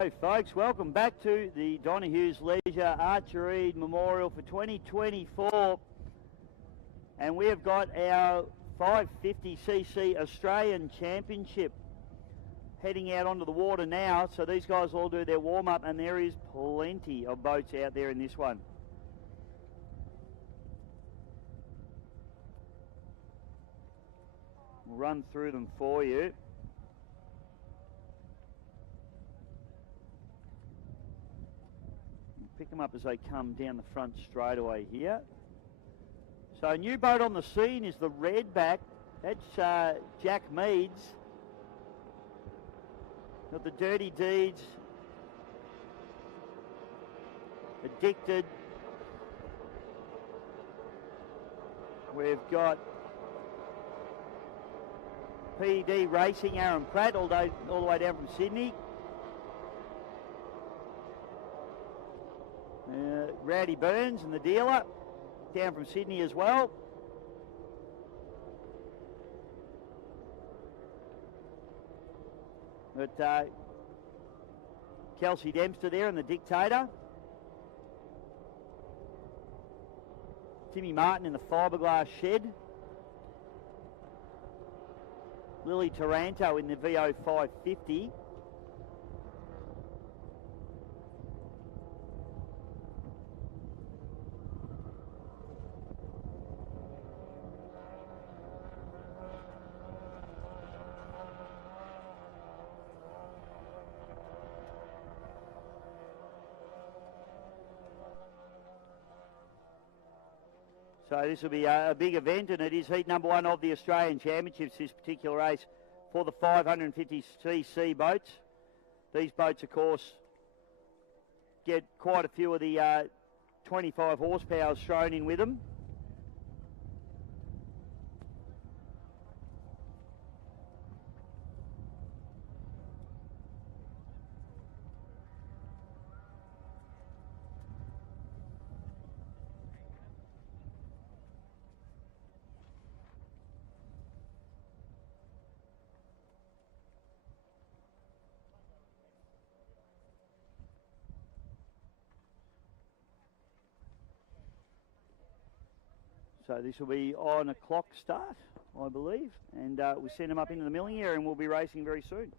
Hey folks, welcome back to the Donehue's Leisure Archery Memorial for 2024, and we have got our 550cc Australian Championship heading out onto the water now. So these guys all do their warm-up, and there is plenty of boats out there in this one. We'll run through them for you. Pick them up as they come down the front straightaway here. So a new boat on the scene is the Redback. That's Jack Meade's. Got the Dirty Deeds, Addicted. We've got PD Racing, Aaron Pratt, all the way down from Sydney. Rowdy Burns and the dealer, down from Sydney as well. But Kelsey Dempster there and the Dictator. Timmy Martin in the fiberglass shed. Lily Taranto in the VO 550. So this will be a big event, and it is heat number 1 of the Australian Championships, this particular race, for the 550cc boats. These boats, of course, get quite a few of the 25 horsepower thrown in with them. So this will be on a clock start, I believe, and we send them up into the milling area, and we'll be racing very soon.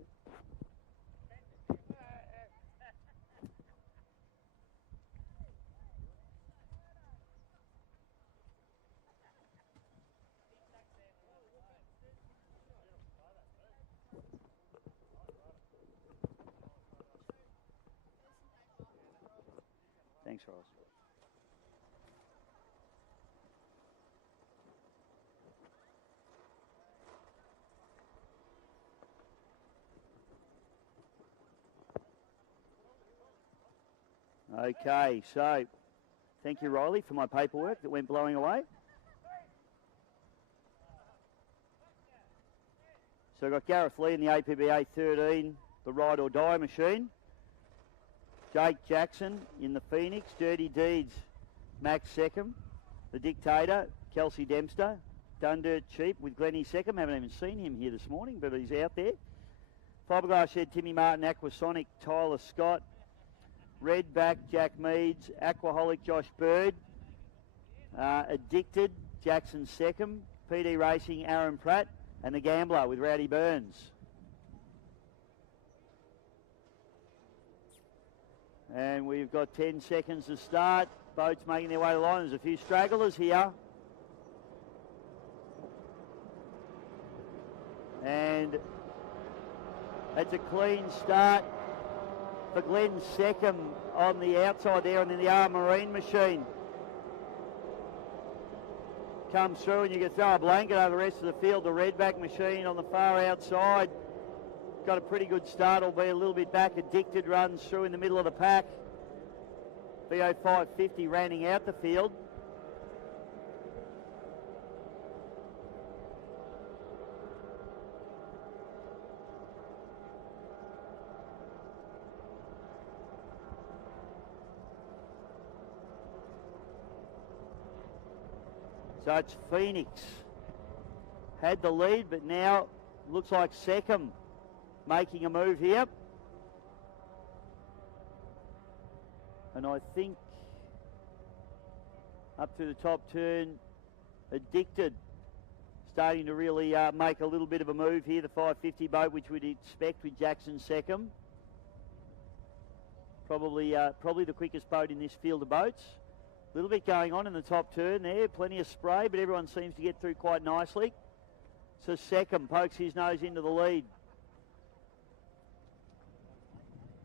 Thanks, Ross. Okay, so thank you, Riley, for my paperwork that went blowing away. So I've got Gareth Lee in the APBA 13, the Ride or Die machine. Jake Jackson in the Phoenix, Dirty Deeds, Max Seckham. The Dictator, Kelsey Dempster. Done Dirt Cheap with Glennie Seckham. Haven't even seen him here this morning, but he's out there. Fiberglass Shed, Timmy Martin, Aquasonic, Tyler Scott. Redback, Jack Meade's, Aquaholic, Josh Bird, Addicted, Jackson Seckham, PD Racing, Aaron Pratt, and the Gambler with Rowdy Burns. And we've got 10 seconds to start. Boats making their way to the line. There's a few stragglers here. And it's a clean start for Glenn Seckham on the outside there, and then the R Marine machine comes through, and you can throw a blanket over the rest of the field. The Redback machine on the far outside got a pretty good start, albeit a little bit back. Addicted runs through in the middle of the pack. VO 550 rounding out the field. So it's Phoenix. Had the lead, but now looks like Seckham making a move here. And I think up to the top turn, Addicted starting to really make a little bit of a move here. The 550 boat, which we'd expect with Jackson second. Probably the quickest boat in this field of boats. A little bit going on in the top turn there. Plenty of spray, but everyone seems to get through quite nicely. So second pokes his nose into the lead.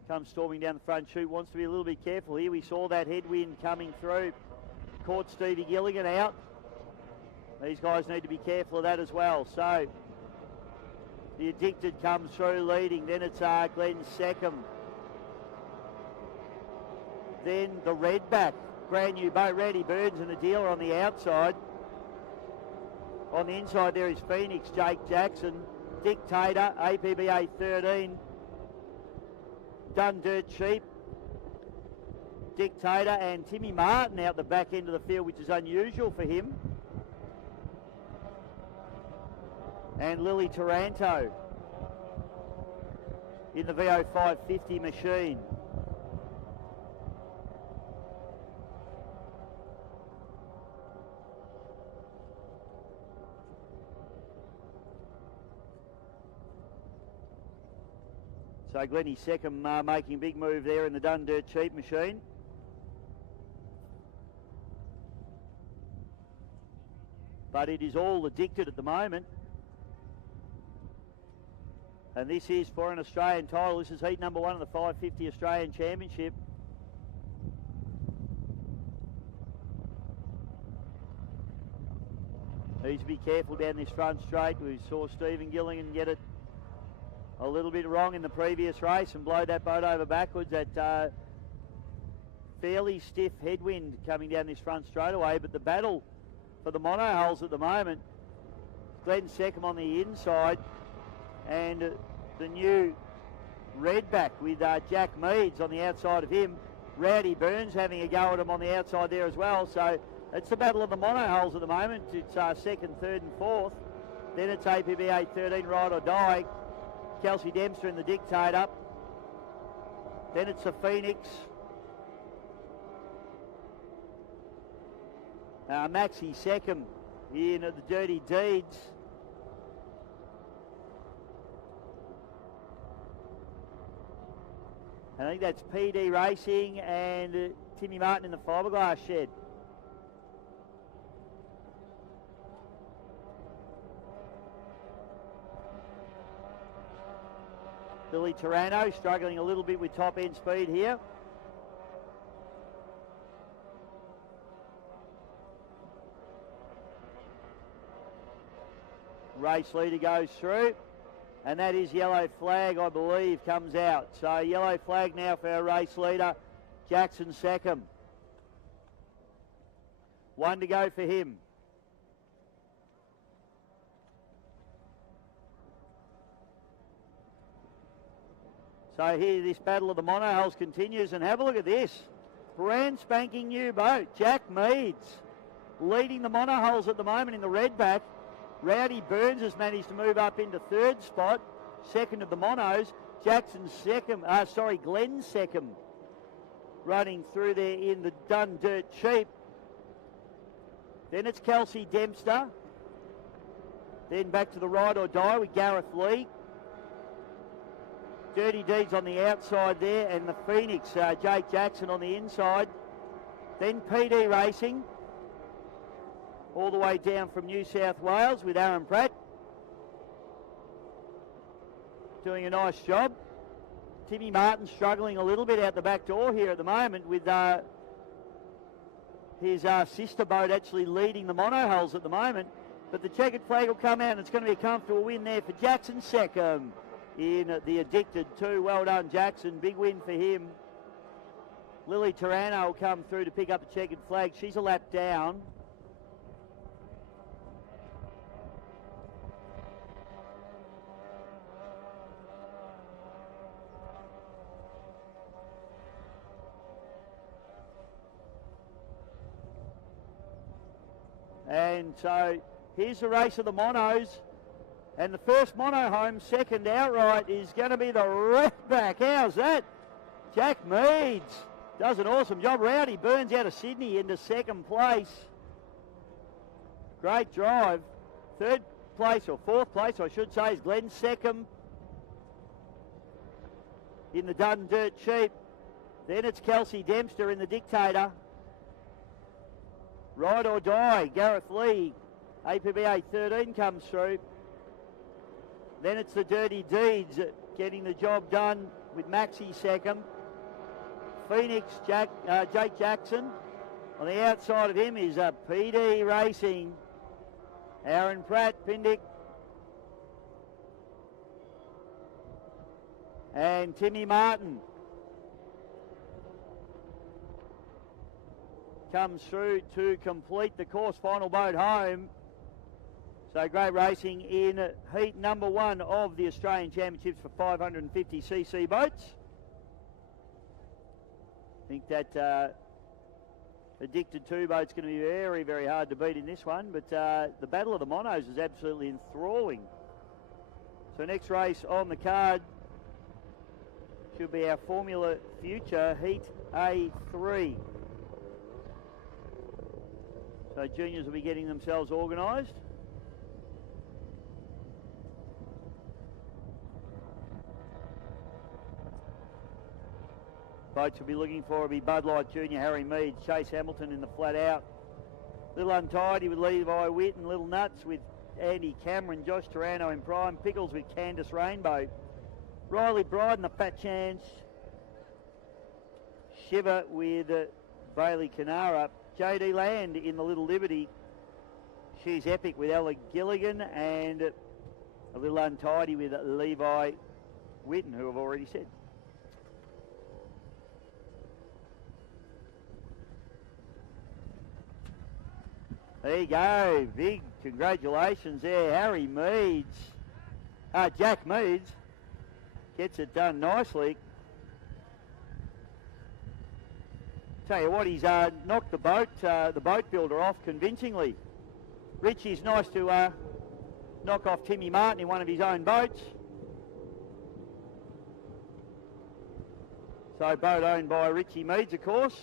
Comes storming down the front chute. Wants to be a little bit careful here. We saw that headwind coming through. Caught Stevie Gilligan out. These guys need to be careful of that as well. So the Addicted comes through leading. Then it's Glenn second. Then the Redback. Brand new boat. Randy Burns and the dealer on the outside. On the inside there is Phoenix, Jake Jackson. Dictator, APBA 13. Done Dirt Cheap. Dictator and Timmy Martin out the back end of the field, which is unusual for him. And Lily Taranto in the VO 550 machine. So Glennie second, making a big move there in the Done Dirt Cheap machine. But it is all Addicted at the moment. And this is for an Australian title. This is heat number 1 of the 550 Australian Championship. Needs to be careful down this front straight. We saw Stephen Gilligan get it a little bit wrong in the previous race and blow that boat over backwards at fairly stiff headwind coming down this front straightaway. But the battle for the mono hulls at the moment, Glenn Seckham on the inside, and the new Redback with Jack Meads on the outside of him. Rowdy Burns having a go at him on the outside there as well. So it's the battle of the mono hulls at the moment. It's second, third and fourth. Then it's APBA 13, Ride or Die. Kelsey Dempster and the Dictator. Then it's the Phoenix. Maxie second in the Dirty Deeds. I think that's PD Racing and Timmy Martin in the fiberglass shed. Billy Taranto struggling a little bit with top end speed here. Race leader goes through, and that is yellow flag, I believe, comes out. So yellow flag now for our race leader, Jackson Seckham. 1 to go for him. So here this battle of the monohulls continues, and have a look at this. Brand spanking new boat, Jack Meads, leading the monohulls at the moment in the Redback. Rowdy Burns has managed to move up into third spot, second of the monos. Glenn Seckham running through there in the Done Dirt Cheap. Then it's Kelsey Dempster. Then back to the Ride or Die with Gareth Lee. Dirty Deeds on the outside there, and the Phoenix, Jake Jackson on the inside. Then PD Racing, all the way down from New South Wales with Aaron Pratt. Doing a nice job. Timmy Martin struggling a little bit out the back door here at the moment with his sister boat actually leading the monohulls at the moment. But the checkered flag will come out, and it's going to be a comfortable win there for Jackson Seckham in the Addicted 2. Well done, Jackson. Big win for him. Lily Taranto will come through to pick up the checkered flag. She's a lap down. And so here's the race of the monos. And the first mono home, second outright, is going to be the Redback. How's that? Jack Meads does an awesome job. Rowdy Burns out of Sydney into second place. Great drive. Third place, or fourth place, I should say, is Glenn Seckham in the Dun Dirt Cheap. Then it's Kelsey Dempster in the Dictator. Ride or Die, Gareth Lee, APBA 13 comes through. Then it's the Dirty Deeds getting the job done with Maxie second. Phoenix, Jake Jackson. On the outside of him is PD Racing. Aaron Pratt, Pindick. And Timmy Martin comes through to complete the course final boat home. So great racing in heat number 1 of the Australian Championships for 550cc boats. I think that Addicted 2 boat's going to be very, very hard to beat in this one, but the Battle of the Monos is absolutely enthralling. So next race on the card should be our Formula Future Heat A3. So juniors will be getting themselves organised. Boats we'll be looking for will be Bud Light Junior, Harry Mead, Chase Hamilton in the flat out. Little Untidy with Levi Witt, and Little Nuts with Andy Cameron, Josh Tarano in prime, Pickles with Candice Rainbow, Riley Bride and the Fat Chance, Shiver with Bailey Canara, JD Land in the Little Liberty. She's Epic with Ella Gilligan, and a Little Untidy with Levi Witten, who I've already said. There you go, big congratulations there, Harry Meads. Jack Meads gets it done nicely. Tell you what, he's knocked the boat builder off convincingly. Richie's nice to knock off Timmy Martin in one of his own boats. So boat owned by Richie Meads, of course.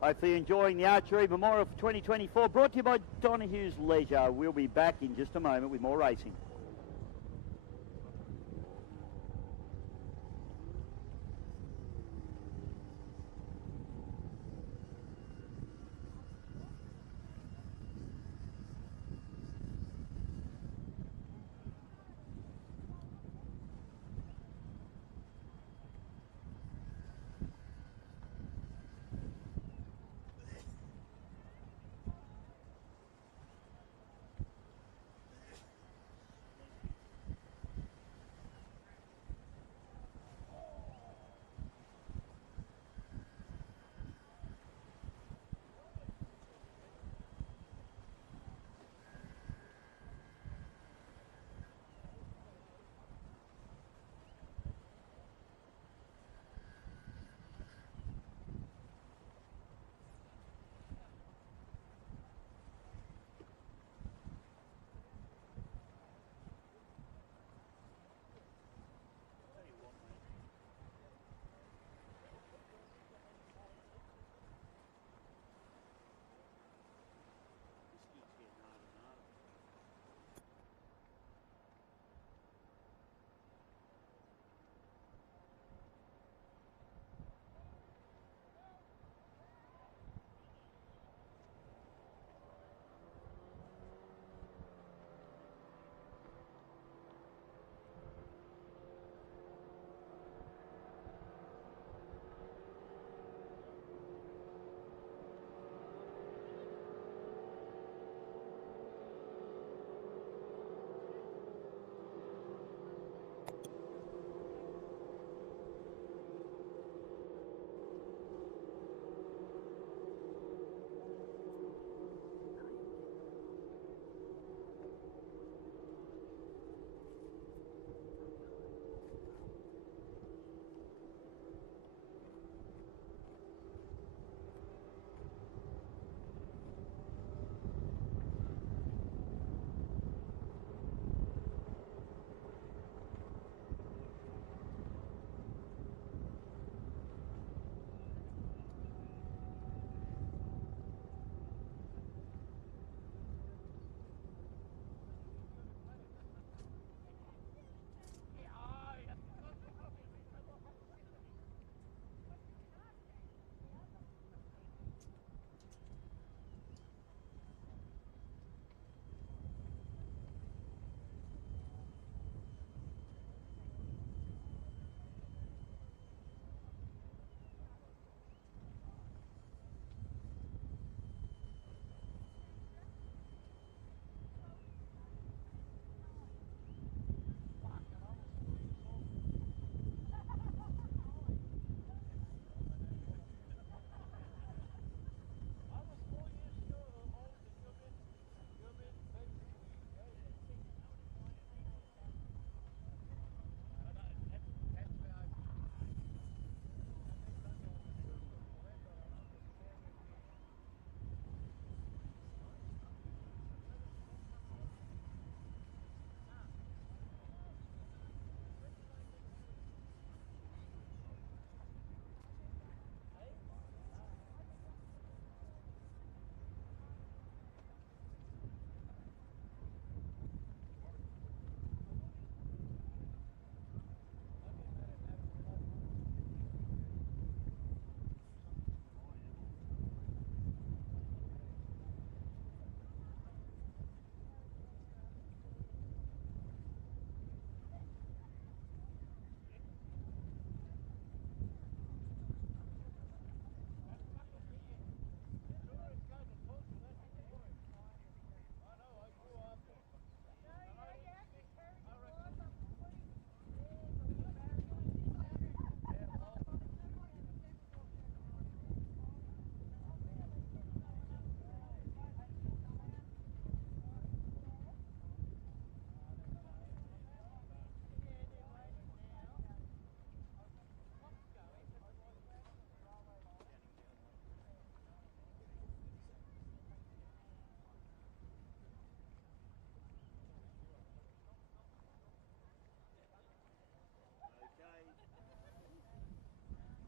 Hopefully enjoying the Archery Memorial for 2024, brought to you by Donehue's Leisure. We'll be back in just a moment with more racing.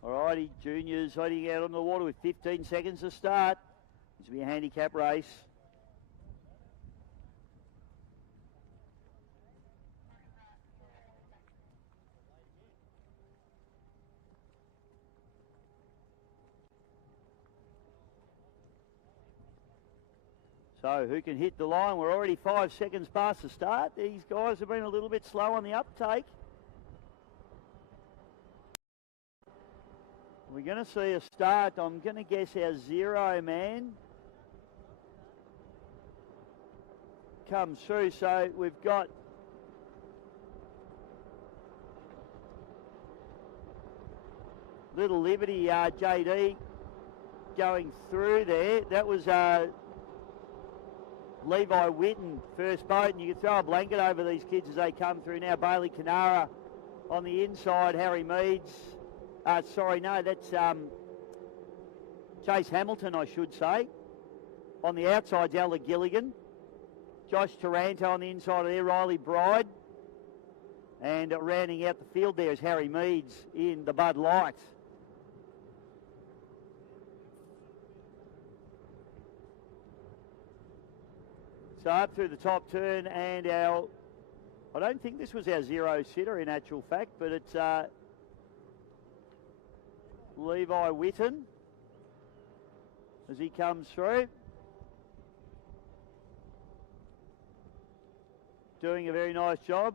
Alrighty, juniors heading out on the water with 15 seconds to start. This will be a handicap race. So who can hit the line? We're already 5 seconds past the start. These guys have been a little bit slow on the uptake. We're going to see a start. I'm going to guess our 0 man comes through. So we've got Little Liberty, JD, going through there. That was Levi Witten, first boat, and you can throw a blanket over these kids as they come through now. Bailey Canara on the inside, Harry Meads. That's Chase Hamilton, I should say. On the outside's Ella Gilligan. Josh Taranto on the inside of there, Riley Bride. And rounding out the field there is Harry Meads in the Bud Light. So up through the top turn, and I don't think this was our 0 sitter in actual fact, but it's Levi Witten as he comes through. Doing a very nice job.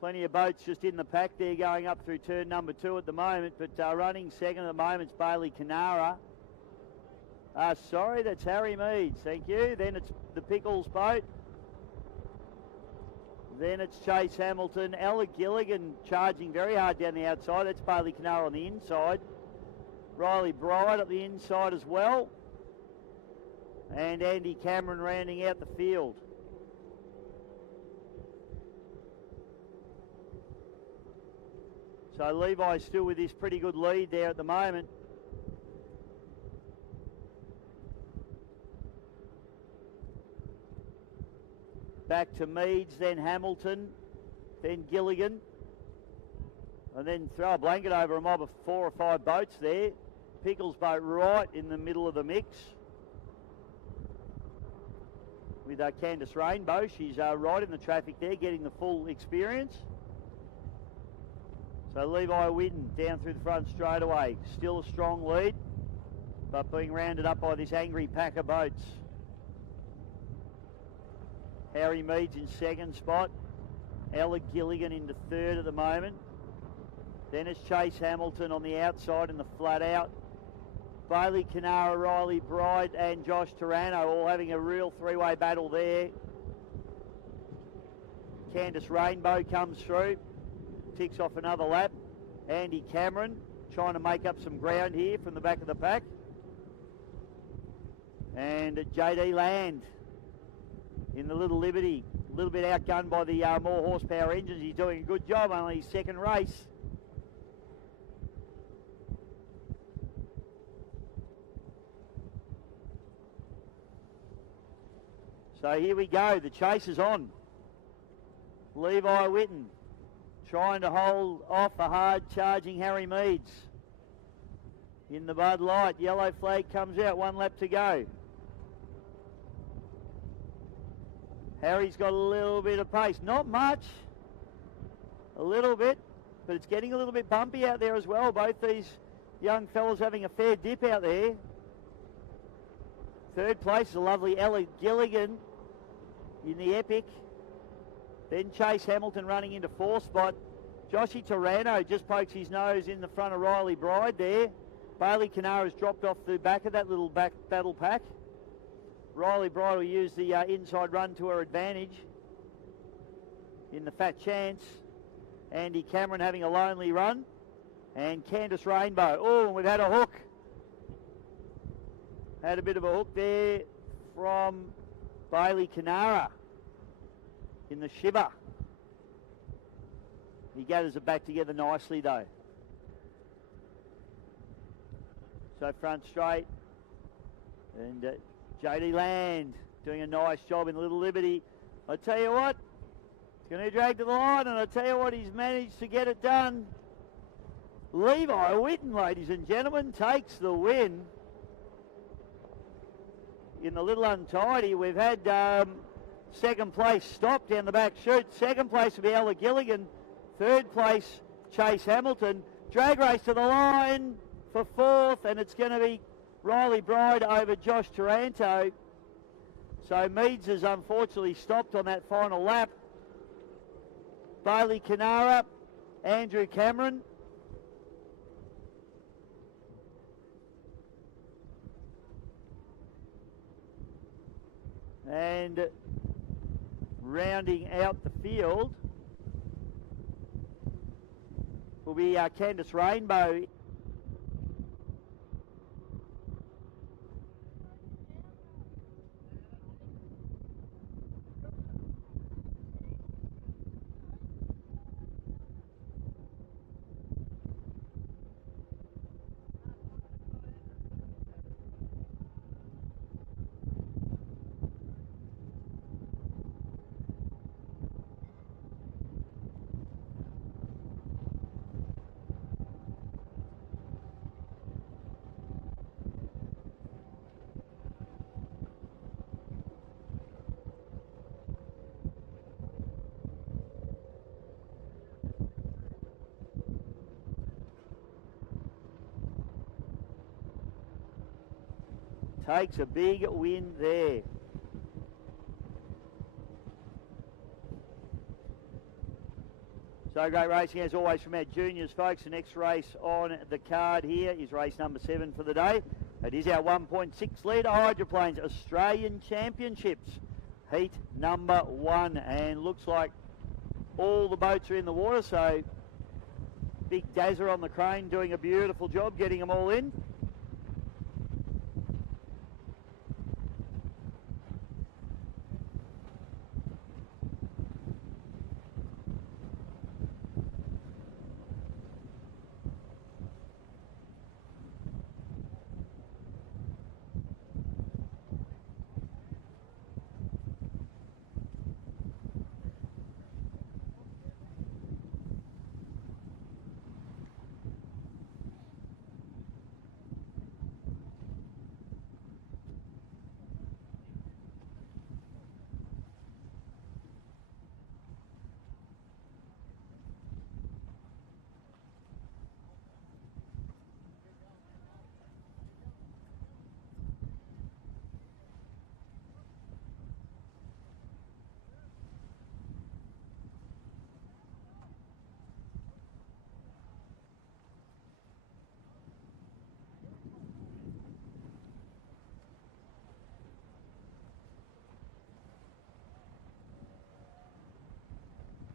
Plenty of boats just in the pack there going up through turn number 2 at the moment, but running second at the moment is Bailey Canara. Sorry, that's Harry Meads, thank you. Then it's the Pickles boat. Then it's Chase Hamilton. Ella Gilligan charging very hard down the outside. That's Bailey Canara on the inside. Riley Bride at the inside as well. And Andy Cameron rounding out the field. So Levi's still with his pretty good lead there at the moment. Back to Meads, then Hamilton, then Gilligan. And then throw a blanket over a mob of 4 or 5 boats there. Pickles boat right in the middle of the mix. With Candice Rainbow, she's right in the traffic there, getting the full experience. So Levi Witten down through the front straight away. Still a strong lead, but being rounded up by this angry pack of boats. Harry Meads in second spot. Ella Gilligan into third at the moment. Then it's Chase Hamilton on the outside in the flat out. Bailey Canara, Riley Bride and Josh Taranto all having a real 3-way battle there. Candice Rainbow comes through. Ticks off another lap. Andy Cameron trying to make up some ground here from the back of the pack. And JD Land in the Little Liberty, a little bit outgunned by the more horsepower engines. He's doing a good job, only his second race. So here we go, the chase is on. Levi Witten trying to hold off a hard charging Harry Meads. In the Bud Light, yellow flag comes out, 1 lap to go. Harry's got a little bit of pace, not much, a little bit, but it's getting a little bit bumpy out there as well. Both these young fellas having a fair dip out there. Third place is a lovely Ella Gilligan in the Epic. Then Chase Hamilton running into 4th spot. Joshy Taranto just pokes his nose in the front of Riley Bride there. Bailey Canara's dropped off the back of that little back battle pack. Riley Bride will use the inside run to her advantage in the Fat Chance. Andy Cameron having a lonely run. And Candice Rainbow. Oh, we've had a hook. Had a bit of a hook there from Bailey Canara in the Shiver. He gathers it back together nicely though. So front straight. And JD Land doing a nice job in Little Liberty. I tell you what, it's going to drag to the line, and I tell you what, he's managed to get it done. Levi Whitten, ladies and gentlemen, takes the win in the Little Untidy. We've had second place Stop down the back chute. Second place will be Ella Gilligan. Third place, Chase Hamilton. Drag race to the line for fourth, and it's going to be Riley Bride over Josh Taranto. So Meads has unfortunately stopped on that final lap. Bailey Canara, Andrew Cameron. And rounding out the field will be Candice Rainbow. Takes a big win there. So great racing as always from our juniors, folks. The next race on the card here is race number 7 for the day. It is our 1.6 litre hydroplanes Australian Championships, heat number 1. And looks like all the boats are in the water, so Big Dazza on the crane doing a beautiful job getting them all in.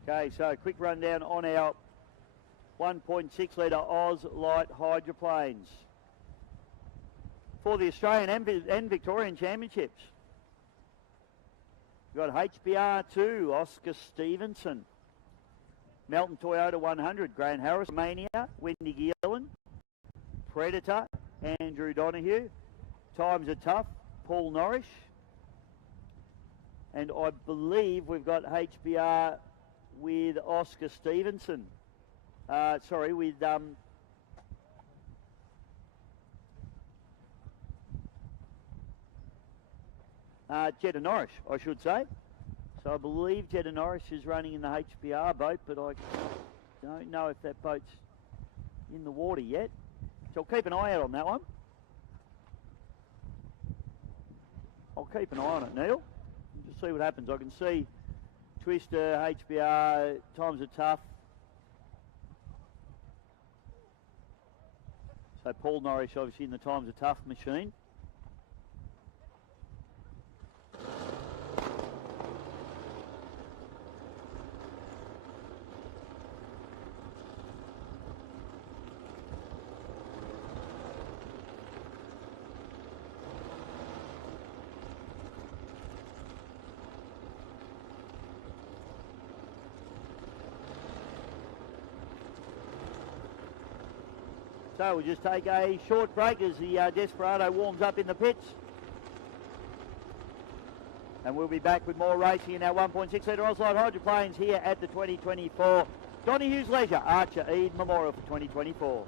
Okay, so a quick rundown on our 1.6 litre Oz Light hydroplanes for the Australian and Victorian Championships. We've got HBR2, Oscar Stevenson. Melton Toyota 100, Grant Harris, Romania, Wendy Gillen. Predator, Andrew Donehue. Times Are Tough, Paul Norrish. And I believe we've got HBR with Oscar Stevenson. With Jetta Norris, I should say. So I believe Jetta Norris is running in the HBR boat, but I don't know if that boat's in the water yet. So I'll keep an eye out on that one. I'll keep an eye on it, Neil. Just see what happens. I can see Twister, HBR, Times Are Tough. So Paul Norrish obviously in the Times Are Tough machine. So we'll just take a short break as the Desperado warms up in the pits. And we'll be back with more racing in our 1.6 litre Oz Light hydroplanes here at the 2024 Donehue's Leisure, Archer Eade Memorial for 2024.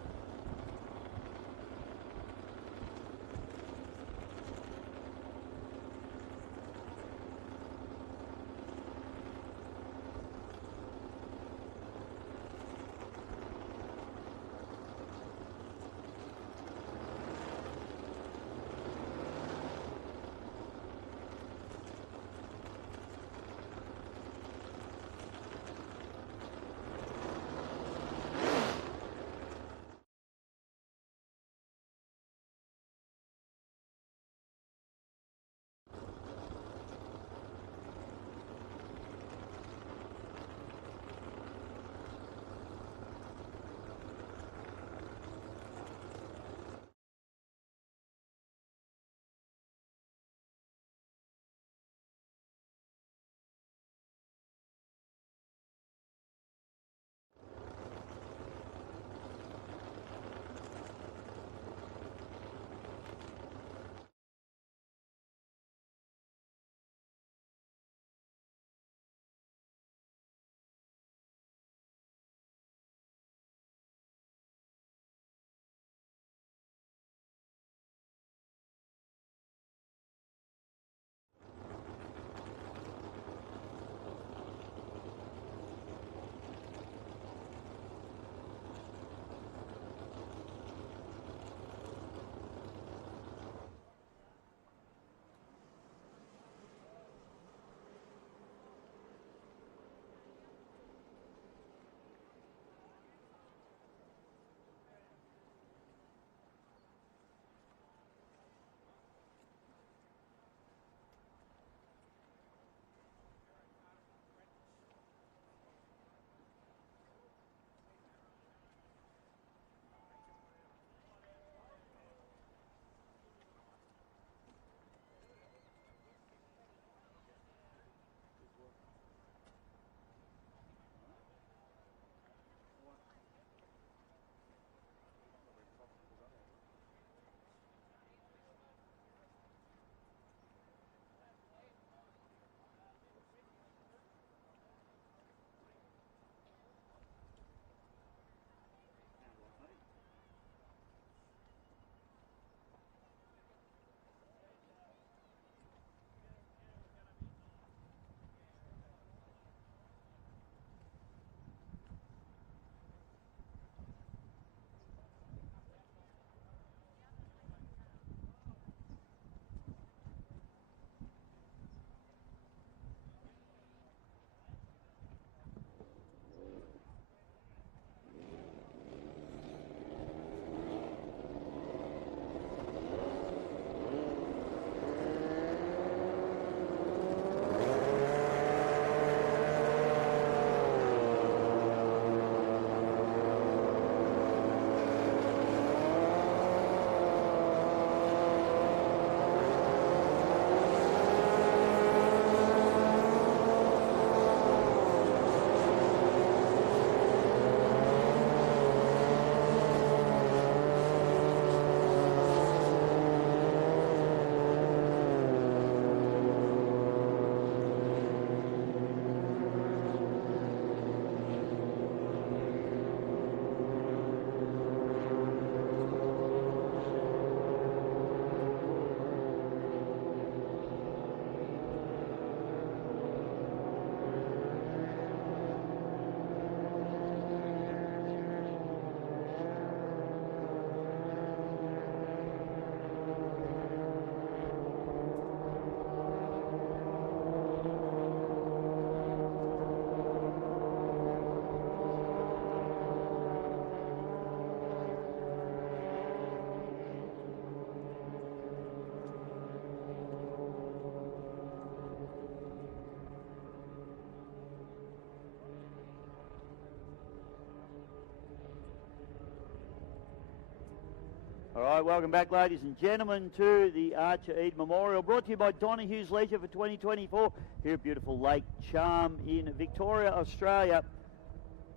All right, welcome back, ladies and gentlemen, to the Archer Eade Memorial, brought to you by Donehue's Leisure for 2024 here at beautiful Lake Charm in Victoria, Australia.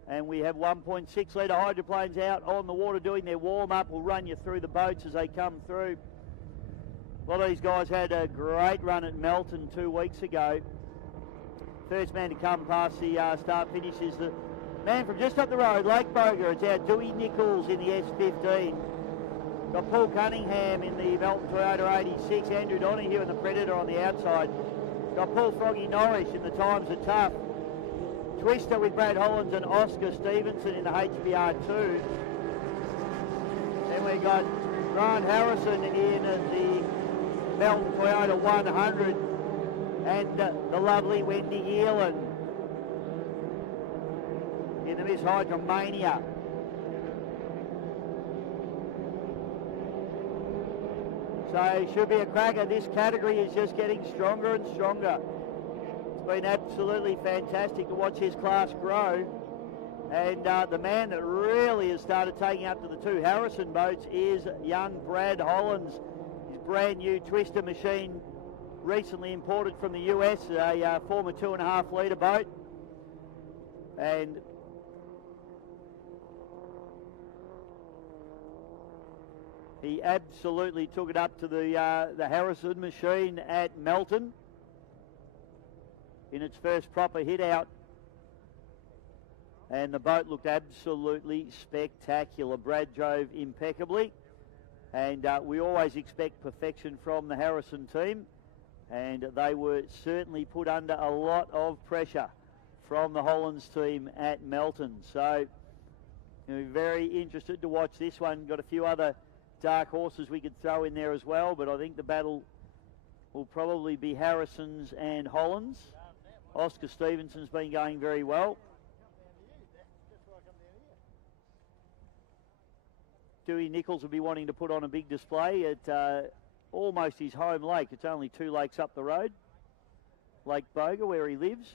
And we have 1.6 litre hydroplanes out on the water doing their warm-up. We'll run you through the boats as they come through. A lot of these guys had a great run at Melton 2 weeks ago. First man to come past the start finish is the Man from just up the road, Lake Boga. It's our Dewey Nichols in the S15. Got Paul Cunningham in the Melton Toyota 86. Andrew Donehue in the Predator on the outside. Got Paul Froggy Norris in the Times Are Tough. Twister with Brad Hollands and Oscar Stevenson in the HBR2. Then we got Grant Harrison in the Melton Toyota 100 and the lovely Wendy Eland in the Miss Hydromania. So should be a cracker. This category is just getting stronger and stronger. It's been absolutely fantastic to watch his class grow. And the man that really has started taking up to the two Harrison boats is young Brad Hollands. His brand new twister machine, recently imported from the US, a former 2.5 litre boat. And he absolutely took it up to the Harrison machine at Melton in its first proper hit out. And the boat looked absolutely spectacular. Brad drove impeccably. And we always expect perfection from the Harrison team. And they were certainly put under a lot of pressure from the Hollands team at Melton. So, very interested to watch this one. Got a few other dark horses we could throw in there as well, but I think the battle will probably be Harrison's and Hollands. Oscar Stevenson's been going very well. Dewey Nichols will be wanting to put on a big display at almost his home lake. It's only 2 lakes up the road. Lake Boga, where he lives.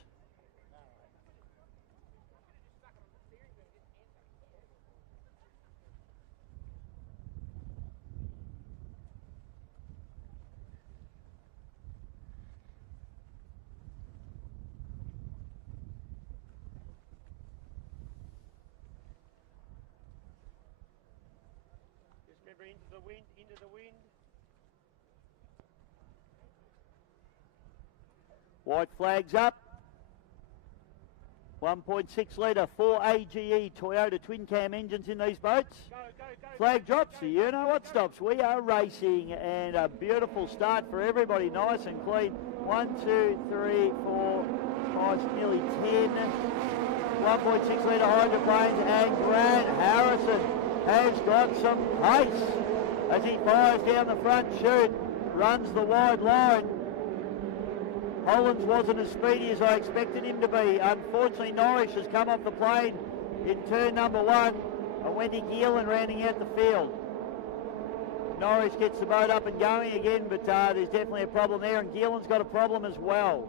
Into the wind. White flags up. 1.6 litre 4 AGE Toyota twin cam engines in these boats. Go. Flag drops. You know what stops. We are racing, and a beautiful start for everybody. Nice and clean. 1, 2, 3, 4, 5, nearly 10. 1.6 litre hydroplanes, and Grant Harrison has got some pace as he fires down the front chute, runs the wide line. Hollands wasn't as speedy as I expected him to be. Unfortunately, Norris has come off the plane in turn number 1, and Wendy Geelan rounding out the field. Norris gets the boat up and going again, but there's definitely a problem there, and Geelan's got a problem as well.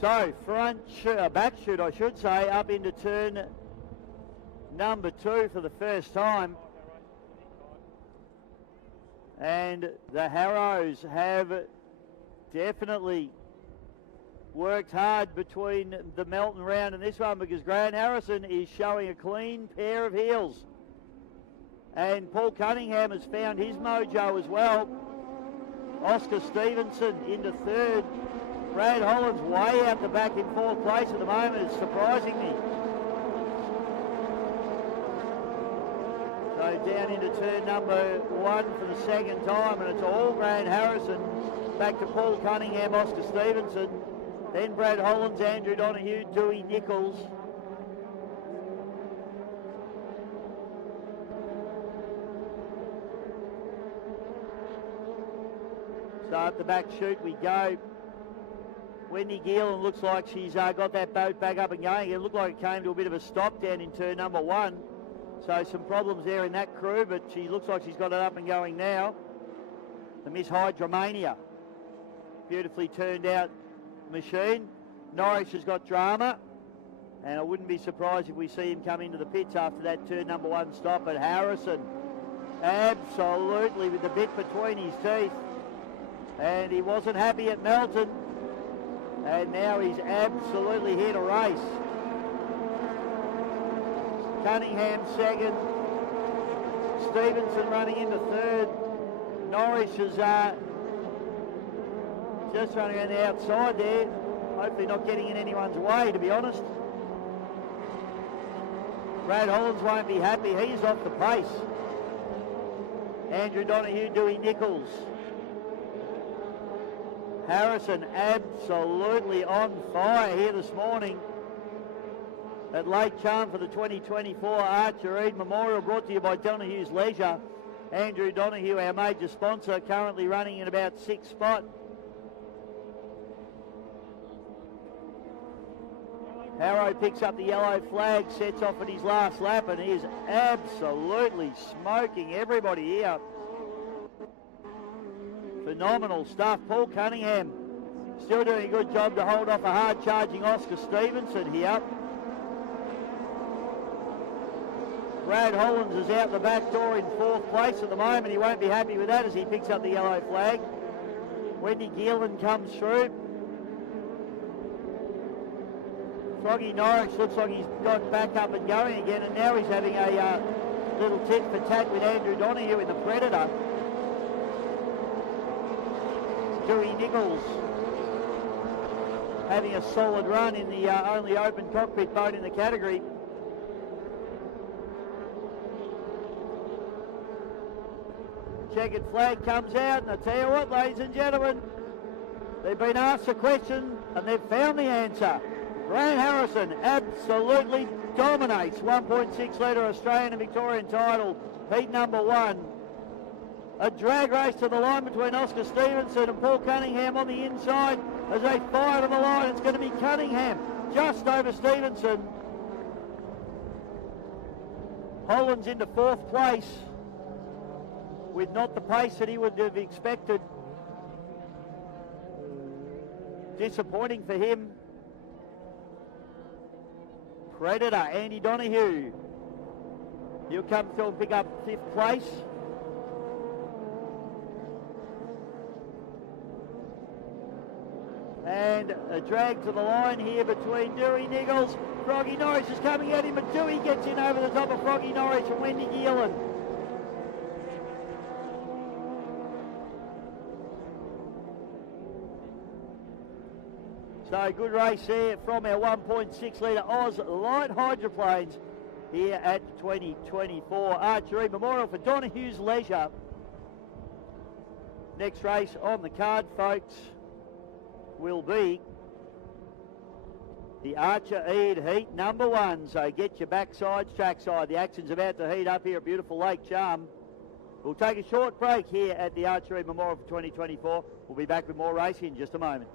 So, back chute, I should say, up into turn number 2 for the first time. And the Harrows have definitely worked hard between the Melton round and this one, because Grant Harrison is showing a clean pair of heels. And Paul Cunningham has found his mojo as well. Oscar Stevenson into 3rd. Brad Hollands way out the back in 4th place at the moment. It's surprising me. So down into turn number 1 for the second time, and it's all Grant Harrison. Back to Paul Cunningham, Oscar Stevenson. Then Brad Hollands, Andrew Donehue, Dewey Nichols. So up the back chute we go. Wendy Geelan looks like she's got that boat back up and going. It looked like it came to a bit of a stop down in turn number 1. So some problems there in that crew, but she looks like she's got it up and going now. The Miss Hydromania. Beautifully turned out machine. Norris has got drama, and I wouldn't be surprised if we see him come into the pits after that turn number 1 stop. At Harrison, absolutely with the bit between his teeth, and he wasn't happy at Melton, and now he's absolutely here to race. Cunningham 2nd, Stevenson running into 3rd. Norris is just running on the outside there. Hopefully not getting in anyone's way, to be honest. Brad Hollands won't be happy. He's off the pace. Andrew Donehue, Dewey Nichols. Harrison absolutely on fire here this morning at Lake Charm for the 2024 Archer Eade Memorial, brought to you by Donehue's Leisure. Andrew Donehue, our major sponsor, currently running in about 6th spot. Harrow picks up the yellow flag, sets off at his last lap, and he is absolutely smoking everybody here. Phenomenal stuff. Paul Cunningham still doing a good job to hold off a hard-charging Oscar Stevenson here. Brad Hollands is out the back door in 4th place at the moment. He won't be happy with that as he picks up the yellow flag. Wendy Gielan comes through. Froggy Norwich looks like he's got back up and going again, and now he's having a little tit for tat with Andrew Donehue in the Predator. Dewey Nichols having a solid run in the only open cockpit boat in the category. Checkered flag comes out, and I tell you what, ladies and gentlemen, they've been asked a question and they've found the answer. Grant Harrison absolutely dominates 1.6 litre Australian and Victorian title, heat number 1. A drag race to the line between Oscar Stevenson and Paul Cunningham on the inside as they fire to the line. It's going to be Cunningham just over Stevenson. Hollands into 4th place with not the pace that he would have expected. Disappointing for him. Predator, Andy Donehue. He'll come through and pick up 5th place. And a drag to the line here between Dewey Nichols. Froggy Norwich is coming at him, but Dewey gets in over the top of Froggy Norwich and Wendy Gielan. So good race there from our 1.6 litre Oz light hydroplanes here at 2024 Archer Eade Memorial for Donehue's Leisure. Next race on the card, folks, will be the Archer Eade heat number 1. So get your backsides, trackside. The action's about to heat up here at beautiful Lake Charm. We'll take a short break here at the Archer Eade Memorial for 2024. We'll be back with more racing in just a moment.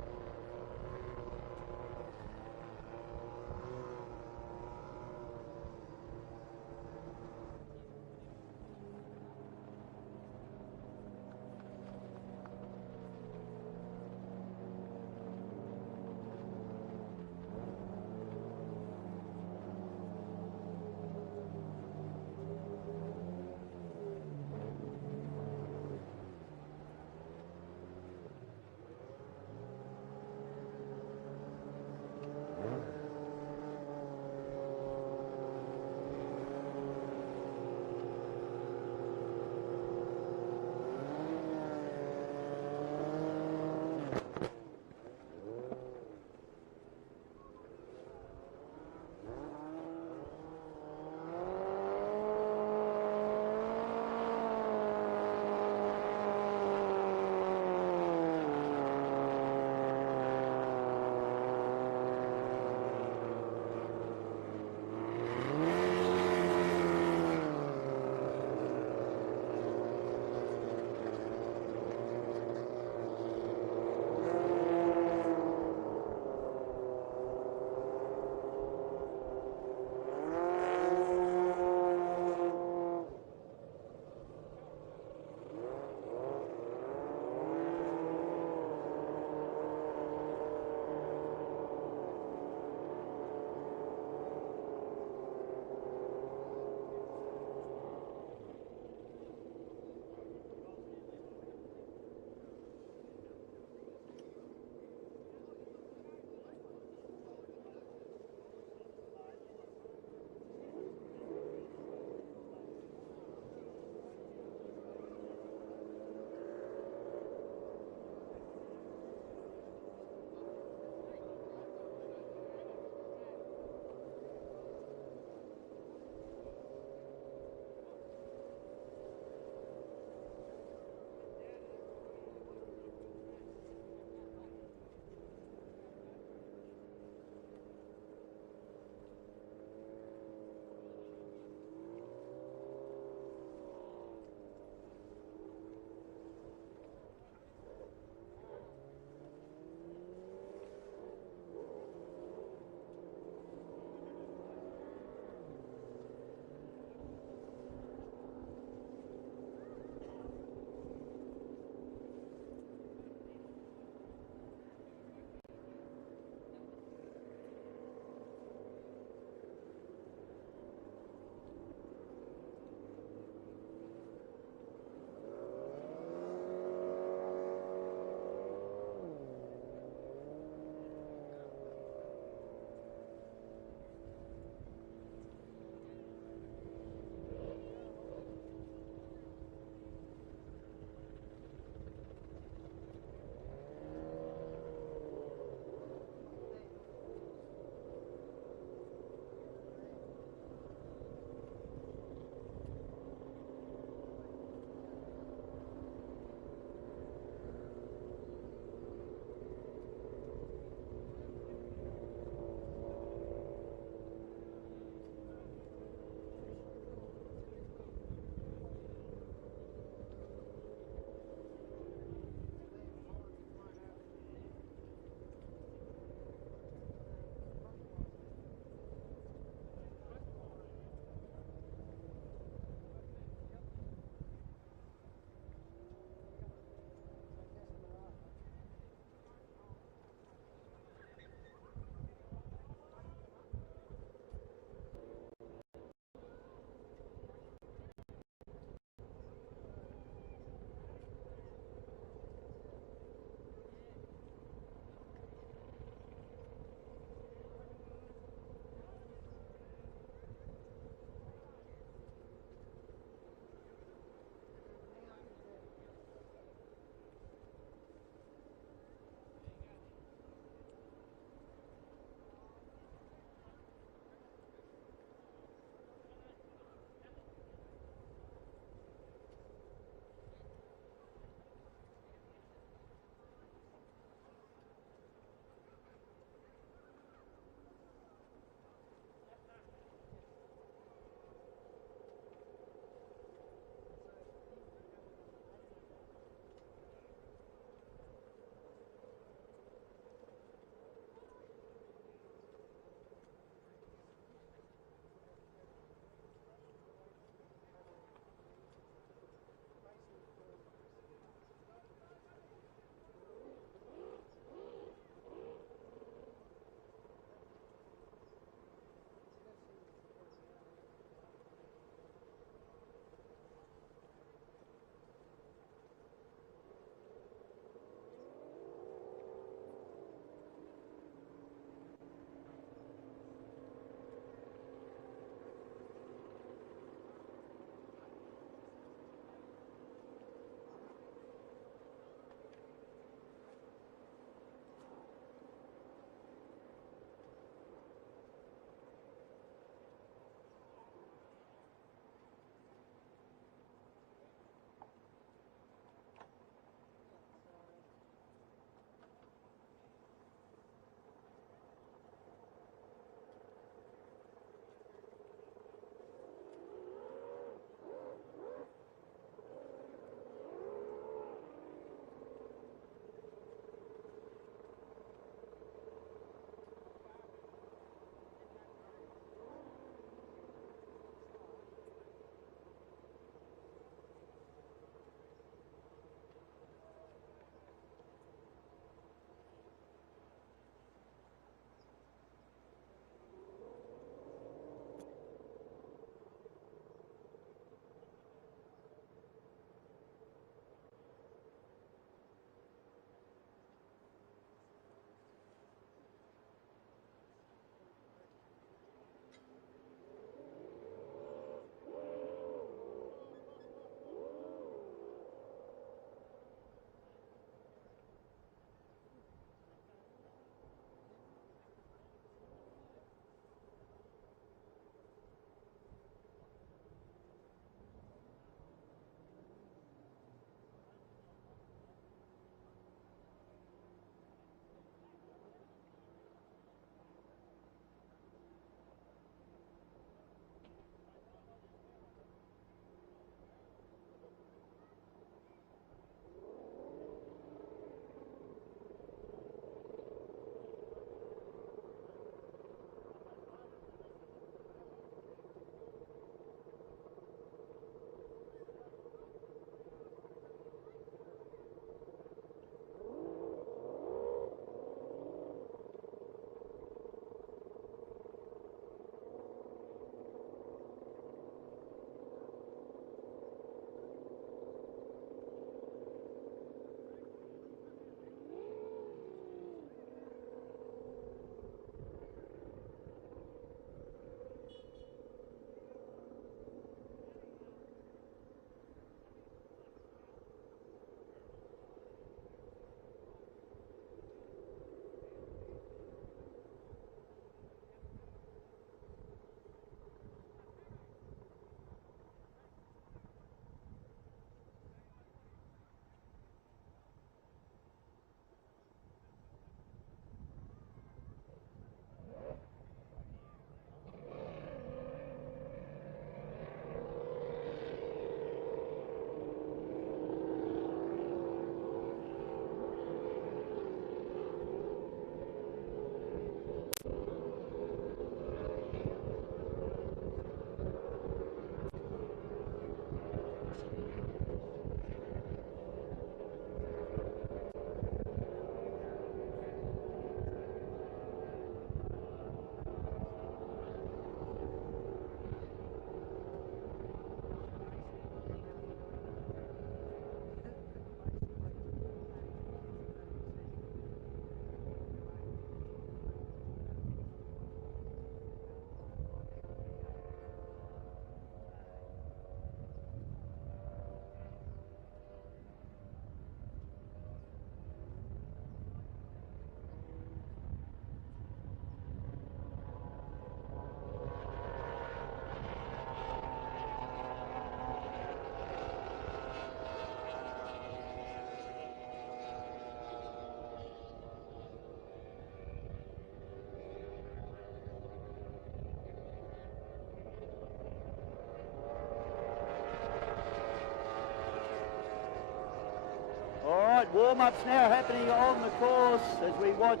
Warm-ups now happening on the course as we watch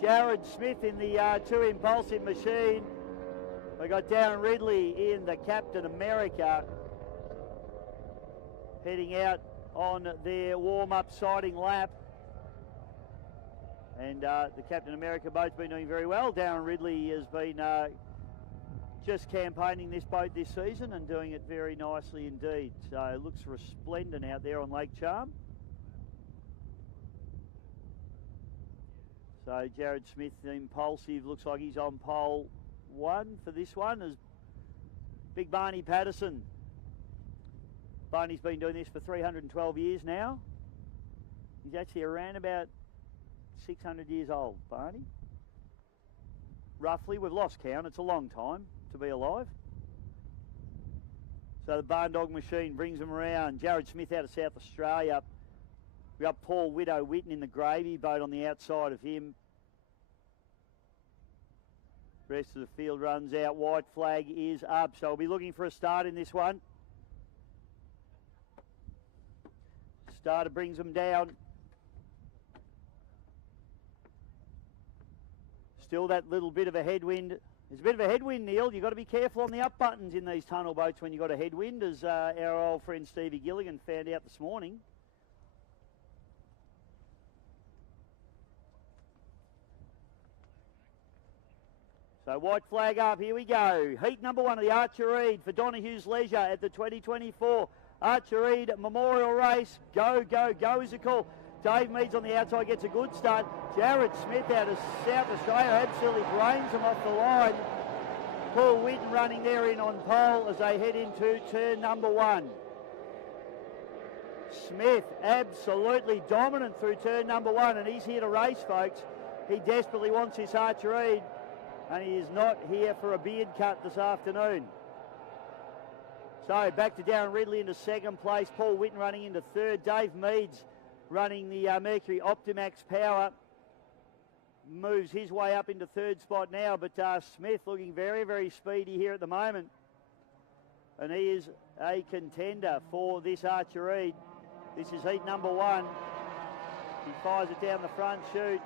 Jared Smith in the Too Impulsive machine. We got Darren Ridley in the Captain America heading out on their warm-up sighting lap. And the Captain America boat's been doing very well. Darren Ridley has been just campaigning this boat this season and doing it very nicely indeed. So it looks resplendent out there on Lake Charm. So Jared Smith, Impulsive, looks like he's on pole 1 for this one as Big Barney Patterson. Barney's been doing this for 312 years now. He's actually around about 600 years old, Barney. Roughly, we've lost count. It's a long time to be alive. So the Barn Dog machine brings them around. Jared Smith out of South Australia. We got Paul Widow Witten in the gravy boat on the outside of him. Rest of the field runs out. White flag is up. So we'll be looking for a start in this one. Starter brings them down. Still that little bit of a headwind. There's a bit of a headwind, Neil. You've got to be careful on the up buttons in these tunnel boats when you've got a headwind, as our old friend Stevie Gilligan found out this morning. So white flag up, here we go. Heat number 1 of the Archer Eade for Donehue's Leisure at the 2024 Archer Eade Memorial Race. Go, go, go is the call. Dave Meads on the outside gets a good start. Jared Smith out of South Australia absolutely brains them off the line. Paul Witten running there in on pole as they head into turn number 1. Smith absolutely dominant through turn number 1, and he's here to race, folks. He desperately wants this Archer Eade, and he is not here for a beard cut this afternoon. So back to Darren Ridley into second place. Paul Witten running into third. Dave Meads running the Mercury Optimax Power moves his way up into third spot now, but Smith looking very, very speedy here at the moment, and he is a contender for this Archer Eade. This is heat number 1. He fires it down the front chute.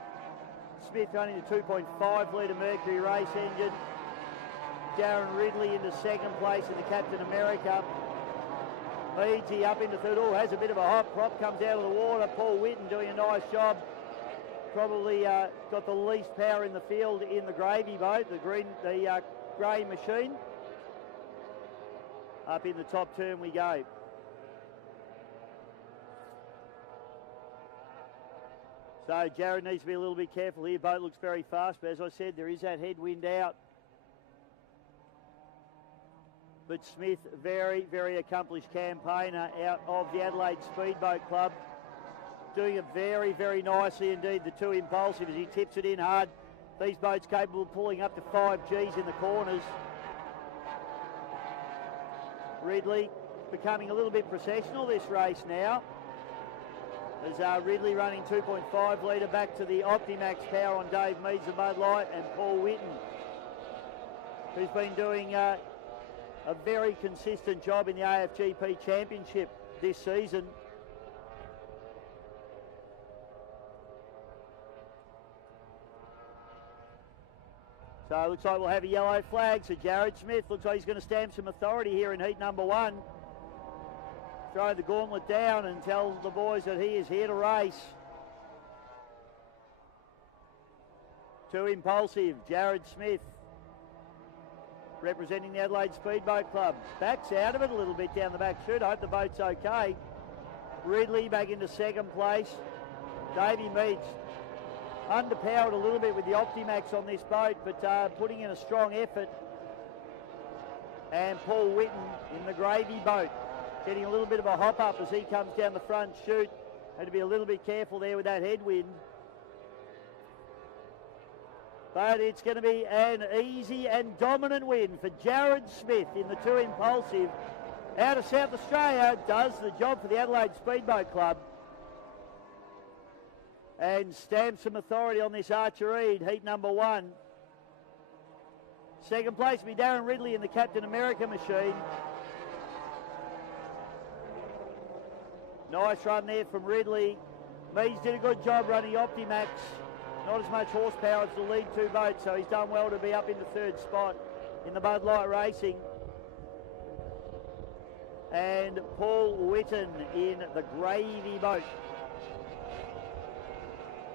Smith running the 2.5 litre Mercury race engine. Darren Ridley into second place in the Captain America. Meadsy up into third. Oh, has a bit of a hop. Prop comes out of the water. Paul Witten doing a nice job. Probably got the least power in the field in the gravy boat, the grey machine. Up in the top turn we go. So Jared needs to be a little bit careful here. Boat looks very fast, but as I said, there is that headwind out. But Smith, very, very accomplished campaigner out of the Adelaide Speedboat Club. Doing it very, very nicely indeed. The Too Impulsive as he tips it in hard. These boats capable of pulling up to 5 Gs in the corners. Ridley becoming a little bit processional this race now. As Ridley running 2.5 litre back to the Optimax Power on Dave Meads, the Bud Light, and Paul Witten, who's been doing a very consistent job in the AFGP Championship this season. So it looks like we'll have a yellow flag. So Jared Smith looks like he's going to stamp some authority here in heat number 1. Throw the gauntlet down and tell the boys that he is here to race. Too Impulsive, Jared Smith, representing the Adelaide Speedboat Club. Backs out of it a little bit down the back chute. I hope the boat's okay. Ridley back into second place. Davey Meads underpowered a little bit with the Optimax on this boat, but putting in a strong effort. And Paul Witten in the gravy boat, getting a little bit of a hop up as he comes down the front chute. Had to be a little bit careful there with that headwind. But it's going to be an easy and dominant win for Jared Smith in the Too Impulsive. Out of South Australia, does the job for the Adelaide Speedboat Club. And stamps some authority on this Archer Eade, heat number 1. Second place will be Darren Ridley in the Captain America machine. Nice run there from Ridley. Mees did a good job running Optimax. Not as much horsepower as the lead two boats, so he's done well to be up in the third spot in the Bud Light Racing. And Paul Whitten in the Gravy boat.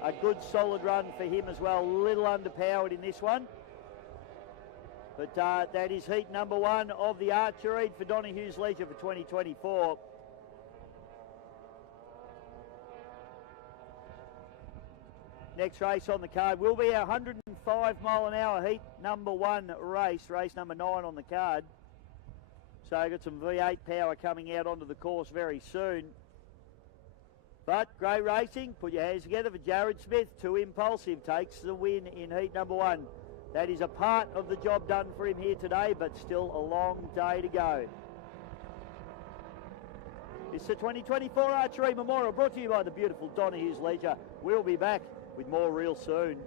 A good solid run for him as well. A little underpowered in this one. But that is heat number 1 of the Archery for Donehue's Leisure for 2024. Next race on the card will be our 105 mile an hour heat number 1 race, race number 9 on the card. So I've got some V8 power coming out onto the course very soon. But great racing. Put your hands together for Jared Smith. Too Impulsive takes the win in heat number 1. That is a part of the job done for him here today, but still a long day to go. It's the 2024 Archery Memorial brought to you by the beautiful Donehue's Leisure. We'll be back with more real soon.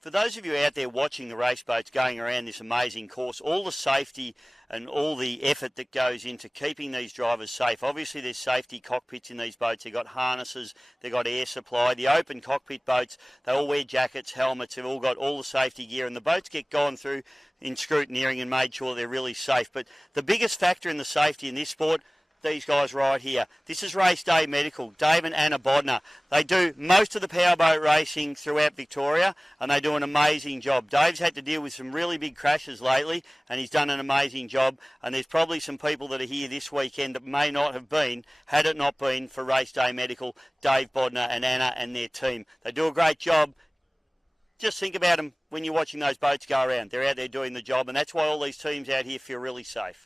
For those of you out there watching the race boats going around this amazing course, all the safety and all the effort that goes into keeping these drivers safe. Obviously there's safety cockpits in these boats. They've got harnesses, they've got air supply. The open cockpit boats, they all wear jackets, helmets, they've all got all the safety gear, and the boats get gone through in scrutineering and made sure they're really safe. But the biggest factor in the safety in this sport, these guys right here. This is Race Day Medical, Dave and Anna Bodner. They do most of the powerboat racing throughout Victoria, and they do an amazing job. Dave's had to deal with some really big crashes lately, and he's done an amazing job. And there's probably some people that are here this weekend that may not have been, had it not been for Race Day Medical, Dave Bodner and Anna and their team. They do a great job. Just think about them when you're watching those boats go around. They're out there doing the job, and that's why all these teams out here feel really safe.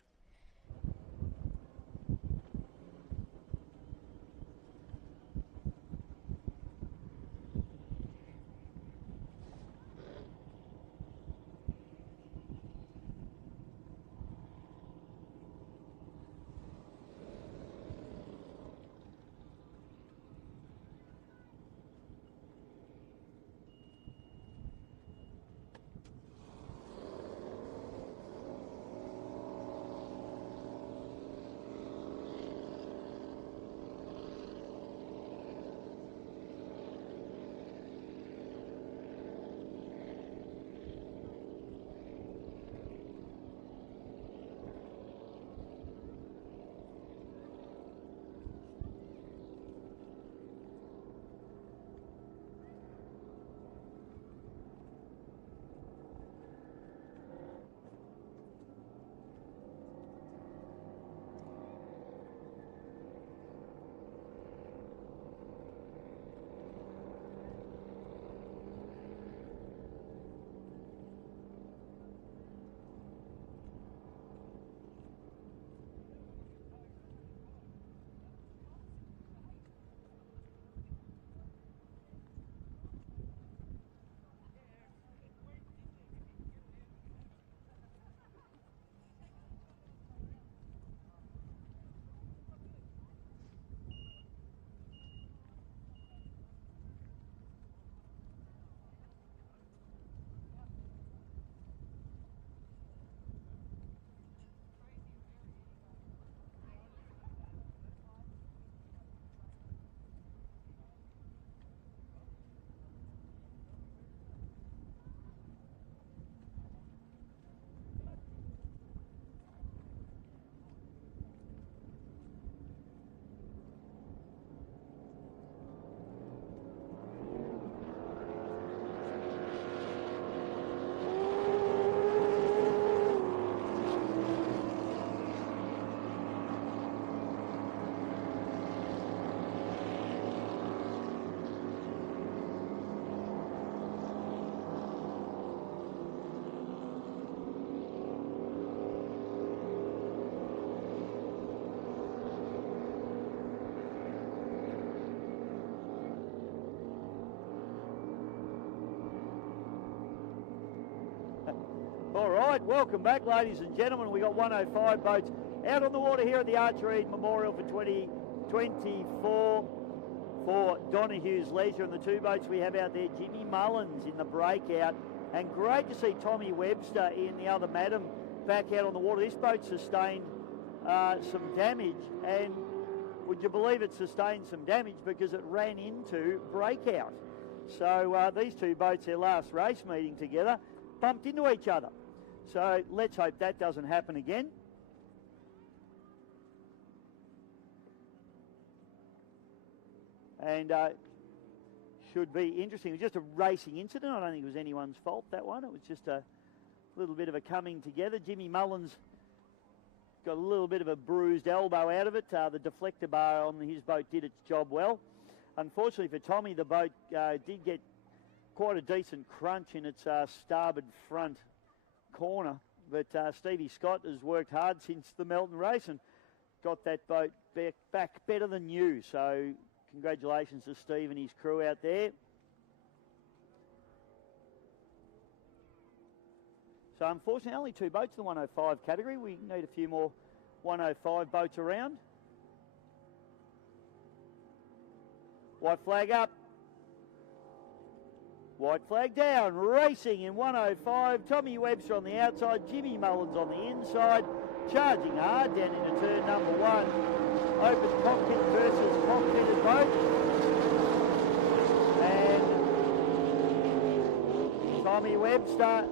All right, welcome back, ladies and gentlemen. We got 105 boats out on the water here at the Archer Memorial for 2024 for Donehue's Leisure. And the two boats we have out there, Jimmy Mullins in the breakout, and great to see Tommy Webster in the other Madam back out on the water. This boat sustained some damage, and would you believe it sustained some damage because it ran into breakout. So these two boats, their last race meeting together, bumped into each other. So let's hope that doesn't happen again. And should be interesting. It was just a racing incident. I don't think it was anyone's fault, that one. It was just a little bit of a coming together. Jimmy Mullins got a little bit of a bruised elbow out of it. The deflector bar on his boat did its job well. Unfortunately for Tommy, the boat did get quite a decent crunch in its starboard front corner, but Stevie Scott has worked hard since the Melton race and got that boat back better than new. So congratulations to Steve and his crew out there. So unfortunately only two boats in the 105 category. We need a few more 105 boats around. White flag up. White flag down, racing in 105. Tommy Webster on the outside, Jimmy Mullins on the inside. Charging hard down into turn number 1. Open cockpit versus cockpitted boat. And Tommy Webster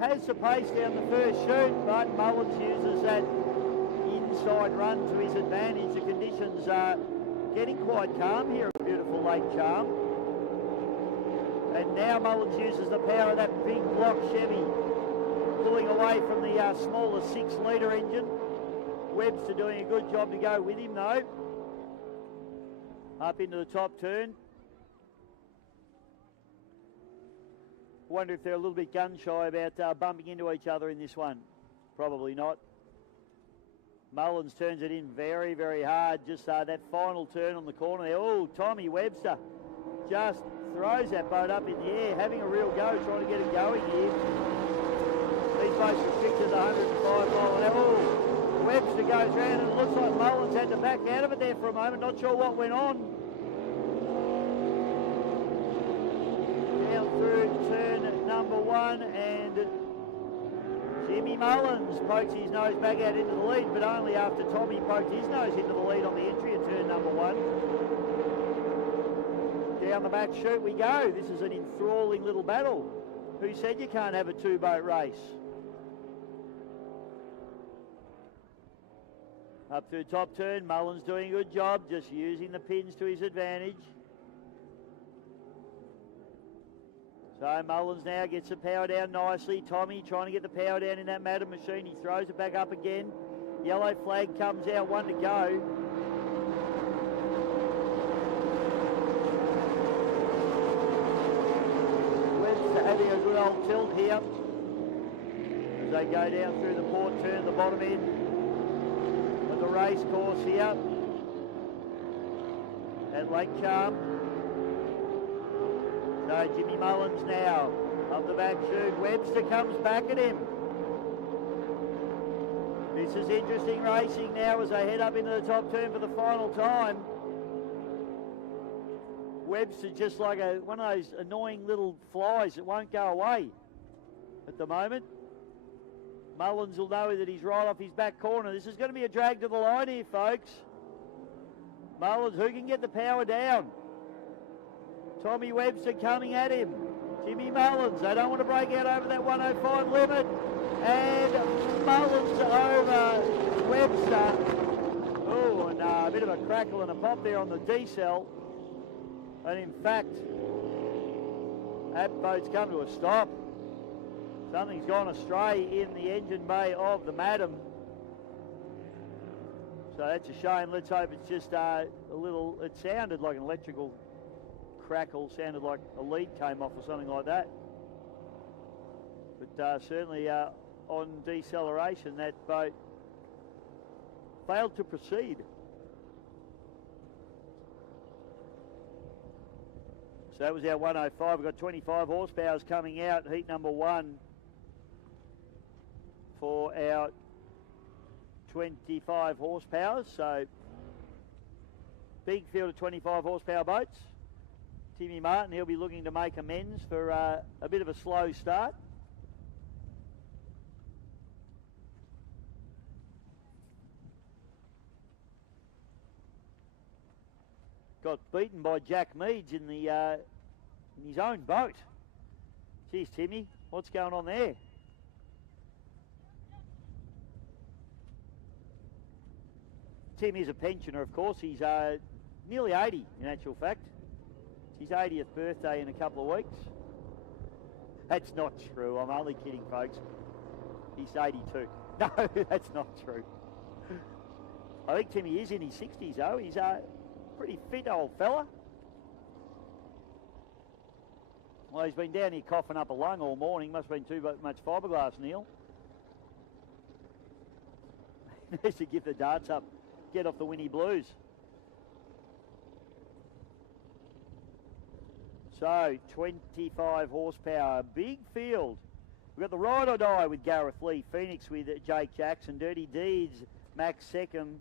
has the pace down the first chute, but Mullins uses that inside run to his advantage. The conditions are getting quite calm here at beautiful Lake Charm. And now Mullins uses the power of that big block Chevy, pulling away from the smaller 6-litre engine. Webster doing a good job to go with him though. Up into the top turn. Wonder if they're a little bit gun shy about bumping into each other in this one. Probably not. Mullins turns it in very, very hard. Just that final turn on the corner there. Oh, Tommy Webster just throws that boat up in the air, having a real go, trying to get it going here. These boats restricted 105 mile an hour. Oh, Webster goes round and it looks like Mullins had to back out of it there for a moment. Not sure what went on. Down through turn number 1 and Jimmy Mullins pokes his nose back out into the lead, but only after Tommy poked his nose into the lead on the entry of turn number 1. Down the back chute we go. This is an enthralling little battle. Who said you can't have a 2-boat race? Up through top turn, Mullins doing a good job, just using the pins to his advantage. So Mullins now gets the power down nicely. Tommy trying to get the power down in that Madam machine. He throws it back up again. Yellow flag comes out, 1 to go. Webster having a good old tilt here as they go down through the port turn, the bottom end of the race course here at Lake Charm. So Jimmy Mullins now up the back chute. Webster comes back at him. This is interesting racing now as they head up into the top turn for the final time. Webster just like one of those annoying little flies that won't go away at the moment. Mullins will know that he's right off his back corner. This is going to be a drag to the line here, folks. Mullins, who can get the power down? Tommy Webster coming at him. Jimmy Mullins, they don't want to break out over that 105 limit. And Mullins over Webster. Oh, and a bit of a crackle and a pop there on the D-cell. And in fact, that boat's come to a stop. Something's gone astray in the engine bay of the Madam. So that's a shame. Let's hope it's just a little, it sounded like an electrical crackle, sounded like a lead came off or something like that. But certainly on deceleration, that boat failed to proceed. So that was our 105. We've got 25 horsepower coming out, heat number 1 for our 25 horsepower. So big field of 25 horsepower boats. Timmy Martin, he'll be looking to make amends for a bit of a slow start. Got beaten by Jack Meads in the in his own boat. Geez, Timmy, what's going on there? Timmy's a pensioner, of course. He's nearly 80 in actual fact. It's his 80th birthday in a couple of weeks. That's not true. I'm only kidding, folks. He's 82. No, that's not true. I think Timmy is in his 60s, though. He's a pretty fit old fella. Well, he's been down here coughing up a lung all morning. Must have been too much fiberglass, Neil. Needs to give the darts up. Get off the Winnie Blues. So, 25 horsepower, big field. We've got the Ride or Die with Gareth Lee, Phoenix with Jake Jackson, Dirty Deeds, Max Seckham,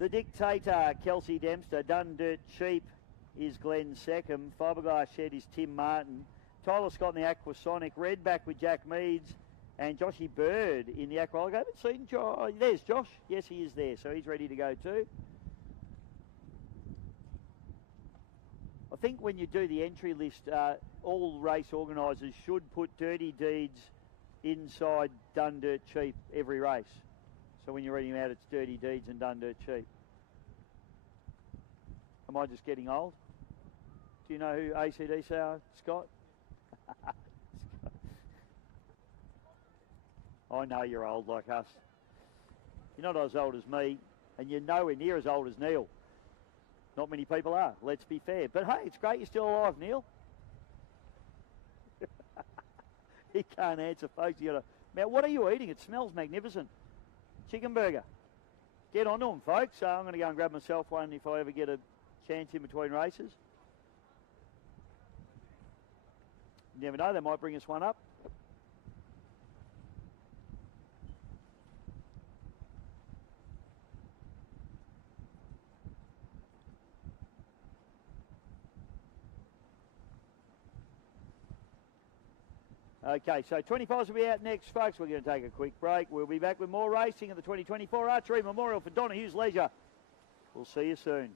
The Dictator, Kelsey Dempster, Done Dirt Cheap is Glenn Seckham, Fiberglass Shed is Tim Martin, Tyler Scott in the Aquasonic. Red back with Jack Meads. And Joshy Bird in the Aqualog. I haven't seen Josh. There's Josh. Yes, he is there. So he's ready to go too. I think when you do the entry list, all race organisers should put Dirty Deeds inside Done Dirt Cheap every race. So when you're reading them out, it's Dirty Deeds and Done Dirt Cheap. Am I just getting old? Do you know who ACDC are, Scott? I know you're old like us. You're not as old as me, and you're nowhere near as old as Neil. Not many people are, let's be fair. But hey, it's great you're still alive, Neil. He can't answer, folks. You gotta... Now, what are you eating? It smells magnificent. Chicken burger. Get on to them, folks. I'm going to go and grab myself one if I ever get a chance in between races. You never know, they might bring us one up. Okay, so 25s will be out next, folks. We're going to take a quick break. We'll be back with more racing at the 2024 Archery Memorial for Donehue's Leisure. We'll see you soon.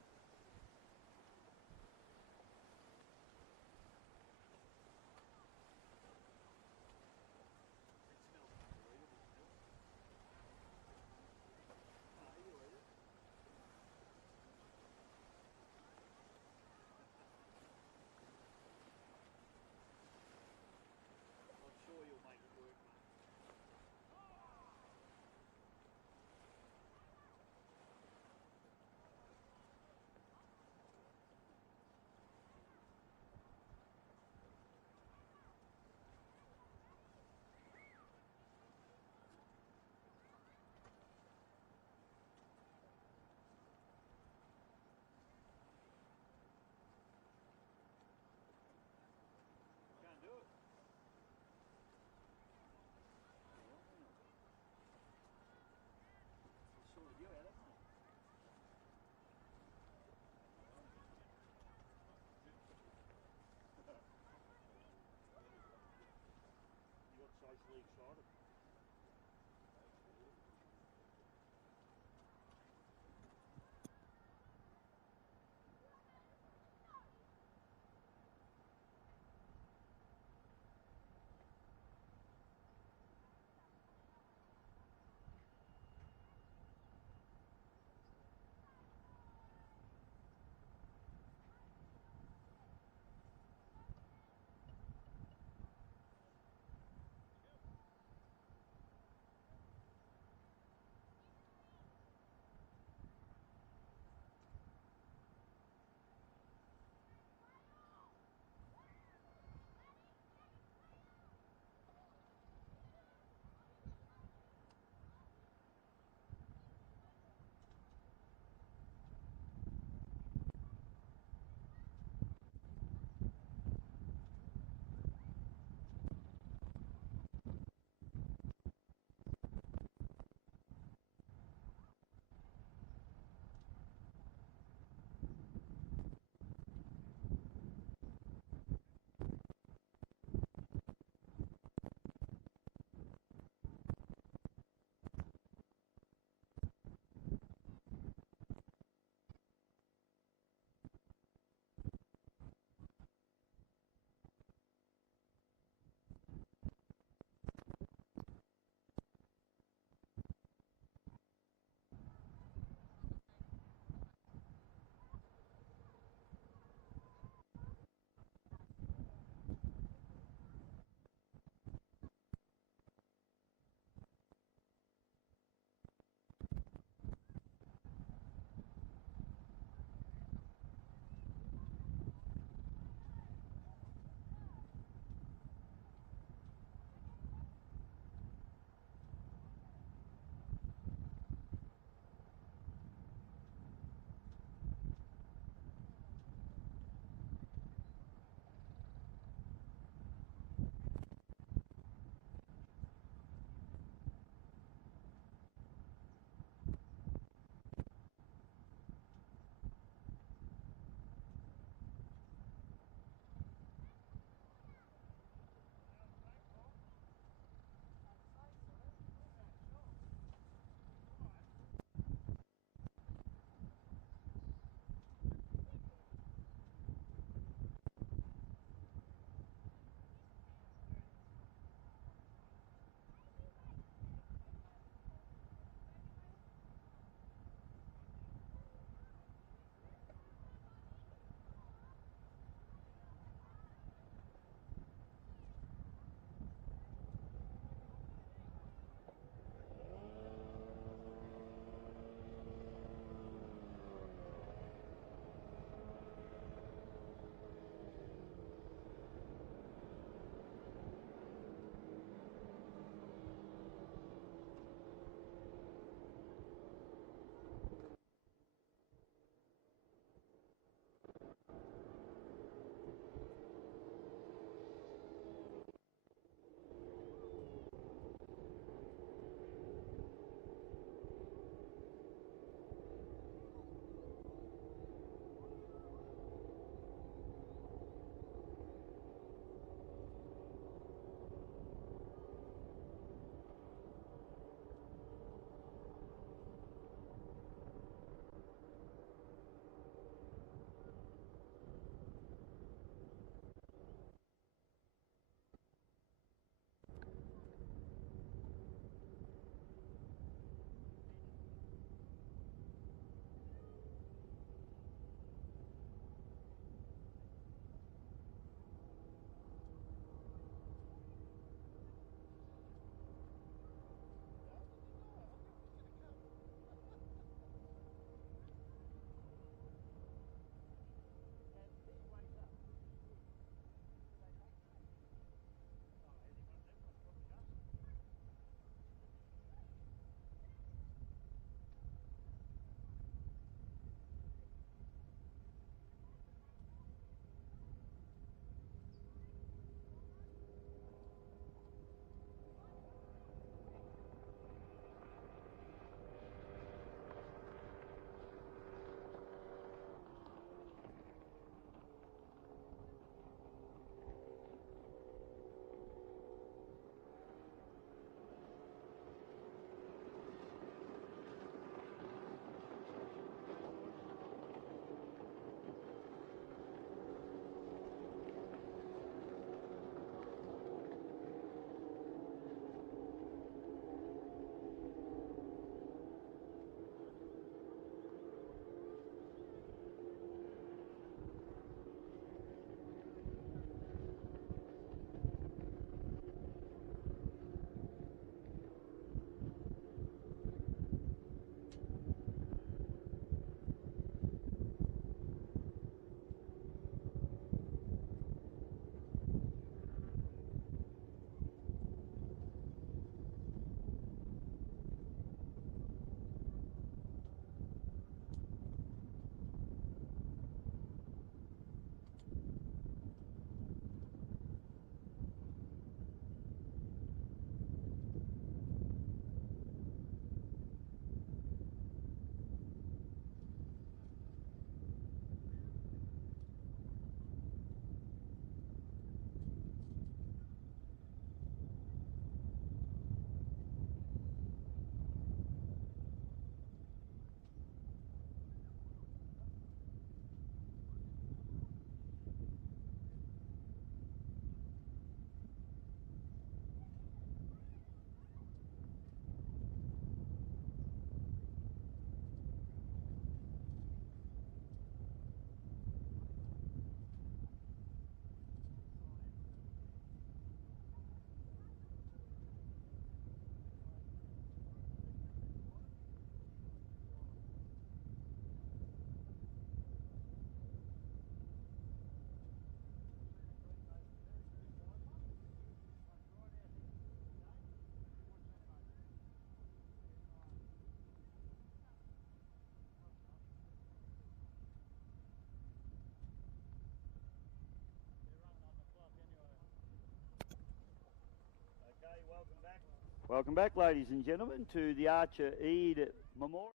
Welcome back, ladies and gentlemen, to the Archer Eade Memorial.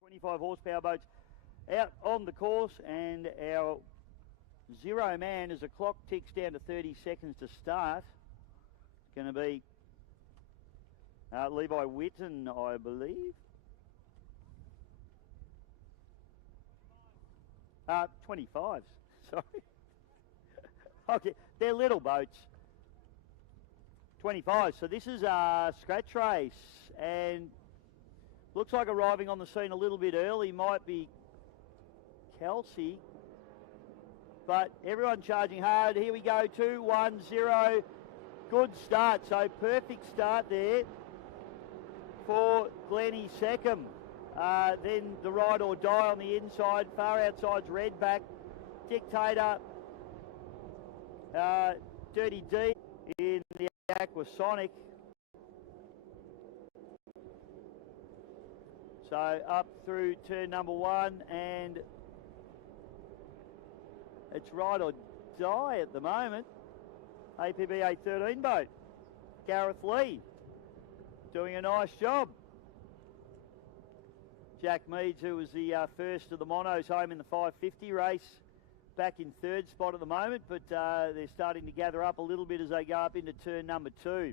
25 horsepower boats out on the course, and our zero man as the clock ticks down to 30 seconds to start. It's going to be Levi Whitten, I believe. 25s, sorry. Okay, they're little boats. 25, so this is a scratch race, and looks like arriving on the scene a little bit early might be Kelsey, but everyone charging hard. Here we go, 2, 1, 0. Good start, so perfect start there for Glennie Seckham. Then the ride or die on the inside, far outside's Redback, Dictator, Dirty D in the Aquasonic. So up through turn number 1, and it's ride or die at the moment. APBA 13 boat, Gareth Lee, doing a nice job. Jack Meads, who was the first of the monos home in the 550 race, back in third spot at the moment, but they're starting to gather up a little bit as they go up into turn number 2.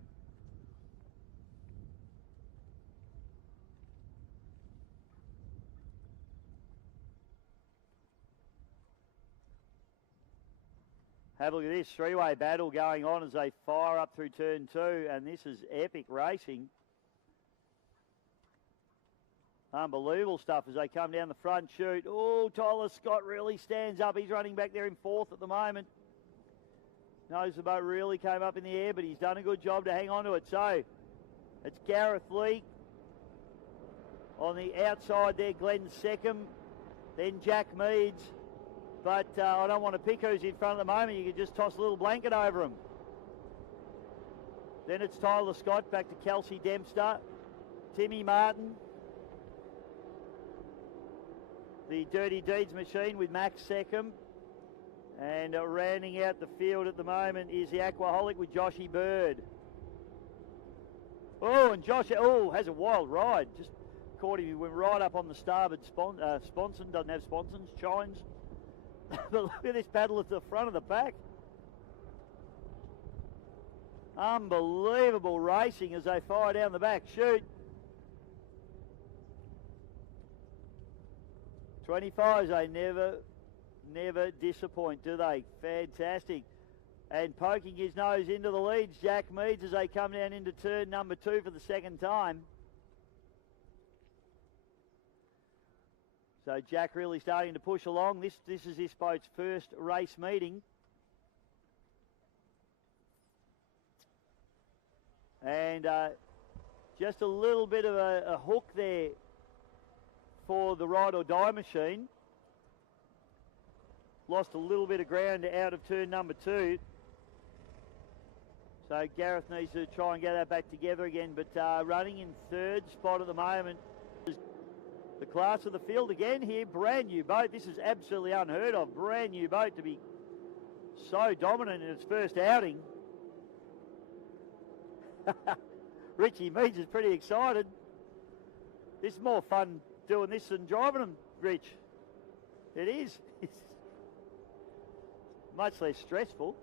Have a look at this three-way battle going on as they fire up through turn 2, and this is epic racing. Unbelievable stuff as they come down the front chute. Oh, Tyler Scott really stands up. He's running back there in 4th at the moment. Knows the boat really came up in the air, but he's done a good job to hang on to it. So it's Gareth Lee. On the outside there, Glenn Seckham. Then Jack Meads. But I don't want to pick who's in front at the moment. You can just toss a little blanket over him. Then it's Tyler Scott back to Kelsey Dempster. Timmy Martin. The Dirty Deeds machine with Max Seckham. And rounding out the field at the moment is the Aquaholic with Joshy Bird. Oh, and Josh has a wild ride. Just caught him. He went right up on the starboard sponson. Doesn't have sponsons. Chines. But look at this paddle at the front of the pack. Unbelievable racing as they fire down the back chute. 25s, they never disappoint, do they? Fantastic. And poking his nose into the leads, Jack Meads, as they come down into turn number 2 for the second time. So Jack really starting to push along. This is this boat's first race meeting. And just a little bit of a hook there for the ride or die machine. Lost a little bit of ground out of turn number 2. So Gareth needs to try and get that back together again, but running in third spot at the moment is the class of the field again here. Brand new boat. This is absolutely unheard of. Brand new boat to be so dominant in its first outing. Richie Meads is pretty excited. This is more fun doing this than driving them, Rich. It is. It's much less stressful.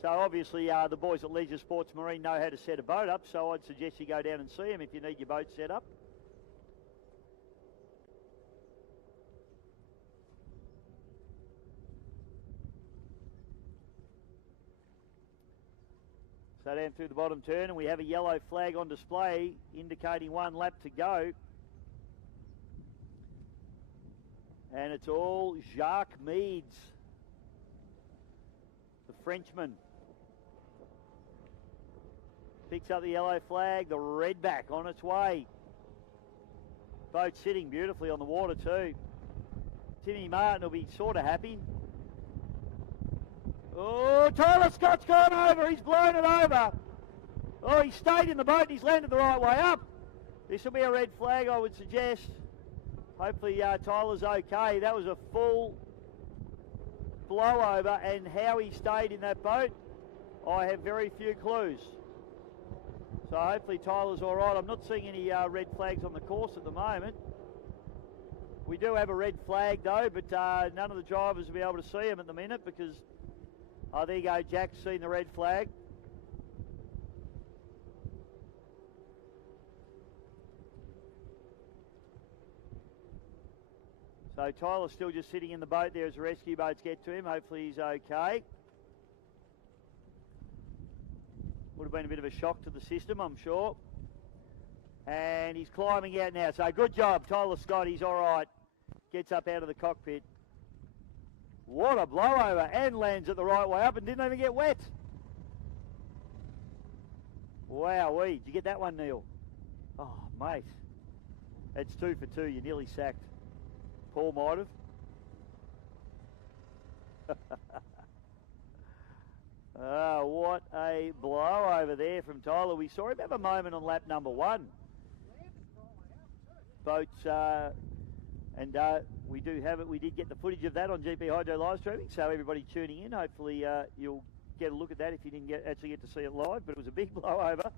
So obviously the boys at Leisure Sports Marine know how to set a boat up, so I'd suggest you go down and see them if you need your boat set up. So down through the bottom turn, and we have a yellow flag on display indicating 1 lap to go. And it's all Jacques Meads, the Frenchman. Picks up the yellow flag, the Redback on its way. Boat sitting beautifully on the water too. Timmy Martin will be sort of happy. Oh, Tyler Scott's gone over. He's blown it over. Oh, he stayed in the boat and he's landed the right way up. This will be a red flag, I would suggest. Hopefully Tyler's okay. That was a full blowover, and how he stayed in that boat. I have very few clues. So hopefully Tyler's all right. I'm not seeing any red flags on the course at the moment. We do have a red flag though, but none of the drivers will be able to see him at the minute because, oh, there you go, Jack's seen the red flag. So Tyler's still just sitting in the boat there as the rescue boats get to him. Hopefully he's okay. Would have been a bit of a shock to the system, I'm sure. And he's climbing out now. So good job, Tyler Scott. He's all right. Gets up out of the cockpit. What a blowover. And lands it the right way up and didn't even get wet. Wowee. Did you get that one, Neil? Oh, mate. It's 2 for 2. You're nearly sacked. Paul might have. What a blowover there from Tyler. We saw him have a moment on lap number 1. Boats, and we do have it. We did get the footage of that on GP Hydro live streaming, so everybody tuning in, hopefully you'll get a look at that if you didn't actually get to see it live, but it was a big blowover.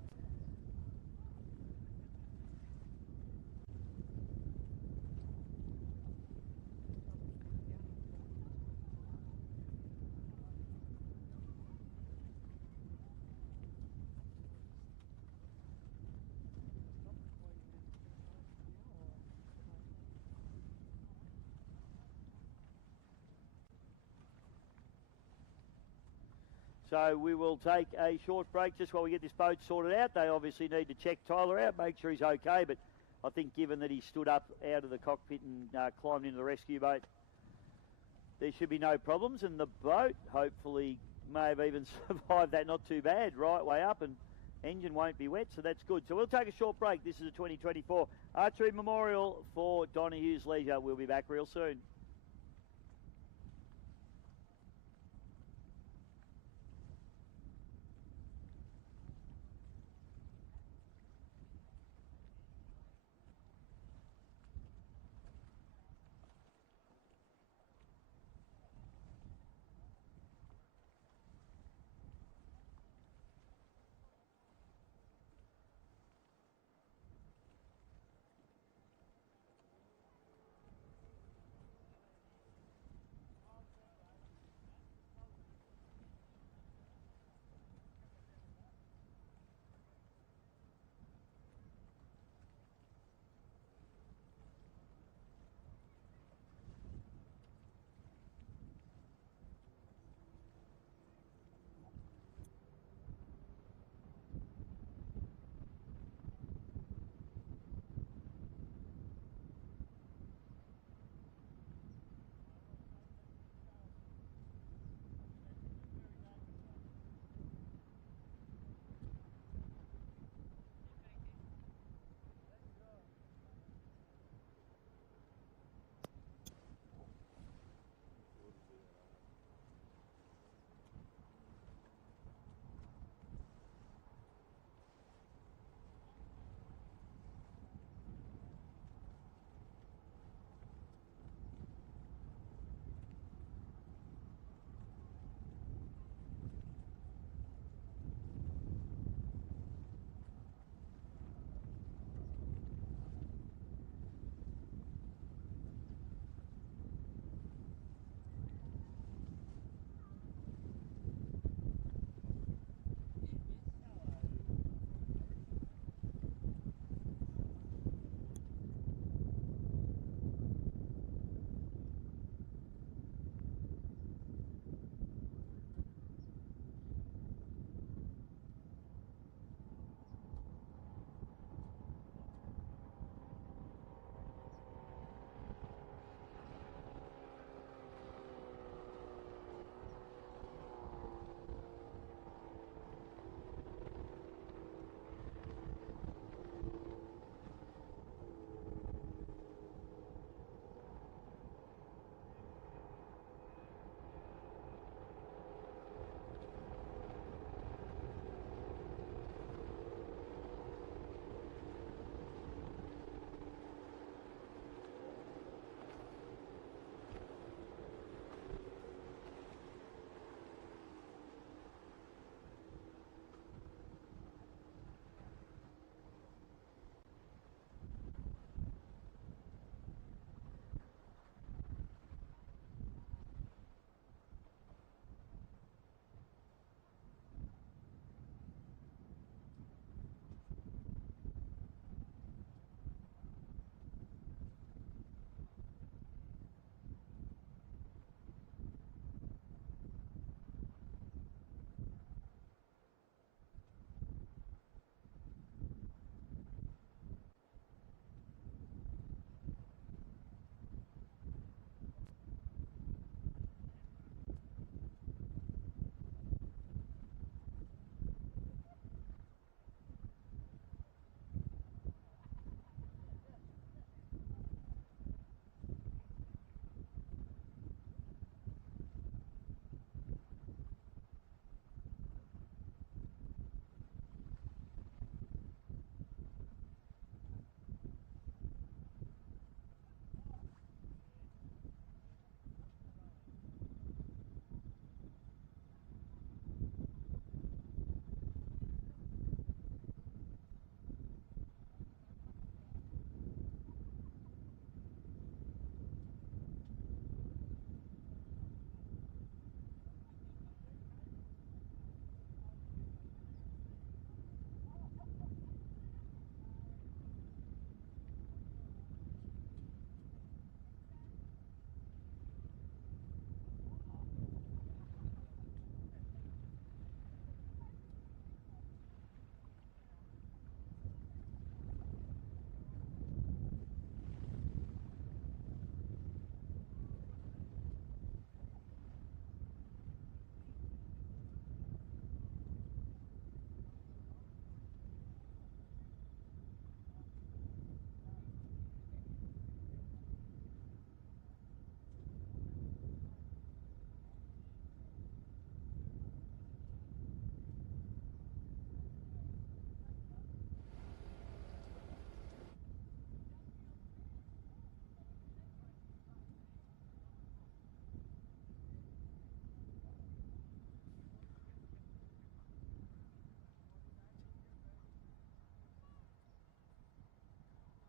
So we will take a short break just while we get this boat sorted out. They obviously need to check Tyler out, make sure he's okay, but I think given that he stood up out of the cockpit and climbed into the rescue boat, there should be no problems, and the boat hopefully may have even survived that not too bad, right way up, and engine won't be wet, so that's good. So we'll take a short break. This is a 2024 Archery Memorial for Donehue's Leisure. We'll be back real soon.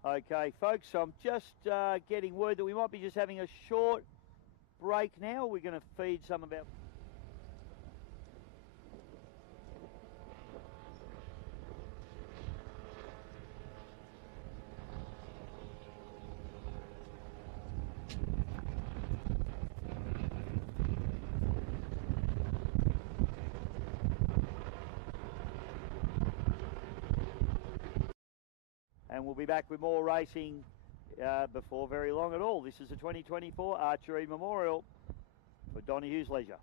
Okay, folks, I'm just getting word that we might be just having a short break now. We're going to feed some of our... And we'll be back with more racing before very long at all. This is the 2024 Archery Memorial for Donehue's Leisure.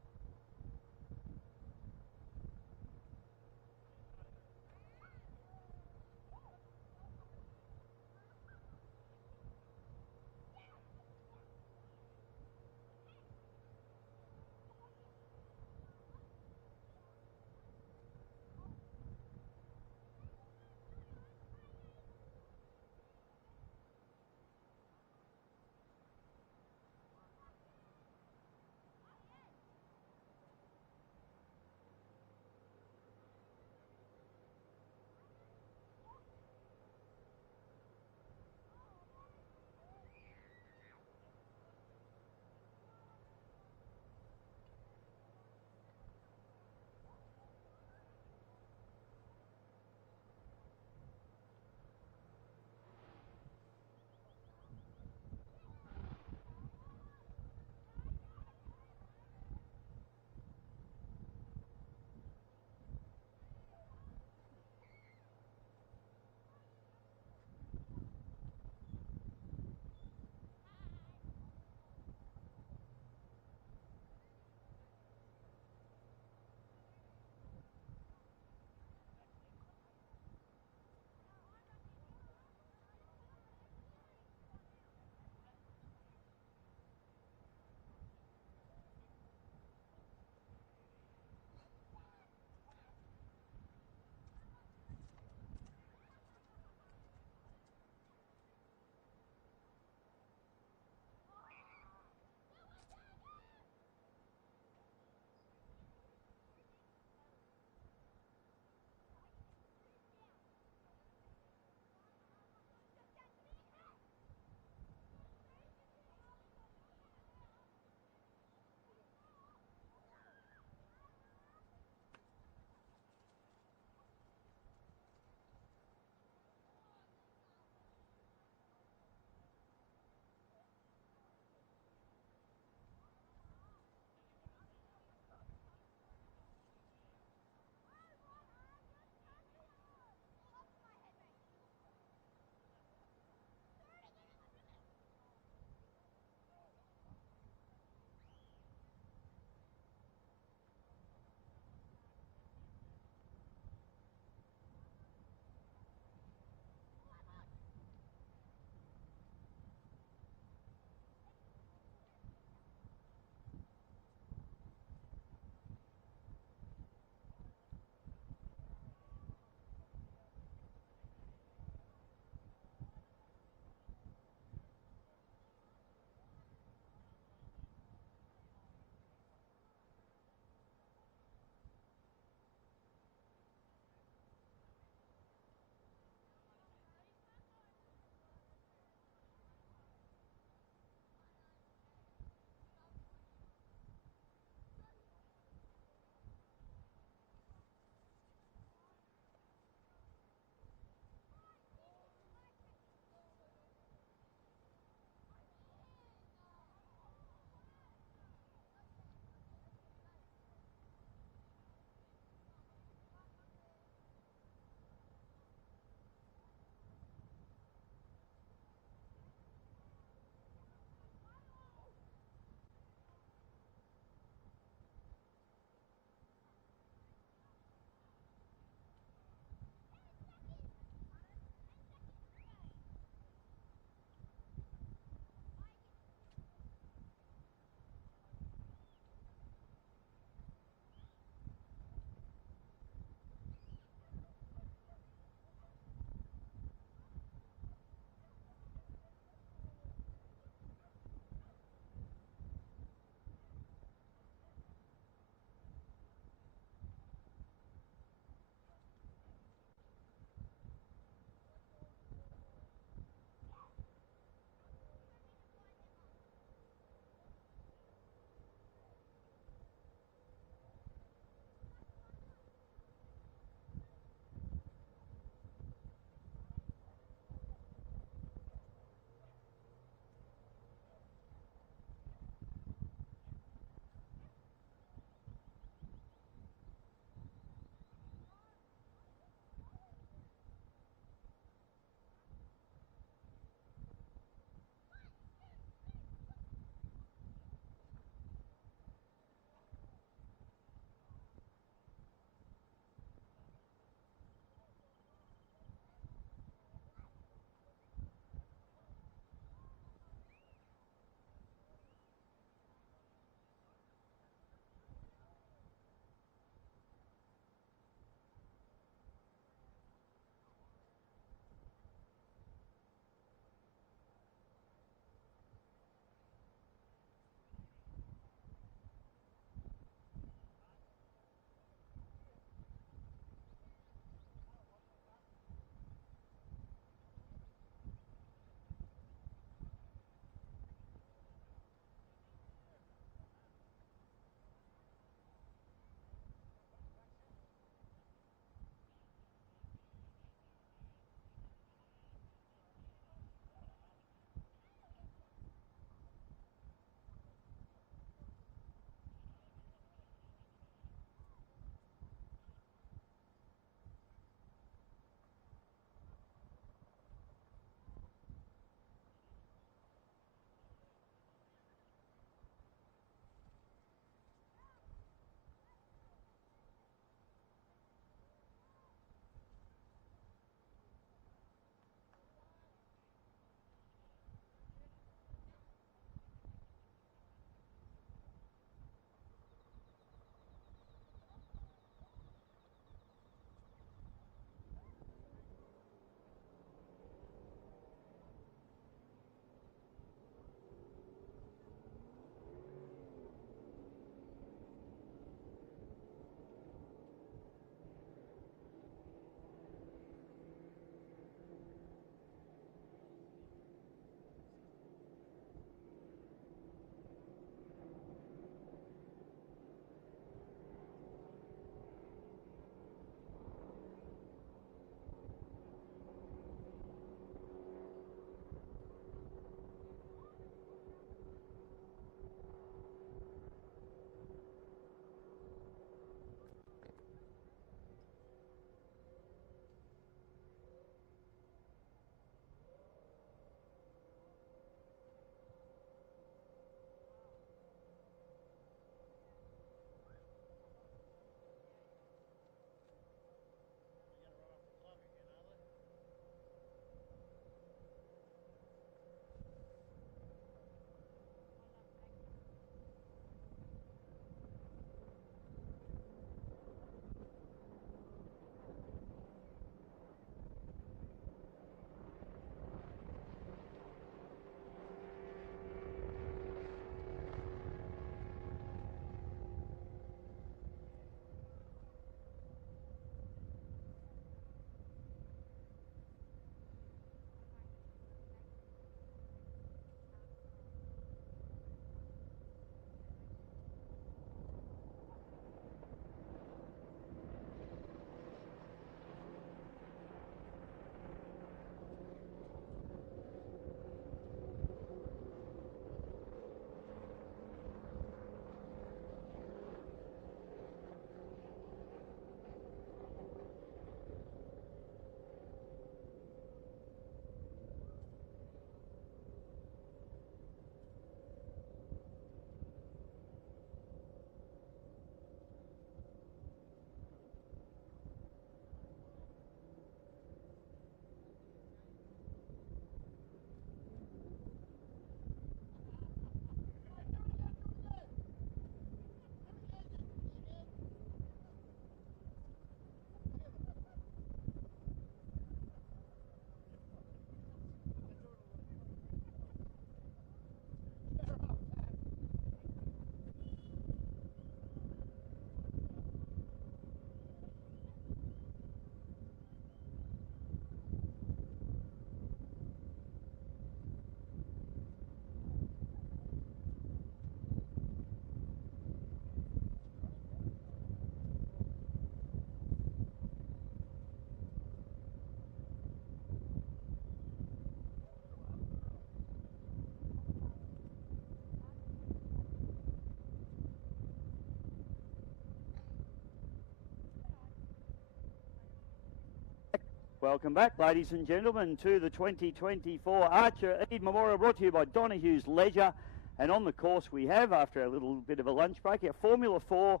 Welcome back, ladies and gentlemen, to the 2024 Archer Eade Memorial, brought to you by Donehue's Leisure. And on the course we have, after a little bit of a lunch break, our Formula 4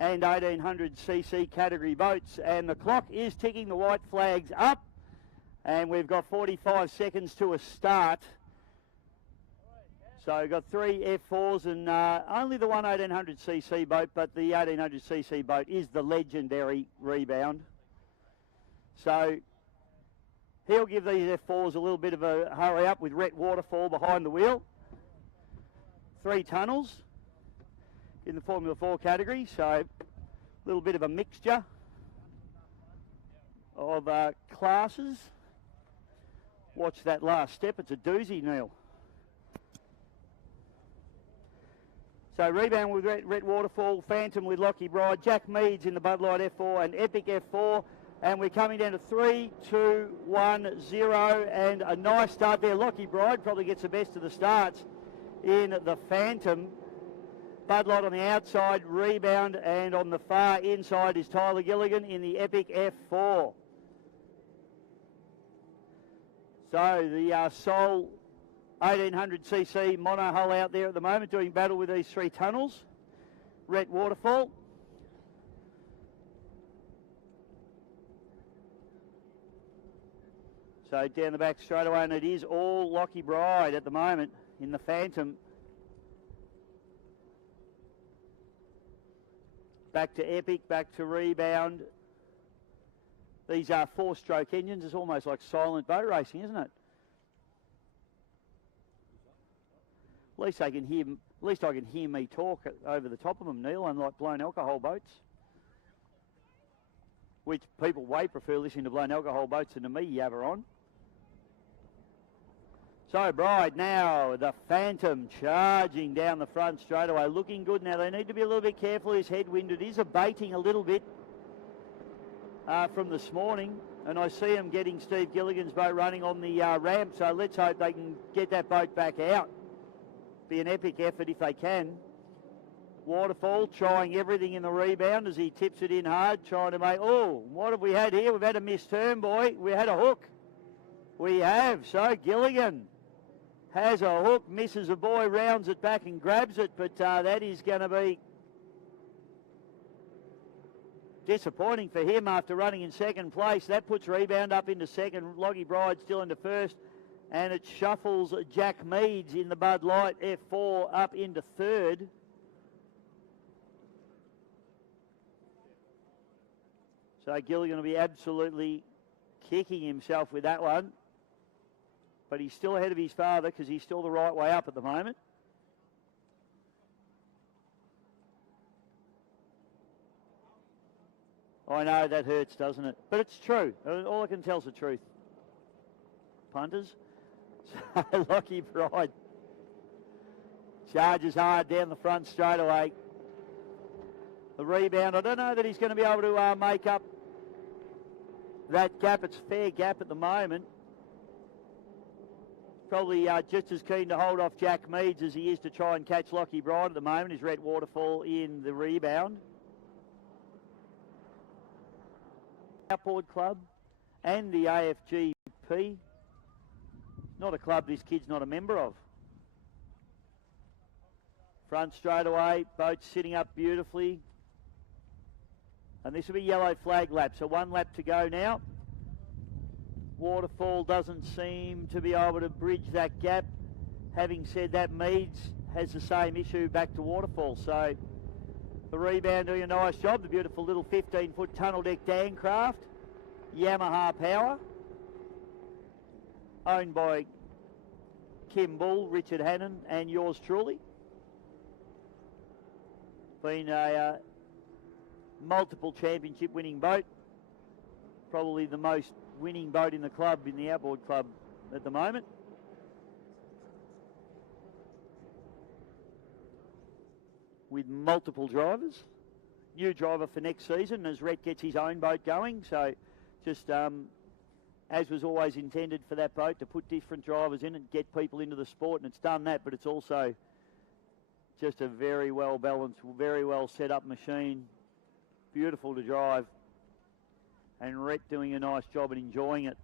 and 1800cc category boats. And the clock is ticking the white flags up. And we've got 45 seconds to a start. So we've got 3 F4s and only the one 1800cc boat, but the 1800cc boat is the legendary Rebound. So he'll give these F4s a little bit of a hurry up with Rhett Waterfall behind the wheel. 3 tunnels in the Formula 4 category, so a little bit of a mixture of classes. Watch that last step, it's a doozy, Neil. So Rebound with Rhett Waterfall, Phantom with Lockie Bride, Jack Meads in the Bud Light F4 and Epic F4. And we're coming down to 3, 2, 1, 0, and a nice start there. Lockie Bride probably gets the best of the starts in the Phantom. Bud Light on the outside, Rebound, and on the far inside is Tyler Gilligan in the Epic F4. So the sole 1800cc mono hull out there at the moment doing battle with these 3 tunnels. Rhett Waterfall. So down the back straight away, and it is all Lockie Bride at the moment in the Phantom. Back to Epic, back to Rebound. These are 4-stroke engines. It's almost like silent boat racing, isn't it? At least I can hear me talk over the top of them, Neil, unlike blown alcohol boats, which people way prefer listening to blown alcohol boats than to me yabber on. So Bride now, the Phantom charging down the front straight away, looking good. Now they need to be a little bit careful of this headwind. It is abating a little bit from this morning, and I see them getting Steve Gilligan's boat running on the ramp, so let's hope they can get that boat back out. Be an epic effort if they can. Waterfall trying everything in the Rebound as he tips it in hard, trying to make, oh, what have we had here? We've had a missed turn, boy. We had a hook. We have, so Gilligan has a hook, misses a boy, rounds it back and grabs it, but that is going to be disappointing for him after running in second place. That puts Rebound up into second, Lockie Bride still into first, and it shuffles Jack Meads in the Bud Light F4 up into third. So Gilligan will be absolutely kicking himself with that one. But he's still ahead of his father because he's still the right way up at the moment. I know that hurts, doesn't it? But it's true. All I can tell is the truth. Punters. So Lockie Bride charges hard down the front straight away. The Rebound, I don't know that he's going to be able to make up that gap. It's a fair gap at the moment. Probably just as keen to hold off Jack Meads as he is to try and catch Lockie Bride at the moment. Is Rhett Waterfall in the Rebound. Outboard Club and the AFGP. Not a club this kid's not a member of. Front straight away, boat sitting up beautifully. And this will be yellow flag lap, so 1 lap to go now. Waterfall doesn't seem to be able to bridge that gap. Having said that, Meads has the same issue back to Waterfall. So the Rebound doing a nice job. The beautiful little 15-foot tunnel deck Dancraft, Yamaha power, owned by Kim Bull, Richard Hannon, and yours truly. Been a multiple championship winning boat. Probably the most winning boat in the club, in the outboard club at the moment. With multiple drivers. New driver for next season as Rhett gets his own boat going. So just as was always intended for that boat, to put different drivers in and get people into the sport, and it's done that, but it's also just a very well balanced, very well set up machine. Beautiful to drive. And Rhett doing a nice job and enjoying it.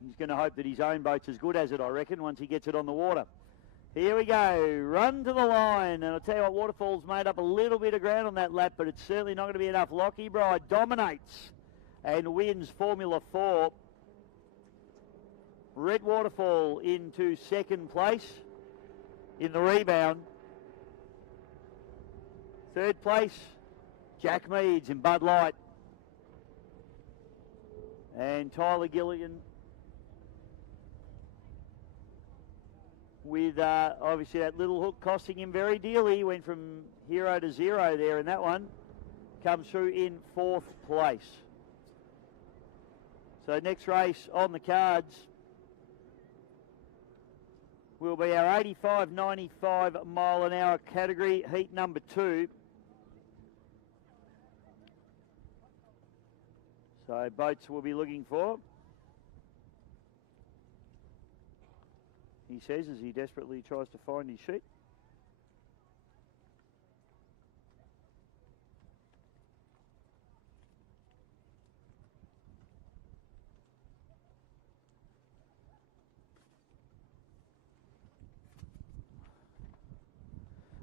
He's going to hope that his own boat's as good as it, I reckon, once he gets it on the water. Here we go, run to the line, and I'll tell you what, Waterfall's made up a little bit of ground on that lap, but it's certainly not going to be enough. Lockie Bride dominates and wins Formula 4. Red Waterfall into second place in the rebound. Third place, Jack Meads in Bud Light. And Tyler Gilligan with obviously that little hook costing him very dearly. He went from hero to zero there in that one. Comes through in fourth place. So next race on the cards will be our 85-95 mile an hour category, heat number 2. So boats we'll be looking for, he says, as he desperately tries to find his sheet.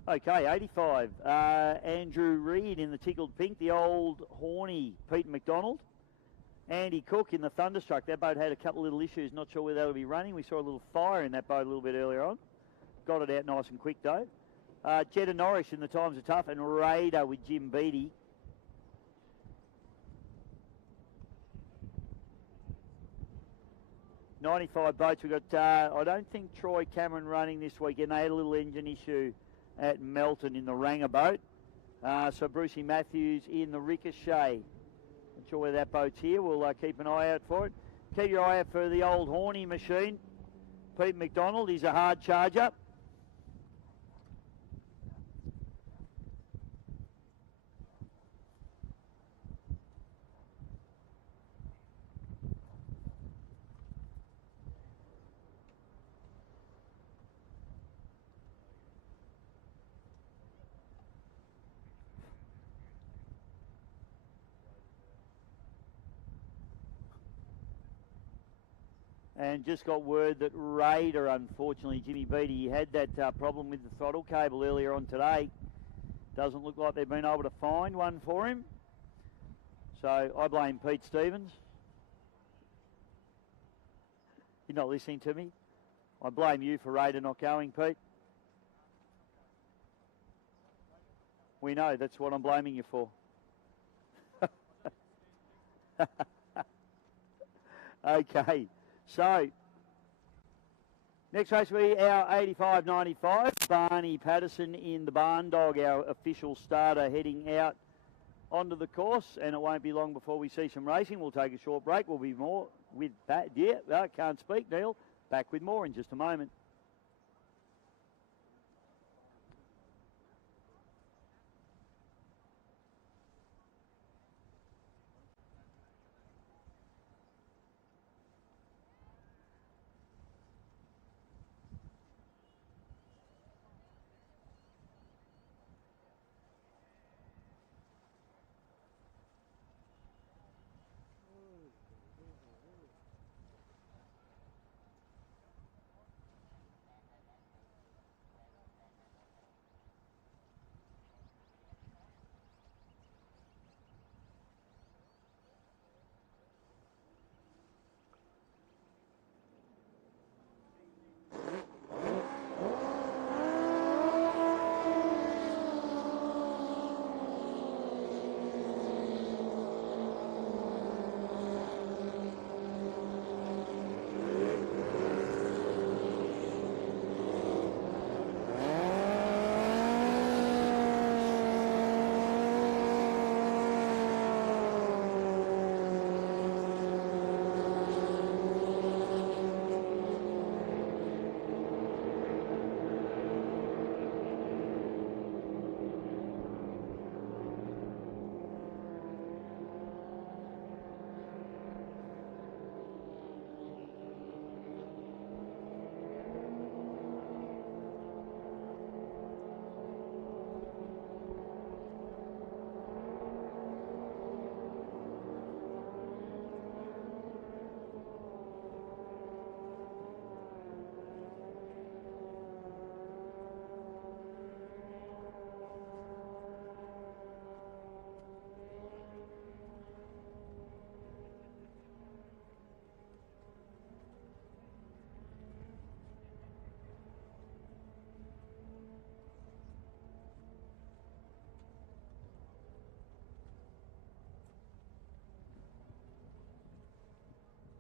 Okay, 85. Andrew Reid in the tickled pink, the old horny Pete McDonald. Andy Cook in the Thunderstruck. That boat had a couple of little issues, not sure whether that'll be running. We saw a little fire in that boat a little bit earlier on. Got it out nice and quick though. Jetta Norris in the Times Are Tough, and Raider with Jim Beattie. $95 boats. We've got, I don't think Troy Cameron running this weekend. They had a little engine issue at Melton in the Ranger boat. So Brucey Matthews in the Ricochet. Not sure where that boat's here. We'll keep an eye out for it. Keep your eye out for the old horny machine. Pete McDonald, he's a hard charger. And just got word that Raider, unfortunately, Jimmy Beattie, he had that problem with the throttle cable earlier on today. Doesn't look like they've been able to find one for him. So I blame Pete Stevens. You're not listening to me? I blame you for Raider not going, Pete. We know, that's what I'm blaming you for. Okay. So, next race will be our 85-95. Barney Patterson in the Barn Dog, our official starter, heading out onto the course. And it won't be long before we see some racing. We'll take a short break. We'll be more with that. Yeah, I can't speak, Neil. Back with more in just a moment.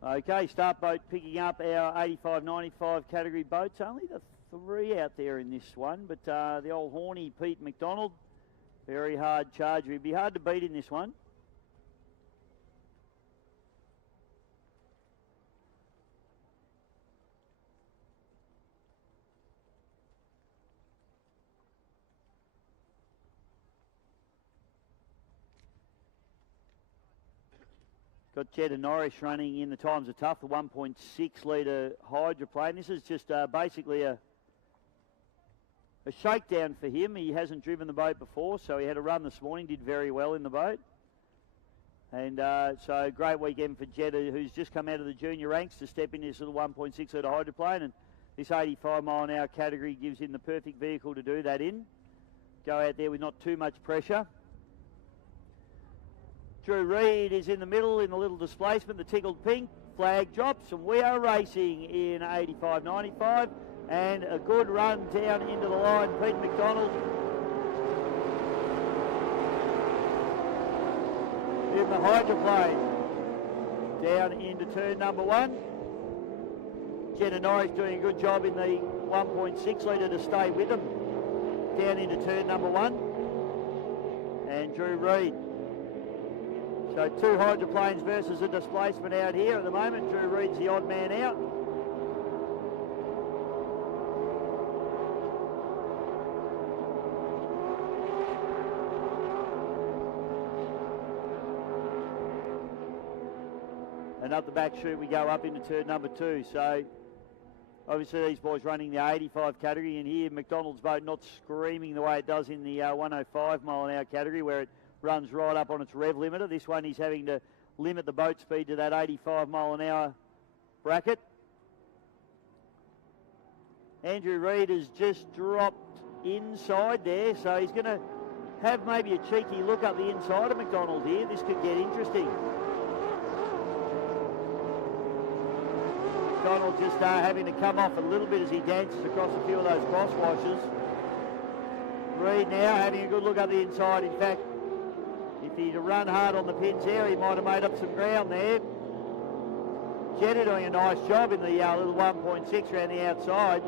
Okay, start boat picking up our 85-95 category boats. Only the 3 out there in this one, but the old horny Pete McDonald, very hard charger. He'd be hard to beat in this one. Got Jetta Norris running in the Times of Tough, the 1.6 litre hydroplane. This is just basically a shakedown for him. He hasn't driven the boat before, so he had a run this morning, did very well in the boat. And so great weekend for Jetta, who's just come out of the junior ranks to step in this little 1.6 litre hydroplane. And this 85 mile an hour category gives him the perfect vehicle to do that in. Go out there with not too much pressure. Drew Reid is in the middle in the little displacement, the tickled pink. Flag drops, and we are racing in 85-95. And a good run down into the line, Pete McDonald. In the hydroplane. Down into turn number 1. Jetta Norris doing a good job in the 1.6 litre to stay with them. Down into turn number 1. And Drew Reid. So 2 hydroplanes versus a displacement out here at the moment. Drew Reid's the odd man out. And up the back chute we go up into turn number 2. So obviously these boys running the 85 category, and here McDonald's boat not screaming the way it does in the 105 mile an hour category, where it runs right up on its rev limiter. This one he's having to limit the boat speed to that 85 mile an hour bracket. Andrew Reid has just dropped inside there, so he's going to have maybe a cheeky look up the inside of McDonald here. This could get interesting. McDonald just having to come off a little bit as he dances across a few of those cross washes. Reid now having a good look up the inside. In fact, if he'd run hard on the pins there, he might have made up some ground there. Jetta doing a nice job in the little 1.6 around the outside.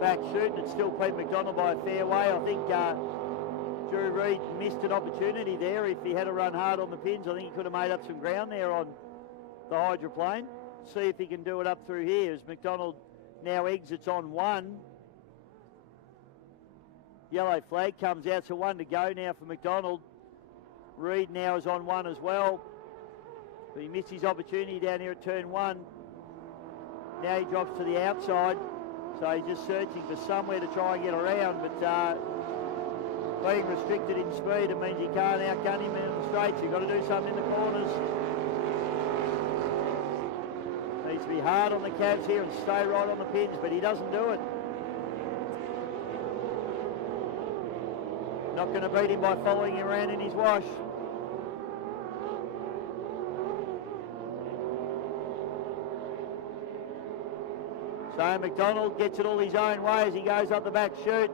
Back shooting, it's still Pete McDonald by a fair way. I think Drew Reid missed an opportunity there. If he had to run hard on the pins, I think he could have made up some ground there on the hydroplane. See if he can do it up through here as McDonald now exits on 1. Yellow flag comes out, so 1 to go now for McDonald. Reid now is on 1 as well. But he missed his opportunity down here at turn 1. Now he drops to the outside. So he's just searching for somewhere to try and get around, but being restricted in speed, it means you can't outgun him in the straights. You've got to do something in the corners. Needs to be hard on the cabs here and stay right on the pins, but he doesn't do it. Not going to beat him by following him around in his wash. So McDonald gets it all his own way as he goes up the back chute.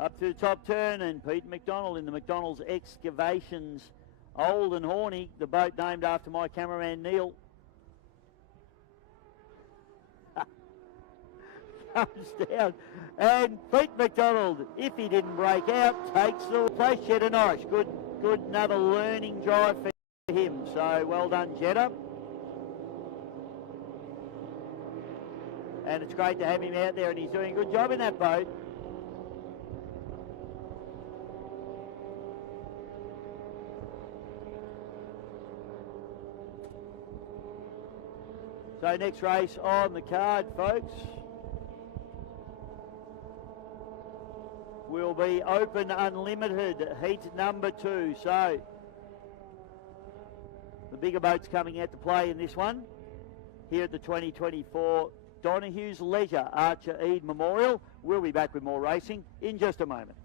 Up to the top turn, and Pete McDonald in the McDonald's Excavations Old and Horny, the boat named after my cameraman Neil. Comes down, and Pete McDonald, if he didn't break out, takes the place. Jetta Norris, good another learning drive for him. So well done, Jetta. And it's great to have him out there, and he's doing a good job in that boat. So next race on the card, folks, will be Open Unlimited, heat number 2. So the bigger boats coming out to play in this one here at the 2024 Donehue's Leisure Archer Eade Memorial. We'll be back with more racing in just a moment.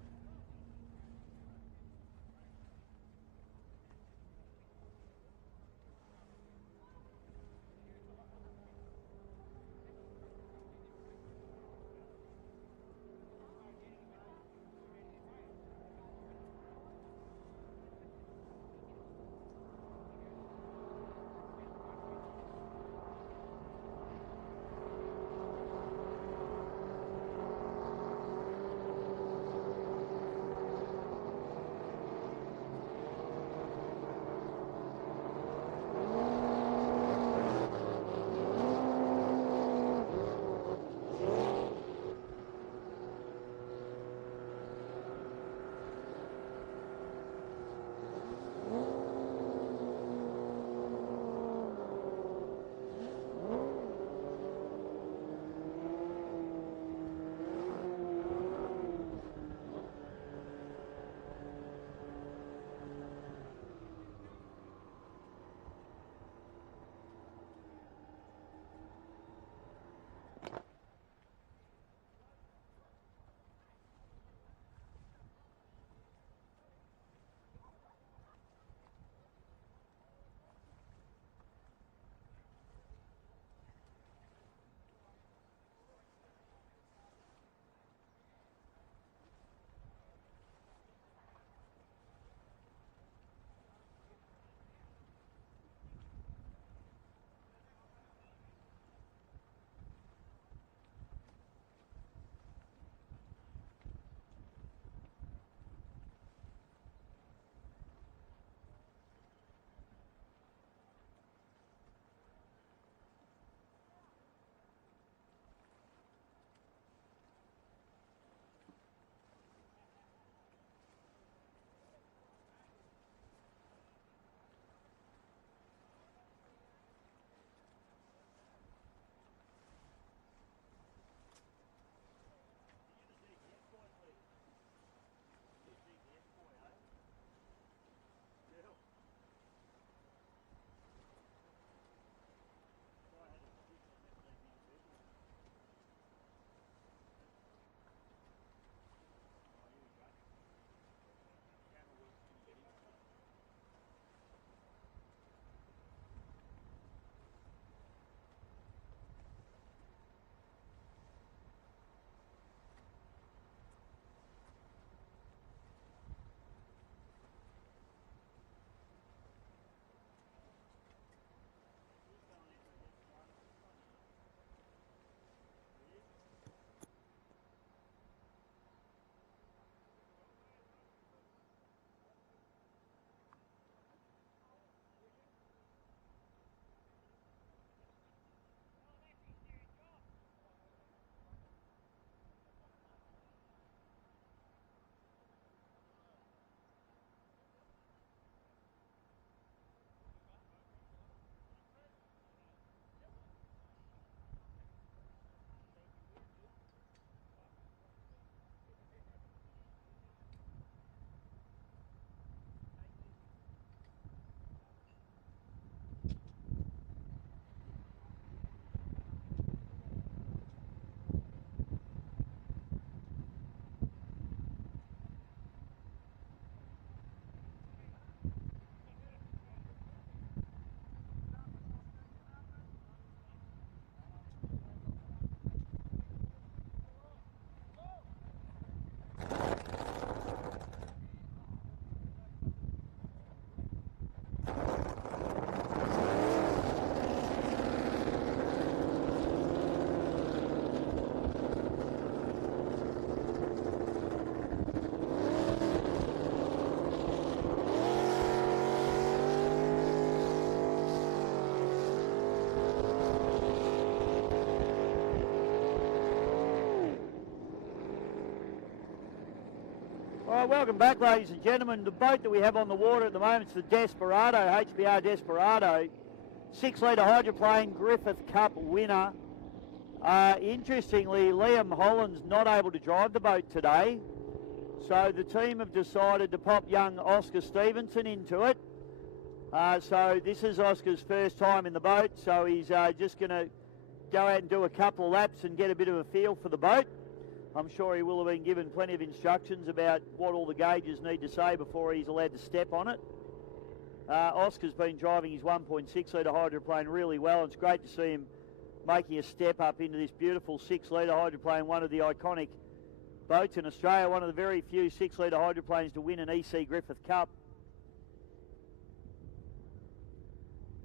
Welcome back, ladies and gentlemen. The boat that we have on the water at the moment is the Desperado, HBR Desperado, 6-litre hydroplane Griffith Cup winner. Interestingly, Liam Holland's not able to drive the boat today, so the team have decided to pop young Oscar Stevenson into it. So this is Oscar's first time in the boat, so he's just going to go out and do a couple of laps and get a bit of a feel for the boat. I'm sure he will have been given plenty of instructions about what all the gauges need to say before he's allowed to step on it. Oscar's been driving his 1.6 litre hydroplane really well. It's great to see him making a step up into this beautiful 6 litre hydroplane, one of the iconic boats in Australia, one of the very few 6 litre hydroplanes to win an EC Griffith Cup.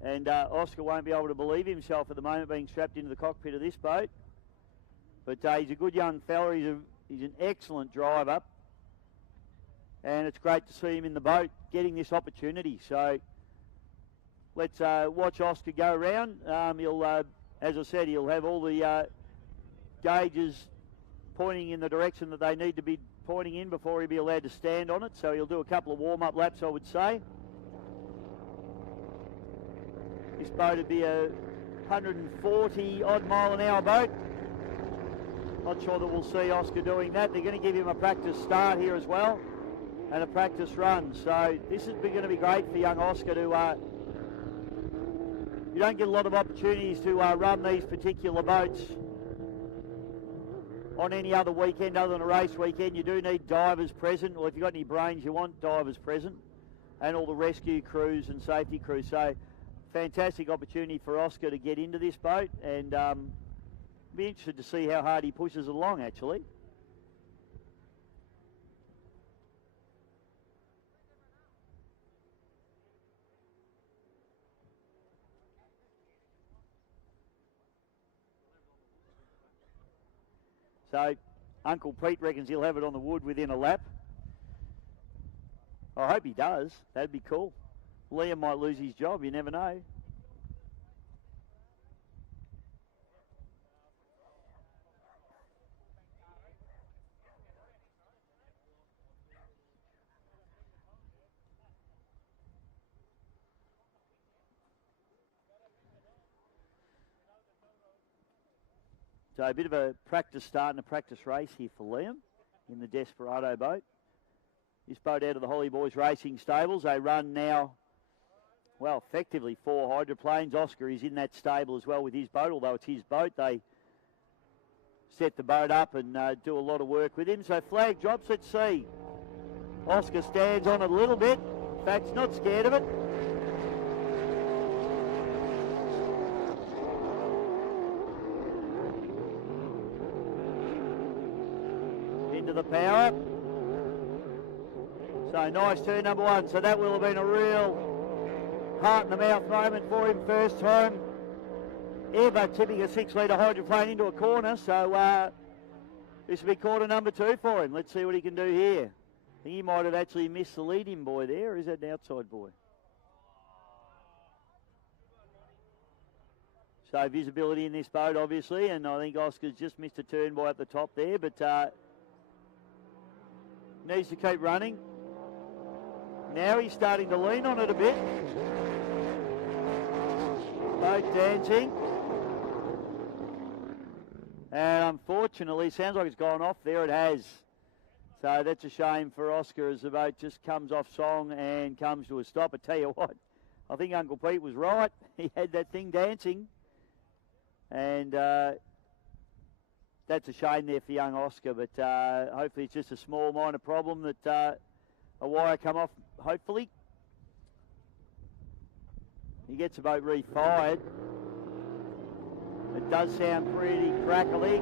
And Oscar won't be able to believe himself at the moment being strapped into the cockpit of this boat. But he's a good young fella. He's an excellent driver. And it's great to see him in the boat getting this opportunity. So let's watch Oscar go around. He'll, as I said, he'll have all the gauges pointing in the direction that they need to be pointing in before he'll be allowed to stand on it. So he'll do a couple of warm-up laps, I would say. This boat would be a 140 odd mile an hour boat. Not sure that we'll see Oscar doing that. They're going to give him a practice start here as well and a practice run. So this is going to be great for young Oscar to... you don't get a lot of opportunities to run these particular boats on any other weekend other than a race weekend. You do need divers present, or if you've got any brains, you want divers present, and all the rescue crews and safety crews. So fantastic opportunity for Oscar to get into this boat, and be interested to see how hard he pushes it along, actually. So Uncle Pete reckons he'll have it on the wood within a lap. I hope he does. That'd be cool. Liam might lose his job, you never know. So a bit of a practice start and a practice race here for Liam in the Desperado boat. This boat out of the Holly Boys Racing Stables. They run now, well, effectively 4 hydroplanes. Oscar is in that stable as well with his boat, although it's his boat. They set the boat up and do a lot of work with him. So flag drops, let's see. Oscar stands on it a little bit. In fact, he's not scared of it. Into the power. So nice turn number 1. So that will have been a real heart in the mouth moment for him. First time ever tipping a 6 litre hydroplane into a corner. So this will be quarter number 2 for him. Let's see what he can do here. I think he might have actually missed the lead-in boy there. Or is that an outside boy? So visibility in this boat, obviously. And I think Oscar's just missed a turn by at the top there. But needs to keep running. Now he's starting to lean on it a bit. Boat dancing. And unfortunately, sounds like it's gone off. There it has. So that's a shame for Oscar as the boat just comes off song and comes to a stop. I tell you what, I think Uncle Pete was right. He had that thing dancing. And that's a shame there for young Oscar, but hopefully it's just a small minor problem that a wire come off, hopefully. He gets the boat refired. It does sound pretty crackly.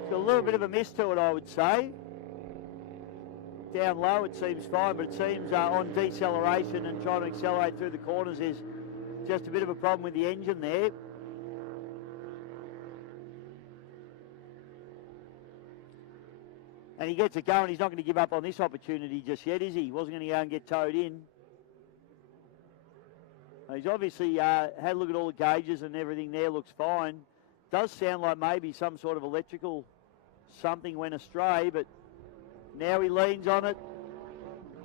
It's got a little bit of a miss to it, I would say. Down low it seems fine, but it seems on deceleration and trying to accelerate through the corners is just a bit of a problem with the engine there. And he gets it going. He's not going to give up on this opportunity just yet, is he? He wasn't going to go and get towed in. He's obviously had a look at all the gauges and everything there. Looks fine. Does sound like maybe some sort of electrical something went astray, but now he leans on it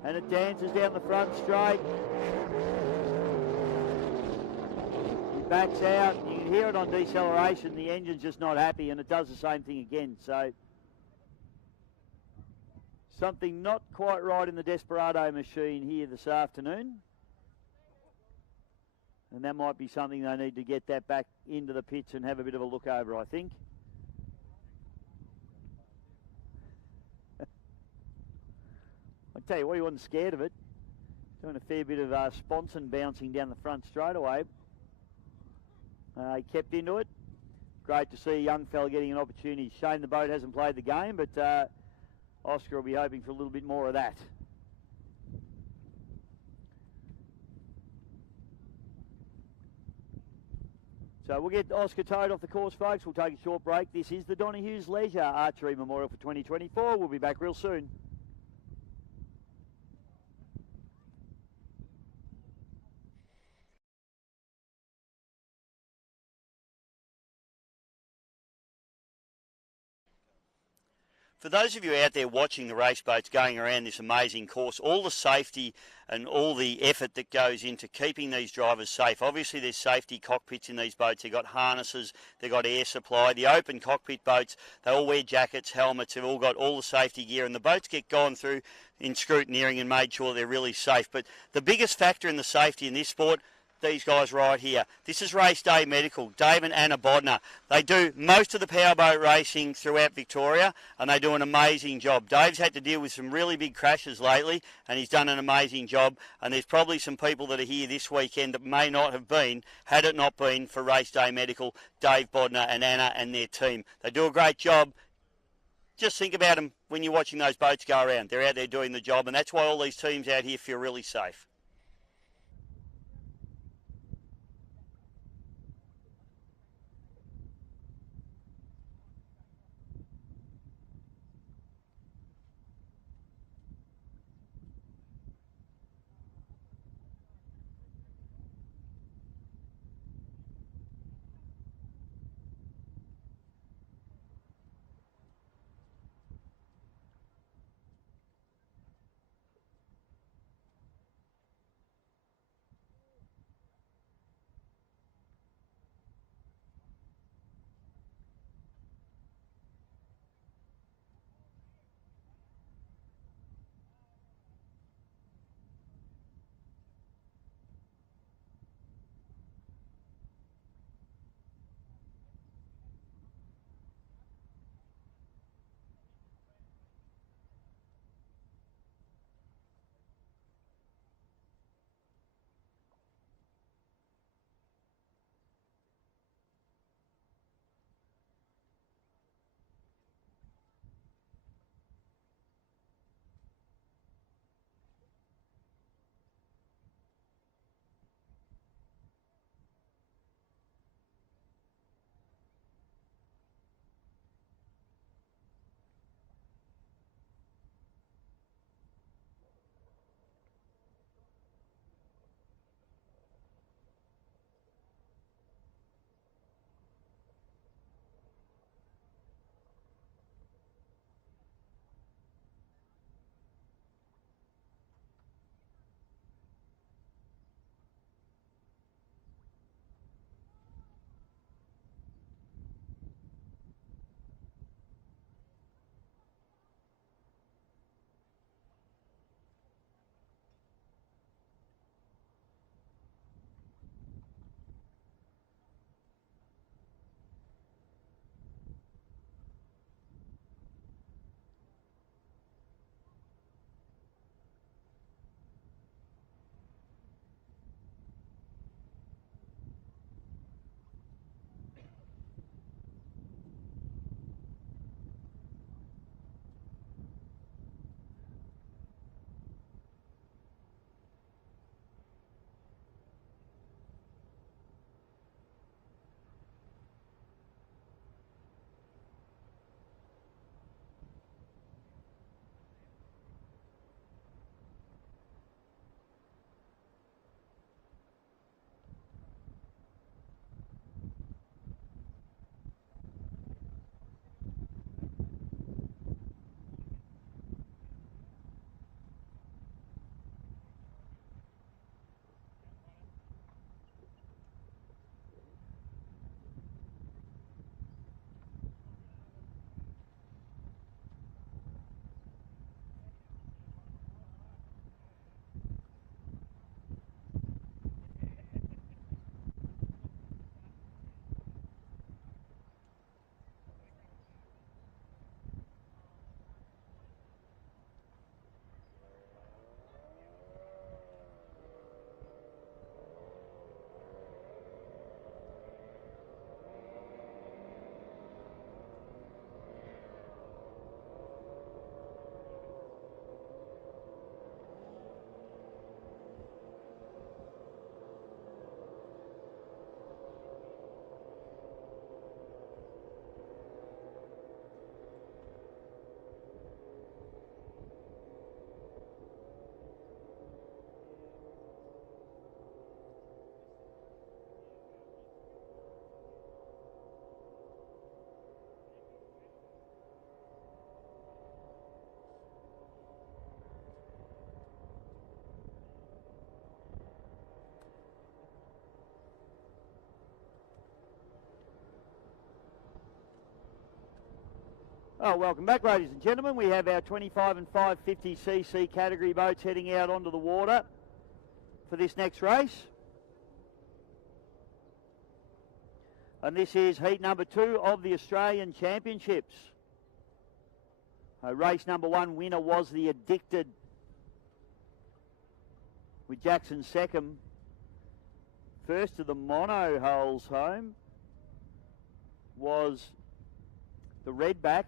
and it dances down the front straight. He backs out. You can hear it on deceleration. The engine's just not happy, and it does the same thing again. So something not quite right in the Desperado machine here this afternoon. And that might be something they need to get that back into the pits and have a bit of a look over, I think. I tell you what, he wasn't scared of it. Doing a fair bit of sponson bouncing down the front straight away. He kept into it. Great to see a young fella getting an opportunity. Shame the boat hasn't played the game, but Oscar will be hoping for a little bit more of that. So we'll get Oscar towed off the course, folks. We'll take a short break. This is the Donehue's Leisure Archery Memorial for 2024. We'll be back real soon. For those of you out there watching the race boats going around this amazing course, all the safety and all the effort that goes into keeping these drivers safe. Obviously there's safety cockpits in these boats. They've got harnesses, they've got air supply. The open cockpit boats, they all wear jackets, helmets, they've all got all the safety gear, and the boats get gone through in scrutineering and made sure they're really safe. But the biggest factor in the safety in this sport, these guys right here. This is Race Day Medical, Dave and Anna Bodner. They do most of the powerboat racing throughout Victoria, and they do an amazing job. Dave's had to deal with some really big crashes lately, and he's done an amazing job. And there's probably some people that are here this weekend that may not have been, had it not been for Race Day Medical, Dave Bodner and Anna and their team. They do a great job. Just think about them when you're watching those boats go around. They're out there doing the job, and that's why all these teams out here feel really safe. Oh, welcome back, ladies and gentlemen. We have our 25 and 550cc category boats heading out onto the water for this next race. And this is heat number 2 of the Australian Championships. Race number 1 winner was the Addicted, with Jackson second. First of the mono holes home was the Redback.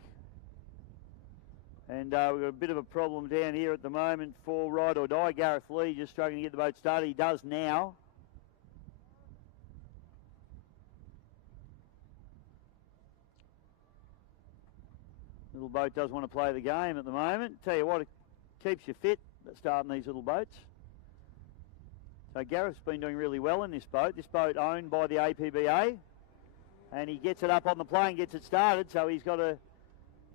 And we've got a bit of a problem down here at the moment for Ride or Die. Gareth Lee just struggling to get the boat started. He does now. Little boat does want to play the game at the moment. Tell you what, it keeps you fit starting these little boats. So Gareth's been doing really well in this boat. This boat owned by the APBA. And he gets it up on the plane, gets it started. So he's got a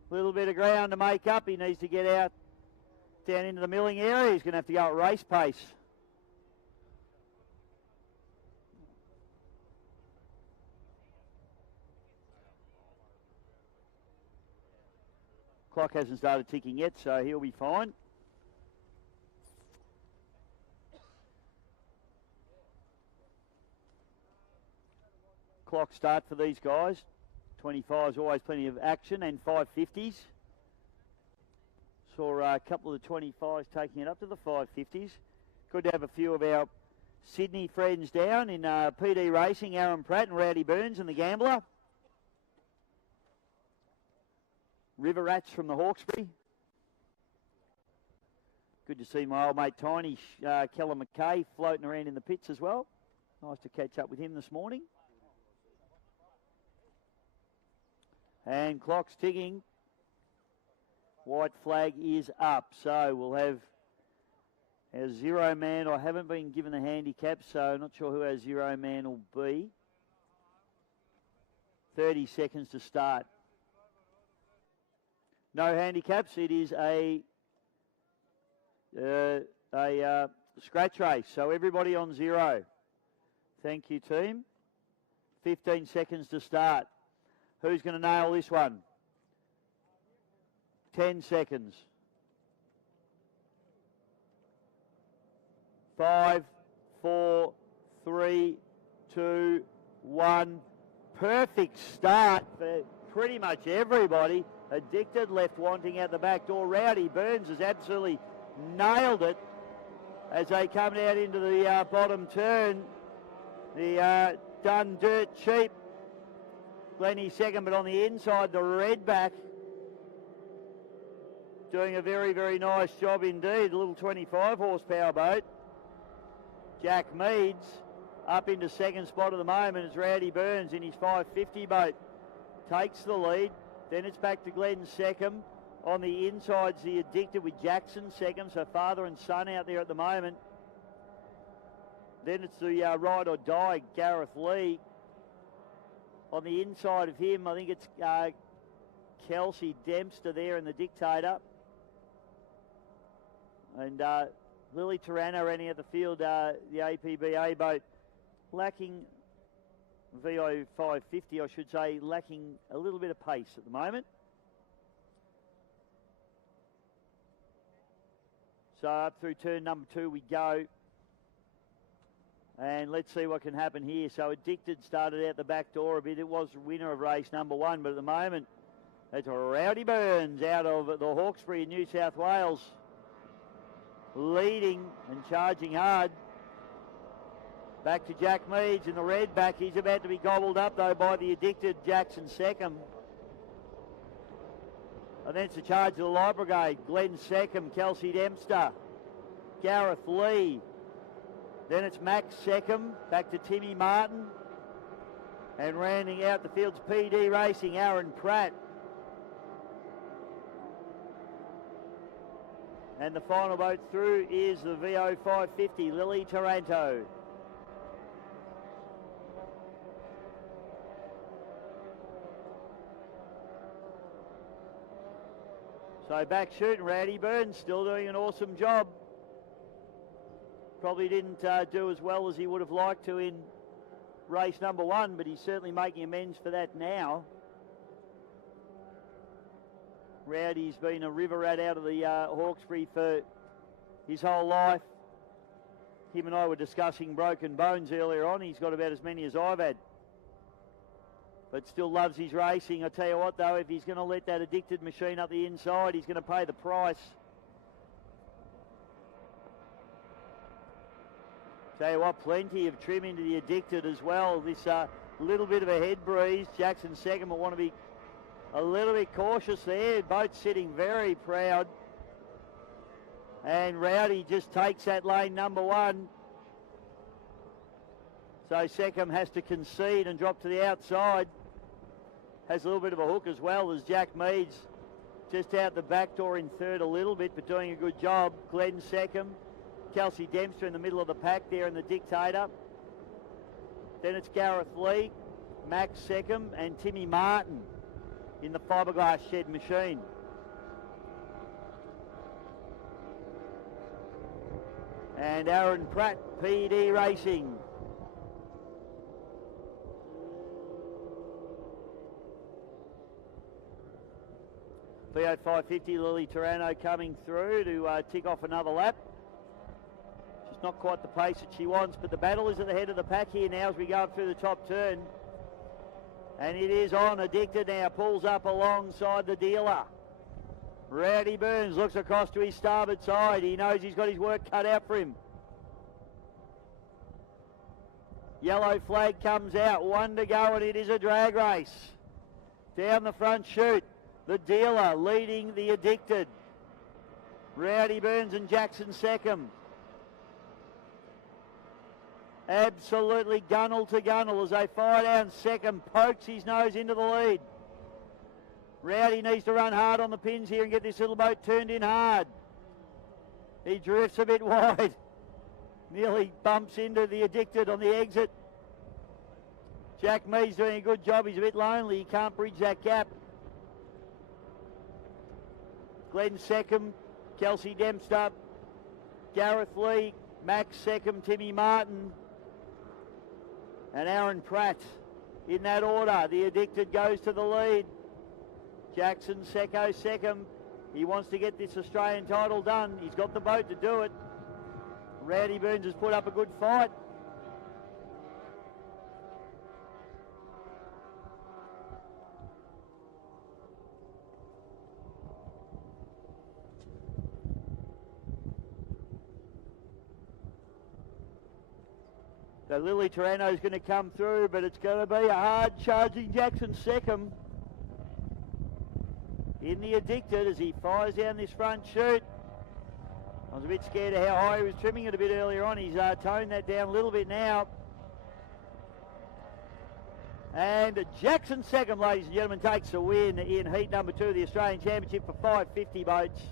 little bit of ground to make up. He needs to get out down into the milling area. He's going to have to go at race pace. Clock hasn't started ticking yet, so he'll be fine. Clock start for these guys. 25's always plenty of action, and 550s. Saw a couple of the 25s taking it up to the 550s. Good to have a few of our Sydney friends down in PD Racing, Aaron Pratt and Rowdy Burns and the Gambler. River Rats from the Hawkesbury. Good to see my old mate Tiny Keller McKay floating around in the pits as well. Nice to catch up with him this morning. And clock's ticking. White flag is up. So we'll have our 0 man. I haven't been given the handicap, so not sure who our 0 man will be. 30 seconds to start. No handicaps. It is a scratch race. So everybody on 0. Thank you, team. 15 seconds to start. Who's going to nail this one? 10 seconds. 5, 4, 3, 2, 1. Perfect start for pretty much everybody. Addicted left wanting out the back door. Rowdy Burns has absolutely nailed it as they come out into the bottom turn. The done dirt cheap. Glennie second, but on the inside, the Redback doing a very, very nice job indeed. A little 25 horsepower boat. Jack Meads up into second spot at the moment as Rowdy Burns in his 550 boat takes the lead. Then it's back to Glenn second. On the inside's the Addicted with Jackson second, so father and son out there at the moment. Then it's the Ride or Die, Gareth Lee. On the inside of him, I think it's Kelsey Dempster there in the Dictator. And Lily Tarano running at the field, the APBA boat, lacking VO 550, I should say, lacking a little bit of pace at the moment. So up through turn number 2 we go. And let's see what can happen here. So Addicted started out the back door a bit. It was winner of race number 1, but at the moment, it's Rowdy Burns out of the Hawkesbury in New South Wales, leading and charging hard. Back to Jack Meads in the Redback. He's about to be gobbled up, though, by the Addicted Jackson second. And then it's the charge of the Light Brigade. Glenn second, Kelsey Dempster, Gareth Lee. Then it's Max second, back to Timmy Martin. And rounding out the field's PD Racing, Aaron Pratt. And the final boat through is the VO 550, Lily Taranto. So back shooting, Rowdy Burns still doing an awesome job. Probably didn't do as well as he would have liked to in race number 1, but he's certainly making amends for that now. Rowdy's been a river rat out of the Hawkesbury for his whole life. Him and I were discussing broken bones earlier on. He's got about as many as I've had. But still loves his racing. I tell you what, though, if he's going to let that Addicted machine up the inside, he's going to pay the price. Tell you what, plenty of trim into the Addicted as well. This little bit of a head breeze. Jackson second will want to be a little bit cautious there. Both sitting very proud. And Rowdy just takes that lane number one. So Seckham has to concede and drop to the outside. Has a little bit of a hook as well as Jack Meads just out the back door in third a little bit, but doing a good job. Glenn Seckham. Kelsey Dempster in the middle of the pack there in the Dictator. Then it's Gareth Lee, Max Seckham and Timmy Martin in the fiberglass shed machine. And Aaron Pratt, PD Racing. VO 550, Lily Tarano coming through to tick off another lap. She's not quite the pace that she wants, but the battle is at the head of the pack here now as we go up through the top turn. And it is on. Addicted now pulls up alongside the dealer. Rowdy Burns looks across to his starboard side. He knows he's got his work cut out for him. Yellow flag comes out. One to go, and it is a drag race. Down the front chute, the dealer leading the Addicted. Rowdy Burns and Jackson Seckham. Absolutely gunnel to gunnel as they fire down. Seckham pokes his nose into the lead. Rowdy needs to run hard on the pins here and get this little boat turned in hard. He drifts a bit wide. Nearly bumps into the Addicted on the exit. Jack Meads doing a good job. He's a bit lonely. He can't bridge that gap. Glenn Seckham, Kelsey Dempster, Gareth Lee, Max Seckham, Timmy Martin, and Aaron Pratt in that order. The Addicted goes to the lead. Jackson Secco Seckham. He wants to get this Australian title done. He's got the boat to do it. Rowdy Burns has put up a good fight. So Lily Tarano is going to come through, but it's going to be a hard charging Jackson Seckham in the Addicted as he fires down this front chute. I was a bit scared of how high he was trimming it a bit earlier on. He's toned that down a little bit now. And Jackson Seckham, ladies and gentlemen, takes the win in heat number 2 of the Australian Championship for 550 boats.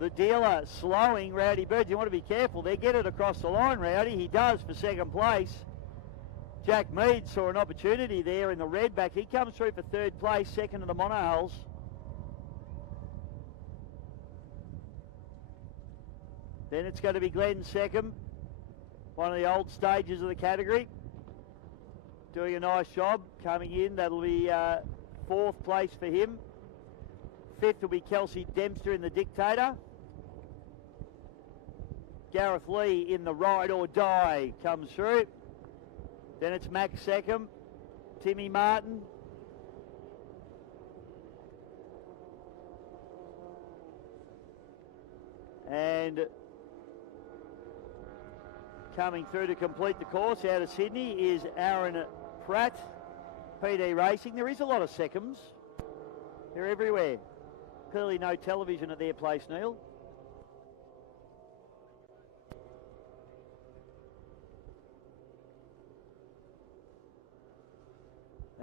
The dealer slowing Rowdy Burns. You want to be careful there. Get it across the line, Rowdy. He does for second place. Jack Meads saw an opportunity there in the red back. He comes through for third place, second of the monohulls. Then it's going to be Glenn Seckham, one of the old stages of the category. Doing a nice job coming in. That'll be fourth place for him. Fifth will be Kelsey Dempster in the Dictator. Gareth Lee in the Ride or Die comes through. Then it's Max Seckham, Timmy Martin. And coming through to complete the course out of Sydney is Aaron Pratt, PD Racing. There is a lot of Seckhams. They're everywhere. Clearly no television at their place, Neil.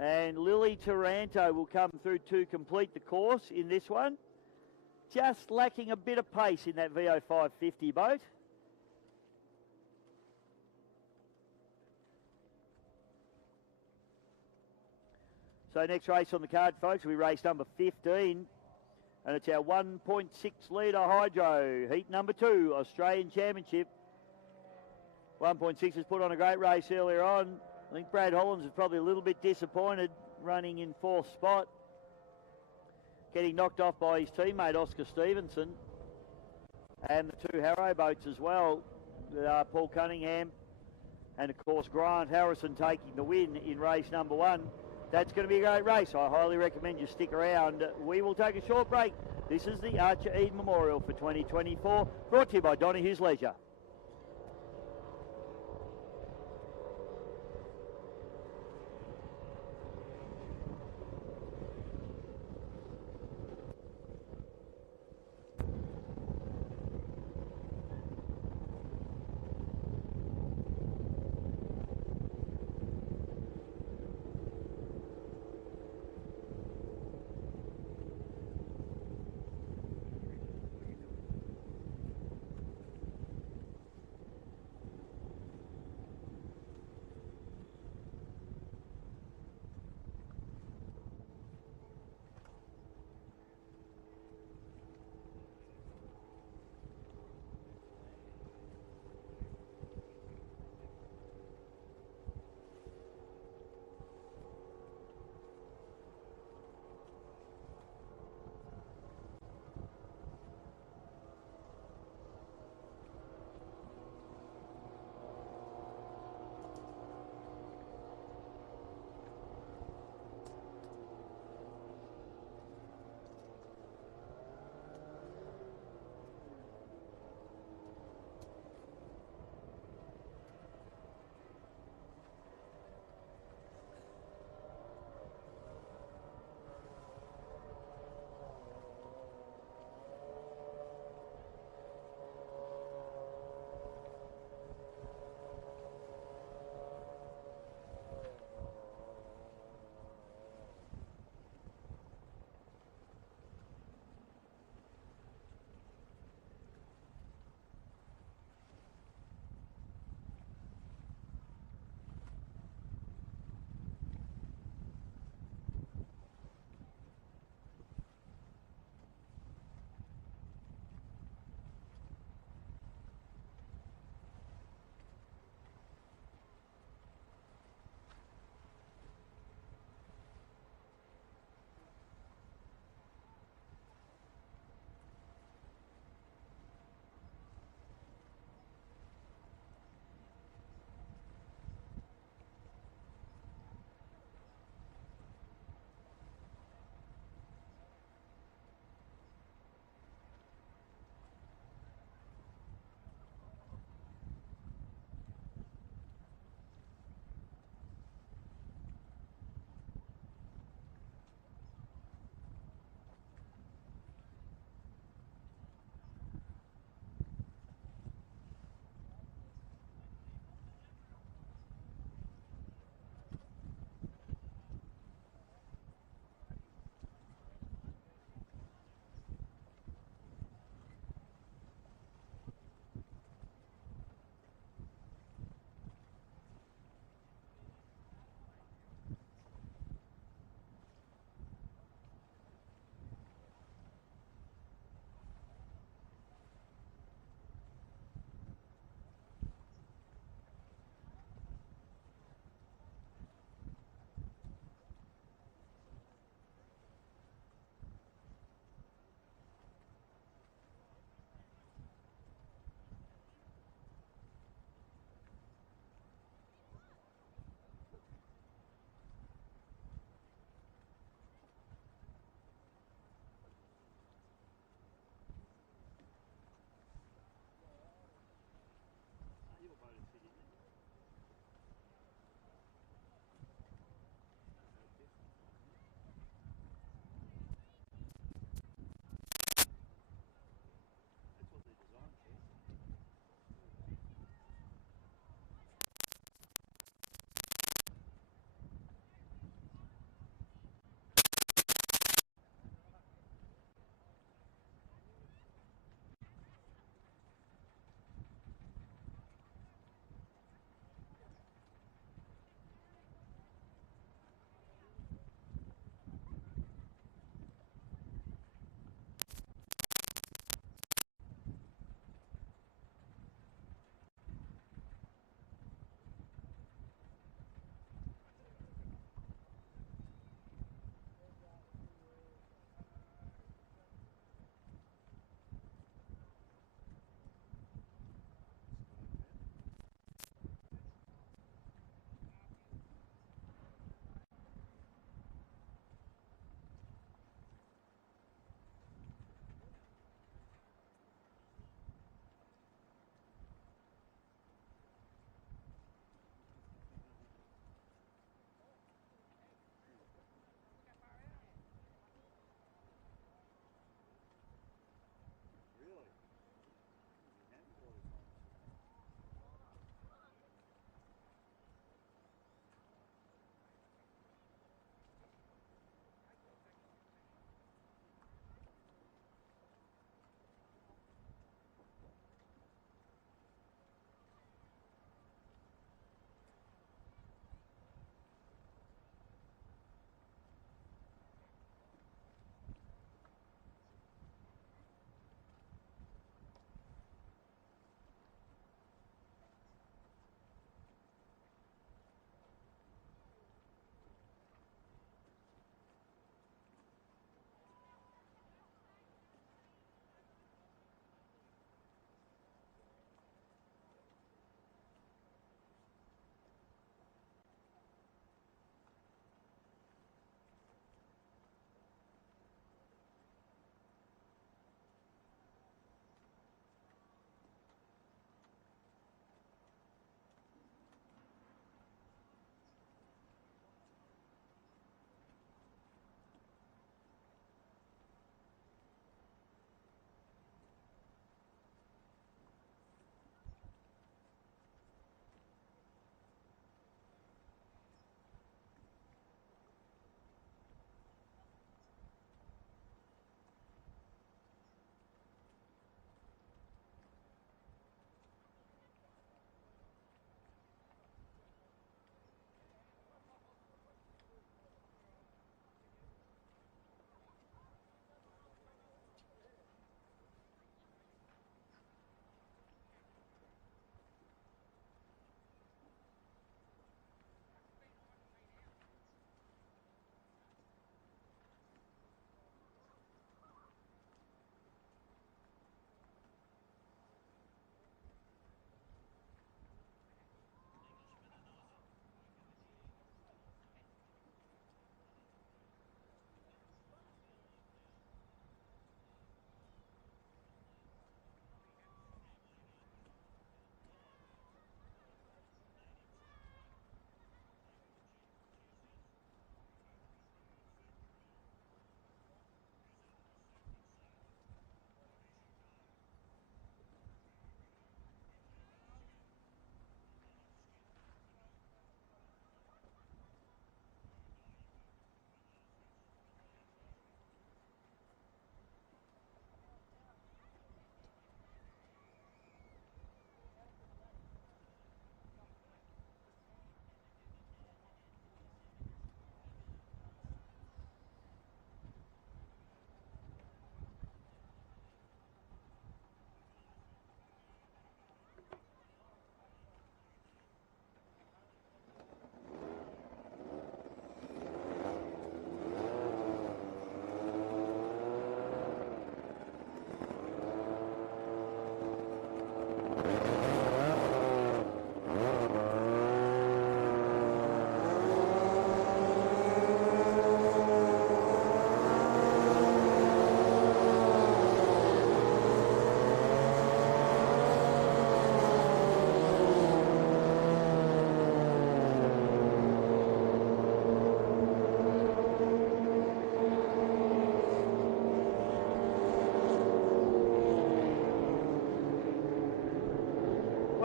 And Lily Taranto will come through to complete the course in this one. Just lacking a bit of pace in that VO 550 boat. So next race on the card, folks, we race number 15. And it's our 1.6 litre hydro, heat number 2, Australian Championship. 1.6 has put on a great race earlier on. I think Brad Hollands is probably a little bit disappointed running in fourth spot. getting knocked off by his teammate Oscar Stevenson. And the two Harrow boats as well, Paul Cunningham and of course Grant Harrison taking the win in race number 1. That's going to be a great race. I highly recommend you stick around. We will take a short break. This is the Archer Eade Memorial for 2024, brought to you by Donehue's Leisure.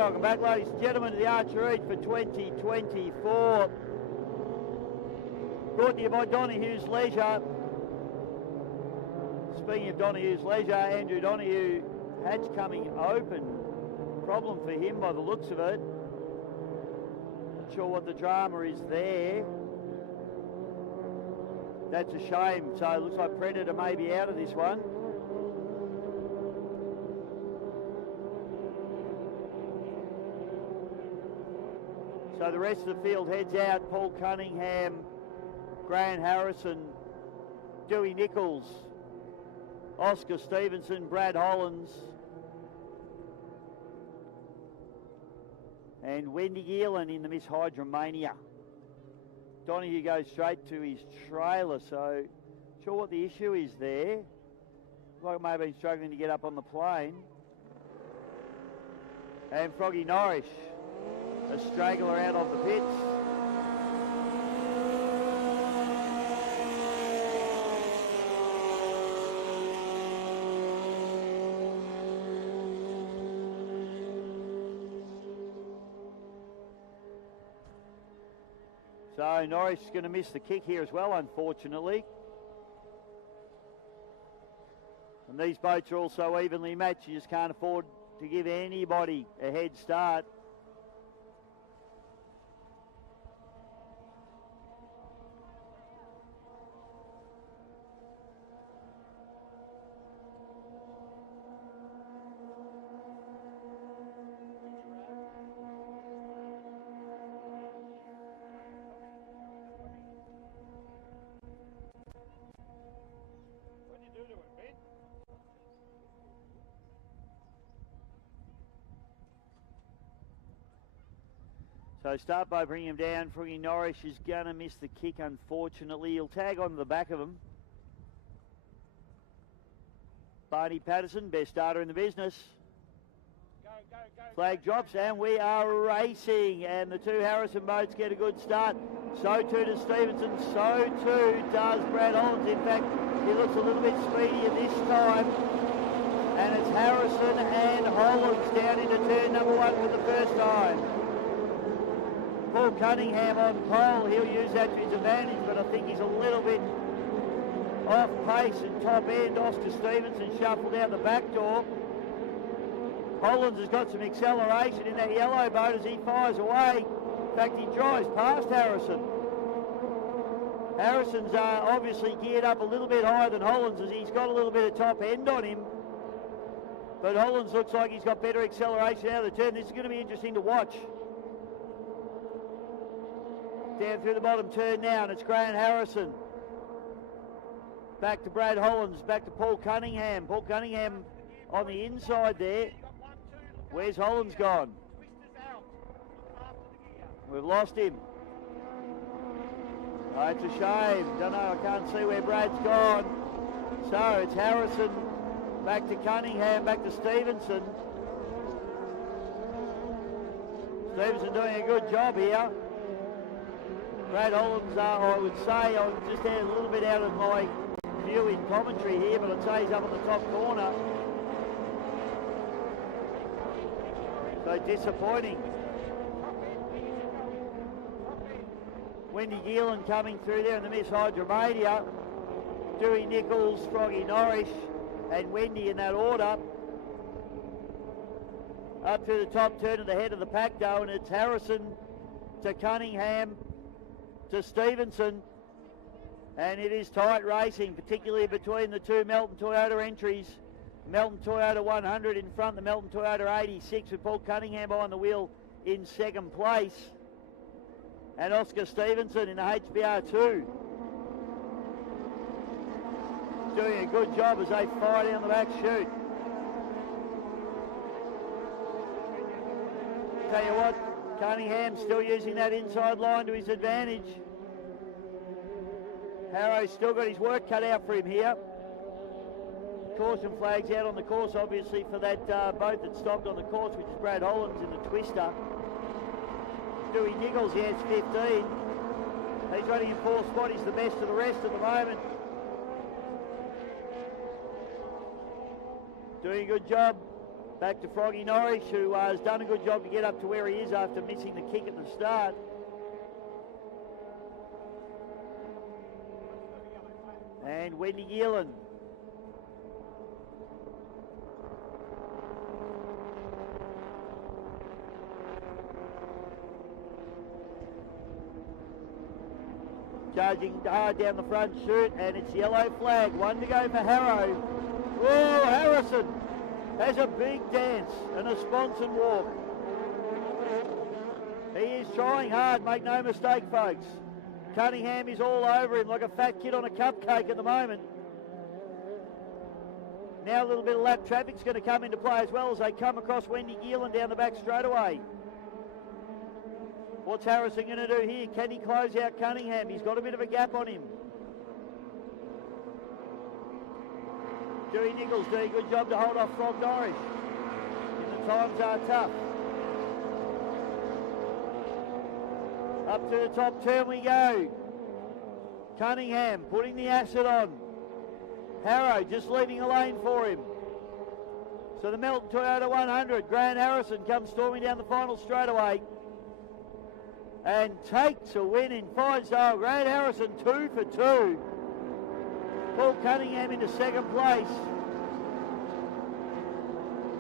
welcome back, ladies and gentlemen, to the Archer Eade for 2024. Brought to you by Donehue's Leisure. Speaking of Donehue's Leisure, Andrew Donehue, hatch coming open. Problem for him by the looks of it. Not sure what the drama is there. That's a shame. So it looks like Predator may be out of this one. So the rest of the field heads out. Paul Cunningham, Grant Harrison, Dewey Nichols, Oscar Stevenson, Brad Hollands, and Wendy Geelan in the Miss Hydromania. Donehue goes straight to his trailer, so not sure what the issue is there. Looks like it may have been struggling to get up on the plane. And Froggy Norris, a straggler out of the pits. So Norris is going to miss the kick here as well, unfortunately. And these boats are also evenly matched. You just can't afford to give anybody a head start. So start by bringing him down. Froggy Norris is going to miss the kick, unfortunately. He'll tag on the back of him. Barney Patterson, best starter in the business. Flag drops and we are racing, and the two Harrison boats get a good start. So too does Stevenson, so too does Brad Hollands. In fact, he looks a little bit speedier this time. And it's Harrison and Hollands down into turn number one for the first time. Paul Cunningham on pole, he'll use that to his advantage, but I think he's a little bit off pace and top end. Oscar Stevenson shuffled out the back door. Hollands has got some acceleration in that yellow boat as he fires away. In fact, he drives past Harrison. Harrison's obviously geared up a little bit higher than Hollands as he's got a little bit of top end on him. But Hollands looks like he's got better acceleration out of the turn. This is going to be interesting to watch. Down through the bottom turn now, and it's Grant Harrison. Back to Brad Hollands, back to Paul Cunningham. Paul Cunningham on the inside there. Where's Hollands gone? We've lost him. Oh, it's a shame. Don't know, I can't see where Brad's gone. So it's Harrison, back to Cunningham, back to Stevenson. Stevenson doing a good job here. Brad Hollands, I would say, I just had a little bit out of my view in commentary here, but I'd say he's up on the top corner. So disappointing. Wendy Geelan coming through there in the Miss Hydromania. Dewey Nichols, Froggy Norris, and Wendy in that order. Up to the top turn of the head of the pack though, and it's Harrison to Cunningham to Stevenson, and it is tight racing, particularly between the two Melton Toyota entries. Melton Toyota 100 in front, the Melton Toyota 86 with Paul Cunningham behind the wheel in second place, and Oscar Stevenson in the HBR2 doing a good job as they fire down the back chute. Tell you what, Cunningham still using that inside line to his advantage. Harrow's still got his work cut out for him here. Caution flags out on the course, obviously, for that boat that stopped on the course, which is Brad Hollands in the Twister. Dewey Nichols, yeah, it's 15. He's running in fourth spot. He's the best of the rest at the moment. Doing a good job. Back to Froggy Norris, who has done a good job to get up to where he is after missing the kick at the start. And Wendy Gillen. Charging hard down the front chute, and it's yellow flag. One to go for Harrow. Oh, Harrison has a big dance and a sponsored walk. He is trying hard, make no mistake, folks. Cunningham is all over him like a fat kid on a cupcake at the moment. Now a little bit of lap traffic's going to come into play as well as they come across Wendy Gillen down the back straightaway. What's Harrison going to do here? Can he close out Cunningham? He's got a bit of a gap on him. Dewey Nichols doing a good job to hold off Frog Norris. The times are tough. Up to the top turn we go. Cunningham putting the acid on. Harrow just leaving a lane for him. So the Melton Toyota 100, Grant Harrison comes storming down the final straightaway and takes a win in fine style. Grant Harrison 2 for 2. Paul Cunningham into second place.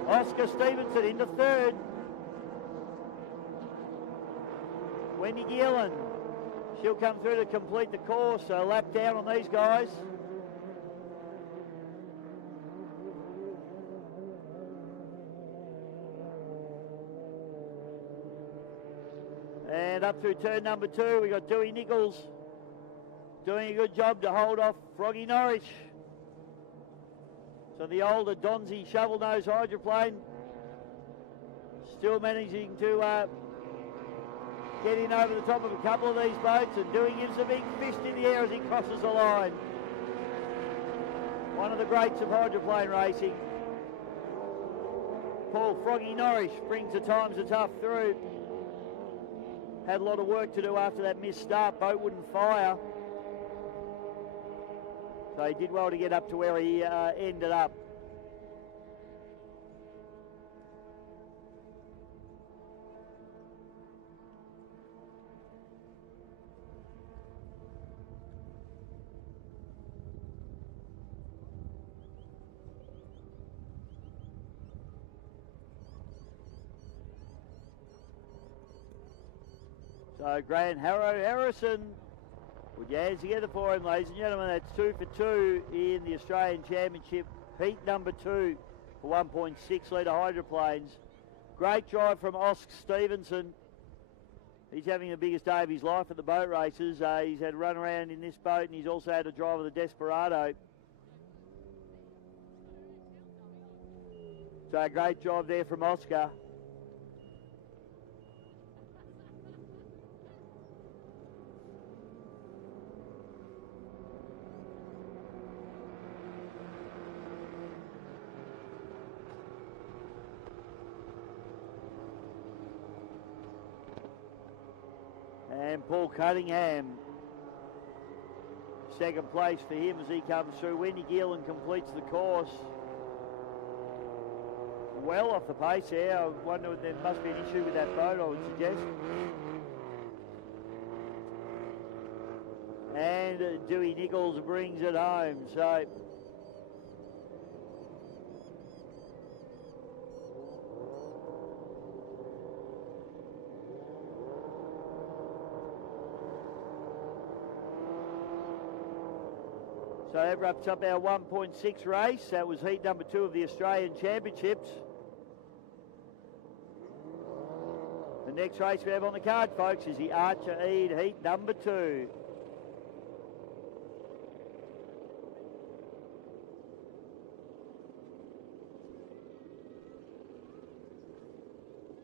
Oscar Stevenson into third. Wendy Gillen, she'll come through to complete the course, so a lap down on these guys. And up through turn number 2, we got Dewey Nichols doing a good job to hold off Froggy Norris. So the older Donzi shovel nose hydroplane still managing to get in over the top of a couple of these boats, and Dewey gives a big fist in the air as he crosses the line. One of the greats of hydroplane racing. Paul Froggy Norris brings the times are tough through. Had a lot of work to do after that missed start. Boat wouldn't fire. So he did well to get up to where he ended up. So Grant Harrison put your hands together for him, ladies and gentlemen. That's 2 for 2 in the Australian Championship, heat number 2 for 1.6 litre hydroplanes. Great drive from Oscar Stevenson. He's having the biggest day of his life at the boat races. He's had a run around in this boat, and he's also had a drive of the Desperado. So a great drive there from Oscar. And Paul Cunningham, second place for him as he comes through. Wendy Gillen completes the course. Well off the pace there. I wonder if there must be an issue with that boat, I would suggest. And Dewey Nichols brings it home. So that wraps up our 1.6 race. That was heat number 2 of the Australian Championships. The next race we have on the card, folks, is the Archer Eade heat number 2.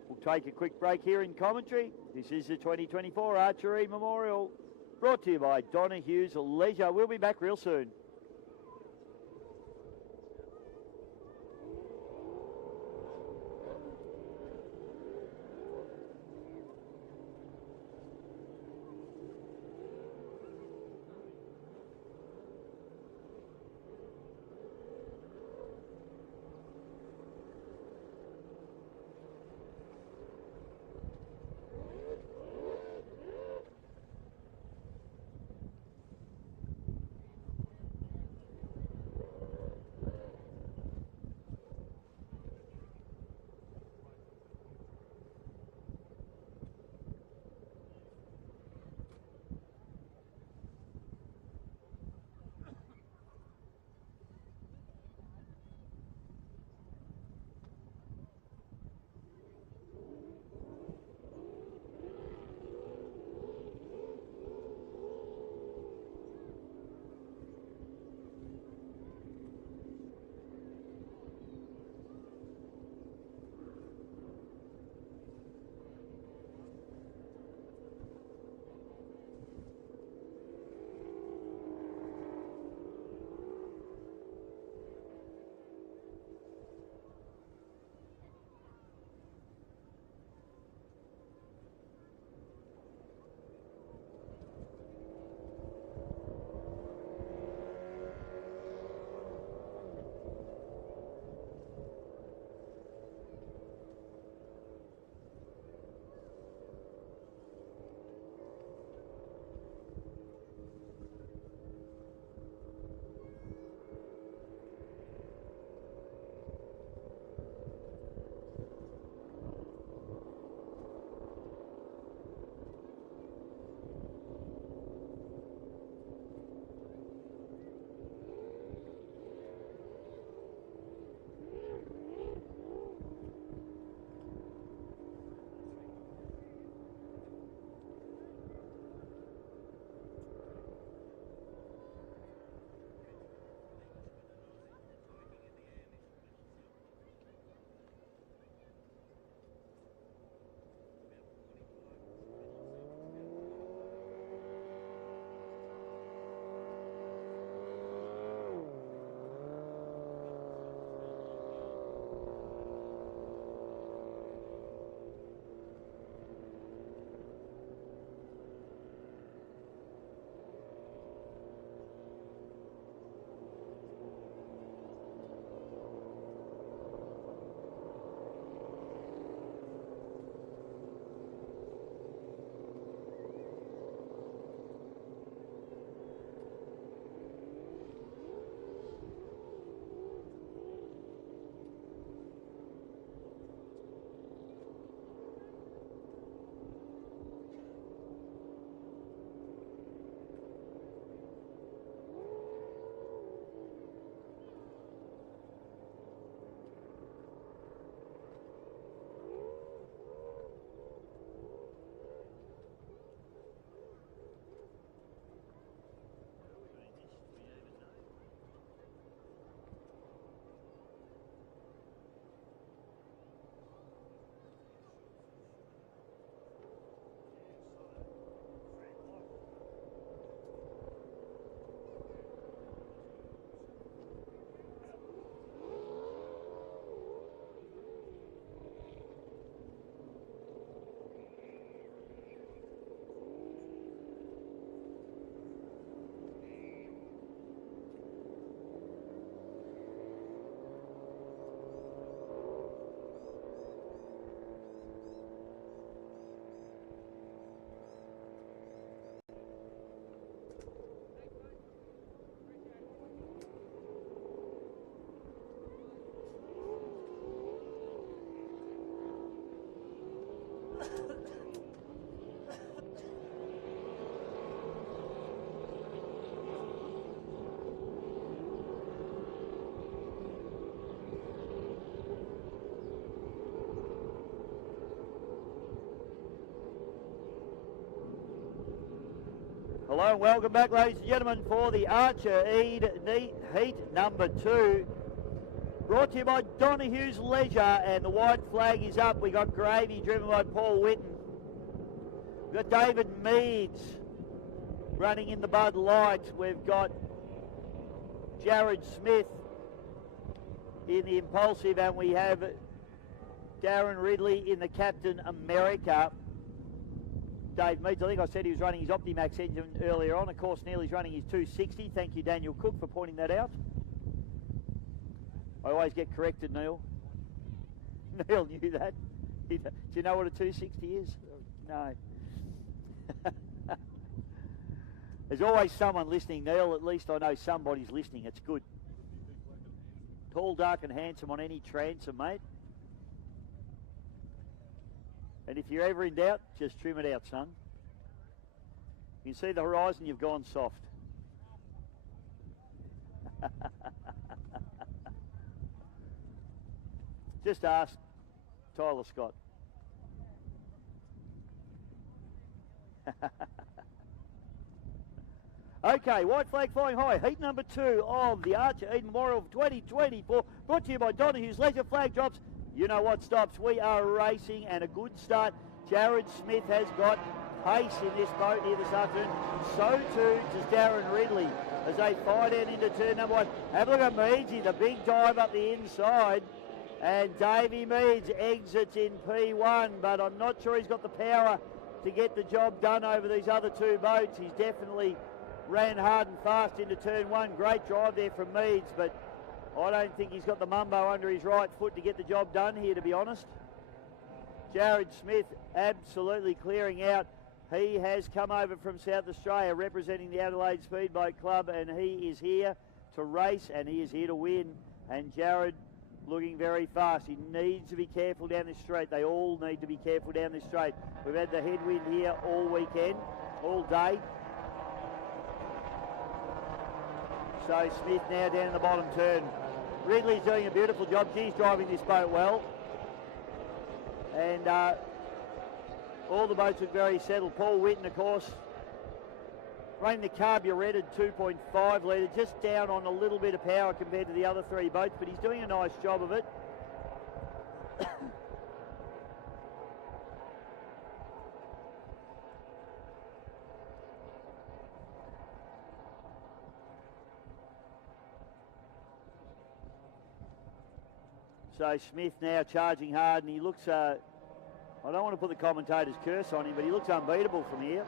We'll take a quick break here in commentary. This is the 2024 Archer Eade Memorial, brought to you by Donehue's Leisure. We'll be back real soon. Hello and welcome back, ladies and gentlemen, for the Archer Eade Heat number 2. Brought to you by Donehue's Leisure, and the white flag is up. We got Gravy driven by Paul Whitten. We've got David Meads running in the Bud Light. We've got Jared Smith in the Impulsive, and we have Darren Ridley in the Captain America. Dave Meads, I think I said he was running his Optimax engine earlier on. Of course, Neil is running his 260. Thank you, Daniel Cook, for pointing that out. I always get corrected, Neil. Neil knew that. Do you know what a 260 is? No. There's always someone listening, Neil. At least I know somebody's listening. It's good. Tall, dark and handsome on any transom, mate. And if you're ever in doubt, just trim it out, son. You can see the horizon, you've gone soft. Just ask Tyler Scott. Okay, white flag flying high. Heat number 2 of the Archer Eade Memorial 2024. Brought to you by Donehue's Leisure. Flag drops. You know what stops. We are racing, and a good start. Jared Smith has got pace in this boat here this afternoon. So too does Darren Ridley as they fight out into turn number 1. Have a look at Meadsy, the big dive up the inside. And Davey Meads exits in P1, but I'm not sure he's got the power to get the job done over these other 2 boats. He's definitely ran hard and fast into turn 1. Great drive there from Meads, but I don't think he's got the mumbo under his right foot to get the job done here, to be honest. Jared Smith absolutely clearing out. He has come over from South Australia representing the Adelaide Speedboat Club, and he is here to race and he is here to win. And Jared looking very fast. He needs to be careful down this straight. They all need to be careful down this straight. We've had the headwind here all weekend, all day. So Smith now down in the bottom turn. Ridley's doing a beautiful job. He's driving this boat well. And all the boats look very settled. Paul Whitten, of course, running the carburetted 2.5 litre, just down on a little bit of power compared to the other 3 boats, but he's doing a nice job of it. So Smith now charging hard, and he looks, I don't want to put the commentator's curse on him, but he looks unbeatable from here.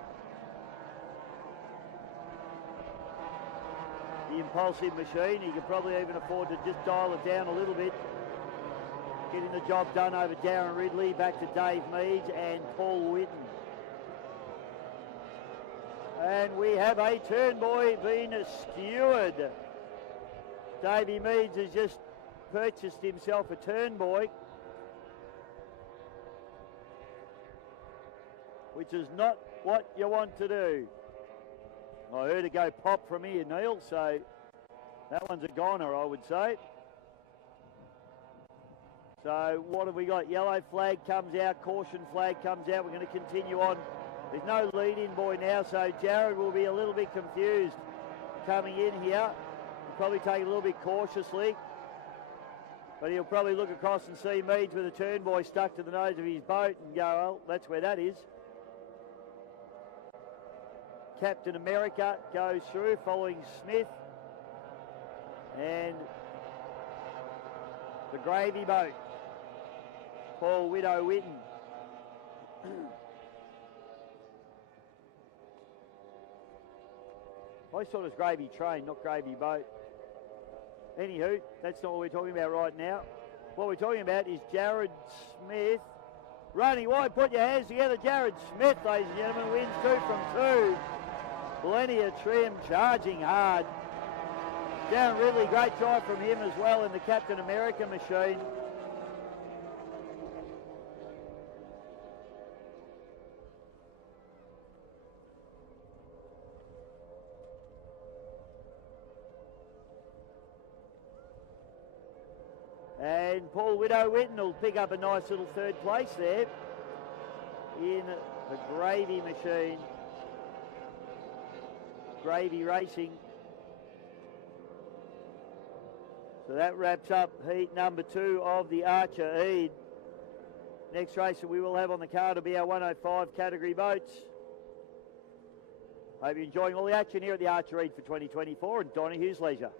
The Impulsive machine, he could probably even afford to just dial it down a little bit. Getting the job done over Darren Ridley, back to Dave Meads and Paul Whitten. And we have a turn boy being skewered. Davey Meads has just purchased himself a turn boy, which is not what you want to do. I heard it go pop from here, Neil, so that one's a goner, I would say. So what have we got? Yellow flag comes out, caution flag comes out. We're going to continue on. There's no lead-in boy now, so Jared will be a little bit confused coming in here. He'll probably take it a little bit cautiously, but he'll probably look across and see Meads with a turn boy stuck to the nose of his boat and go, well, that's where that is. Captain America goes through, following Smith. And the gravy boat, Paul Widow Whitten. I thought it was gravy train, not gravy boat. Anywho, that's not what we're talking about right now. What we're talking about is Jared Smith running wide. Put your hands together. Jared Smith, ladies and gentlemen, wins 2 from 2. Plenty of trim, charging hard. Darren Ridley, great drive from him as well in the Captain America machine. And Paul Widow Whitten will pick up a nice little 3rd place there in the gravy machine. Gravy Racing. So that wraps up heat number 2 of the Archer Eade. Next race that we will have on the card will be our 105 category boats. Hope you're enjoying all the action here at the Archer Eade for 2024 and Donehue's Leisure.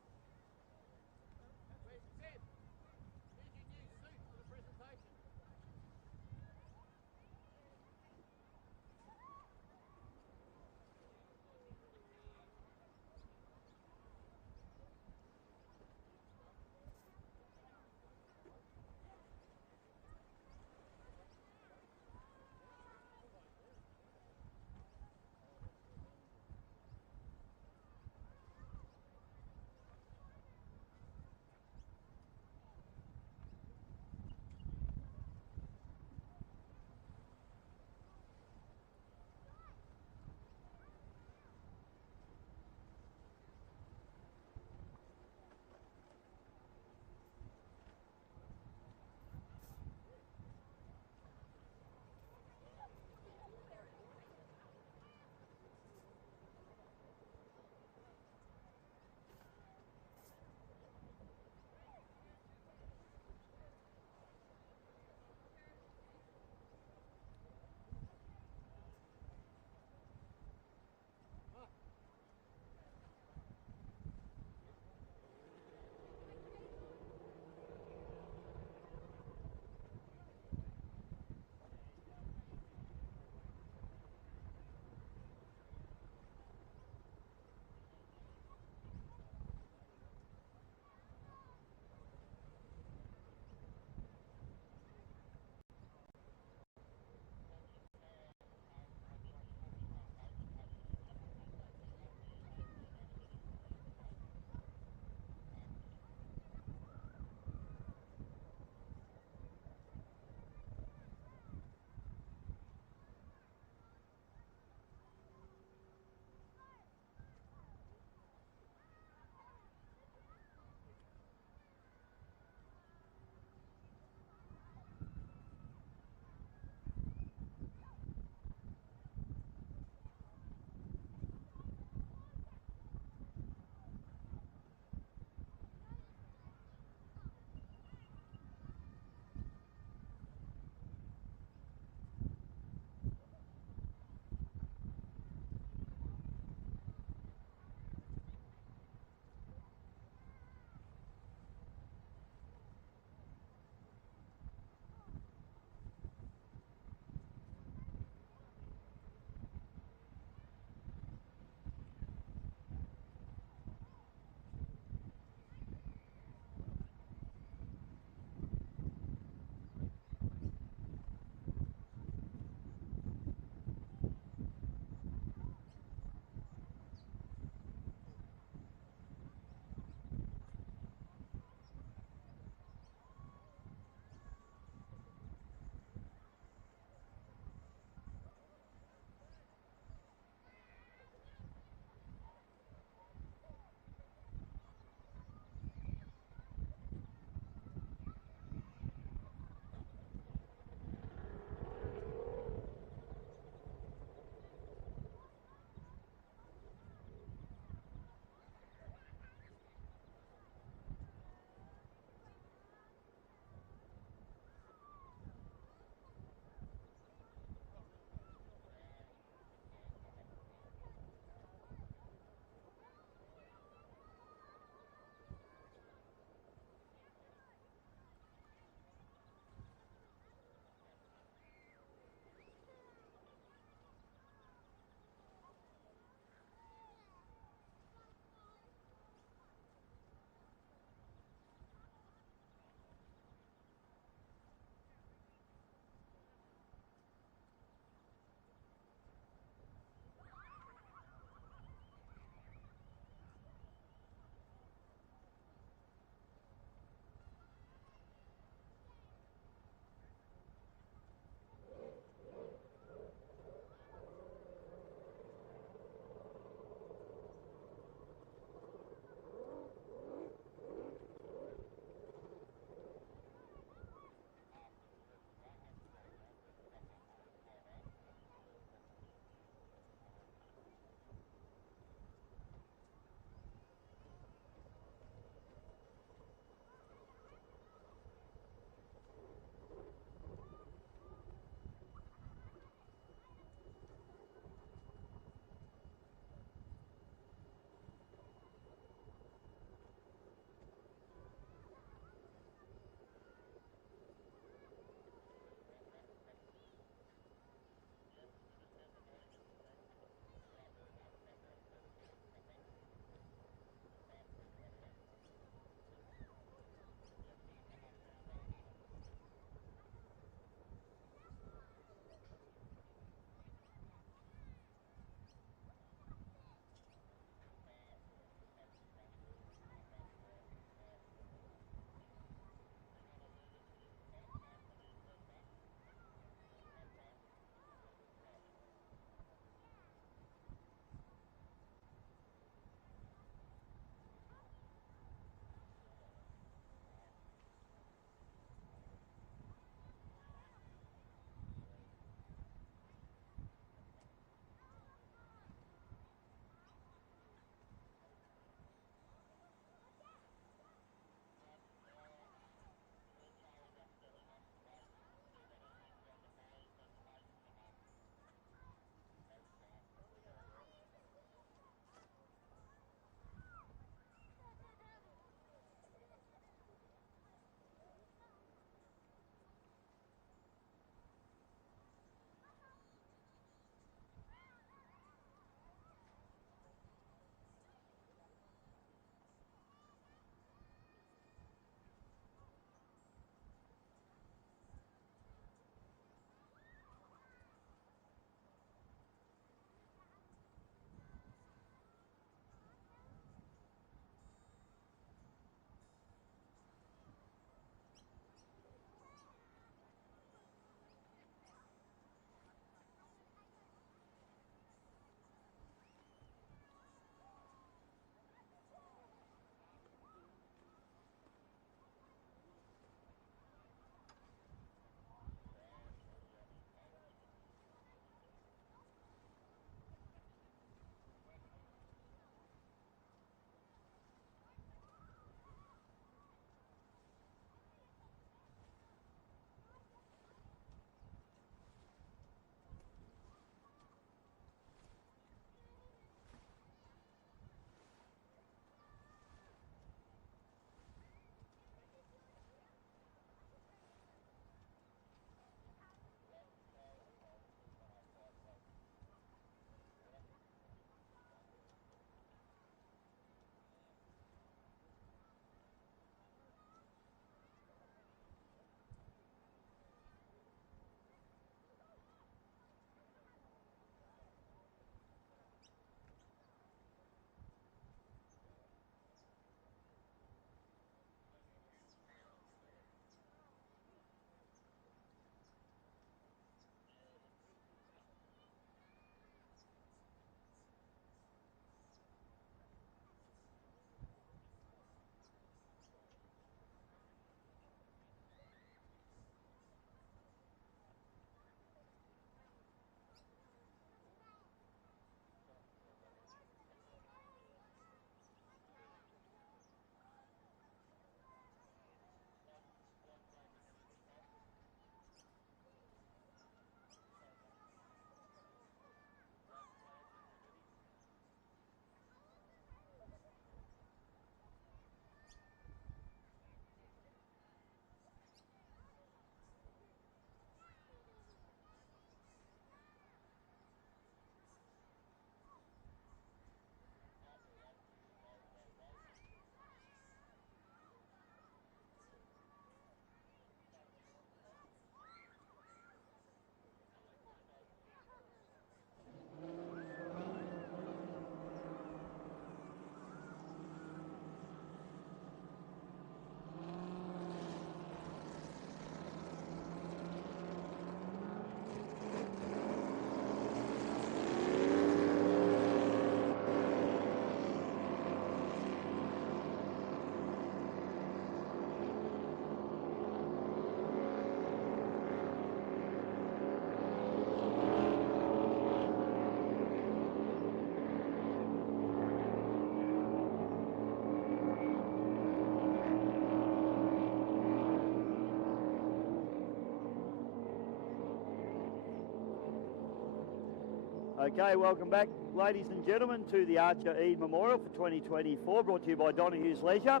Okay, welcome back, ladies and gentlemen, to the Archer Eade Memorial for 2024, brought to you by Donehue's Leisure.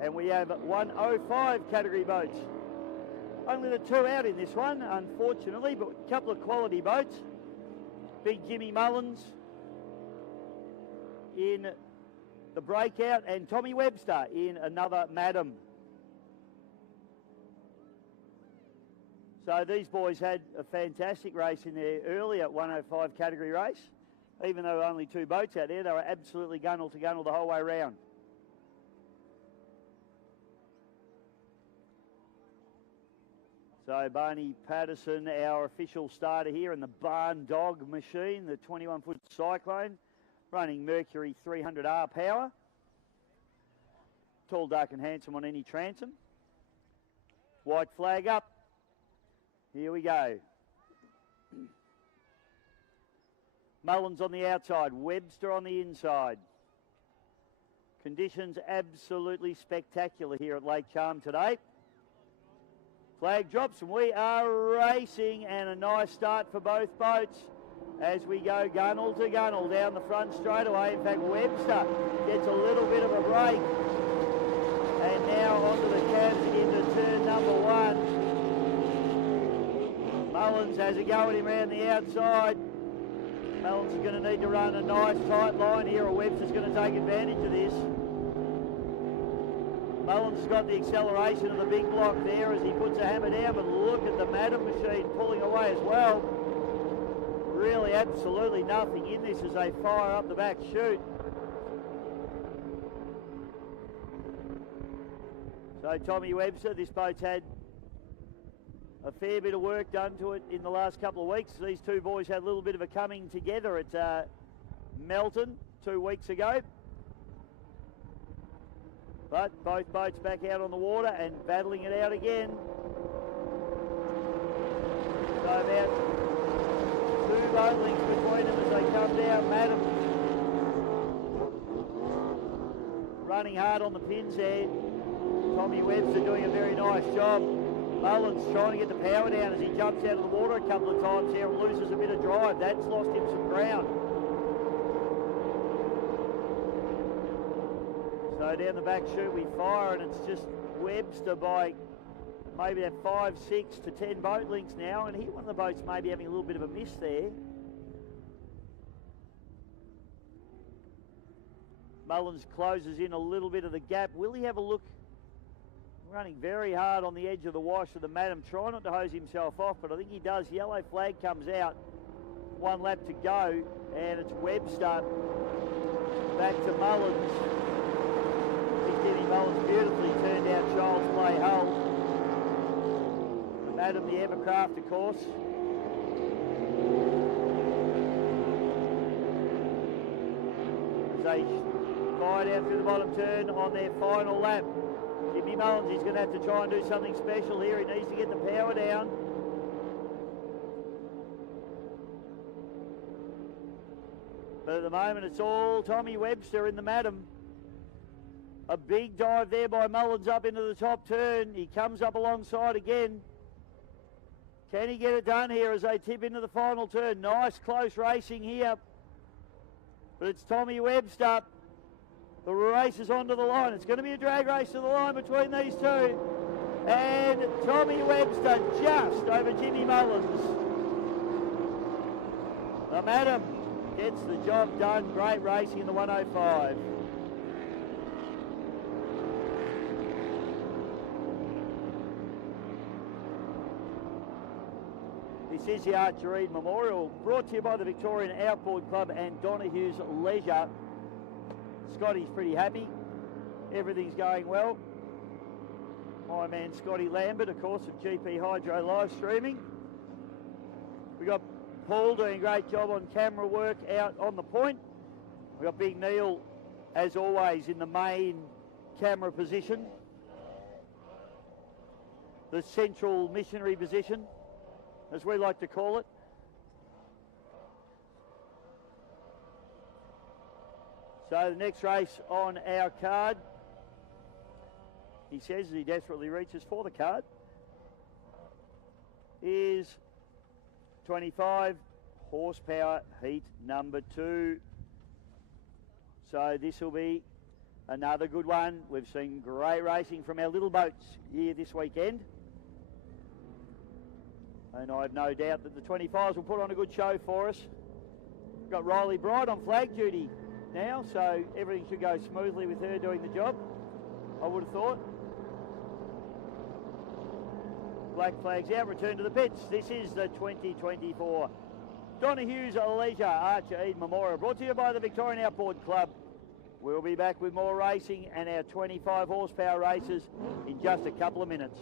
And we have 105 category boats. Only the two out in this one, unfortunately, but a couple of quality boats. Big Jimmy Mullins in the Breakout and Tommy Webster in another Madam. So these boys had a fantastic race in their earlier 105 category race. Even though only two boats out there, they were absolutely gunnel to gunnel the whole way round. So Barney Patterson, our official starter here in the Barn Dog machine, the 21-foot Cyclone, running Mercury 300R power. Tall, dark and handsome on any transom. White flag up. Here we go. Mullins on the outside, Webster on the inside. Conditions absolutely spectacular here at Lake Charm today. Flag drops and we are racing, and a nice start for both boats as we go gunnel to gunnel down the front straightaway. In fact, Webster gets a little bit of a break, and now onto the cabs into turn number one. Mullins has a go at him around the outside. Mullins is going to need to run a nice tight line here, or Webster's going to take advantage of this. Mullins has got the acceleration of the big block there as he puts a hammer down, but look at the Madam machine pulling away as well. Really absolutely nothing in this as they fire up the back chute. So Tommy Webster, this boat's had a fair bit of work done to it in the last couple of weeks. These two boys had a little bit of a coming together at Melton 2 weeks ago. But both boats back out on the water and battling it out again. So about 2 boat lengths between them as they come down. Madam running hard on the pins there. Tommy Webster doing a very nice job. Mullins trying to get the power down as he jumps out of the water a couple of times here and loses a bit of drive. That's lost him some ground. So down the back chute we fire, and it's just Webster by maybe that 5, 6 to 10 boat lengths now, and here one of the boats maybe having a little bit of a miss there. Mullins closes in a little bit of the gap. Will he have a look? Running very hard on the edge of the wash of the Madam, trying not to hose himself off, but I think he does. Yellow flag comes out, 1 lap to go, and it's Webster back to Mullins. Big Jimmy Mullins beautifully turned out Child's Play Hull. The Madam, the Evercraft, of course. As they fire down through the bottom turn on their final lap. Jimmy Mullins, he's going to have to try and do something special here. He needs to get the power down. But at the moment, it's all Tommy Webster in the Madam. A big dive there by Mullins up into the top turn. He comes up alongside again. Can he get it done here as they tip into the final turn? Nice close racing here. But it's Tommy Webster. The race is onto the line. It's going to be a drag race to the line between these two. And Tommy Webster just over Jimmy Mullins. The Madam gets the job done. Great racing in the 105. This is the Archer Eade Memorial, brought to you by the Victorian Outboard Club and Donehue's Leisure. Scotty's pretty happy. Everything's going well. My man Scotty Lambert, of course, of GP Hydro live streaming. We got Paul doing a great job on camera work out on the point. We got Big Neil, as always, in the main camera position. The central missionary position, as we like to call it. So the next race on our card, he says as he desperately reaches for the card, is 25 horsepower heat number 2. So this will be another good one. We've seen great racing from our little boats here this weekend. And I have no doubt that the 25s will put on a good show for us. We've got Riley Bright on flag duty now, so everything should go smoothly with her doing the job, I would have thought. Black flags out, return to the pits. This is the 2024 Donehue's Leisure Archer Eade Memorial, brought to you by the Victorian Outboard Club. We'll be back with more racing and our 25 horsepower races in just a couple of minutes.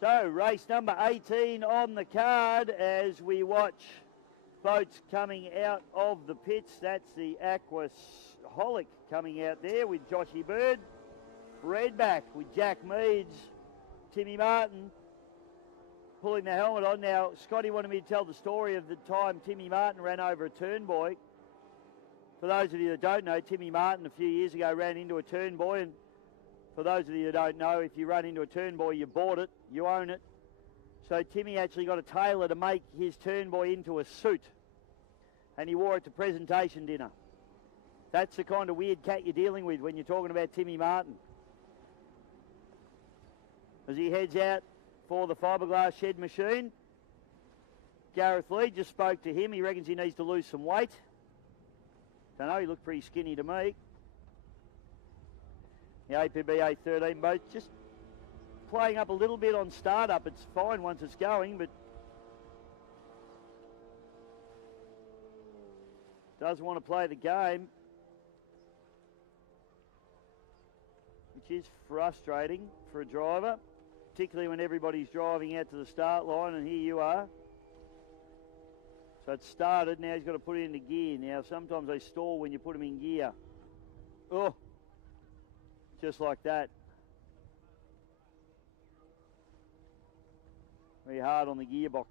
So, race number 18 on the card as we watch boats coming out of the pits. That's the Aquaholic coming out there with Joshy Bird. Redback with Jack Meads, Timmy Martin pulling the helmet on. Now, Scotty wanted me to tell the story of the time Timmy Martin ran over a turnboy. For those of you that don't know, Timmy Martin a few years ago ran into a turnboy, and for those of you that don't know, if you run into a turnboy, you bought it, you own it. So Timmy actually got a tailor to make his turnboy into a suit, and he wore it to presentation dinner. That's the kind of weird cat you're dealing with when you're talking about Timmy Martin. As he heads out for the fiberglass shed machine, Gareth Lee just spoke to him. He reckons he needs to lose some weight. Don't know, he looked pretty skinny to me. The APBA 13 boat just playing up a little bit on startup. It's fine once it's going, but does want to play the game, which is frustrating for a driver, particularly when everybody's driving out to the start line, and here you are. So it's started, now he's got to put it into gear. Now sometimes they stall when you put them in gear. Oh, just like that. Very hard on the gearbox.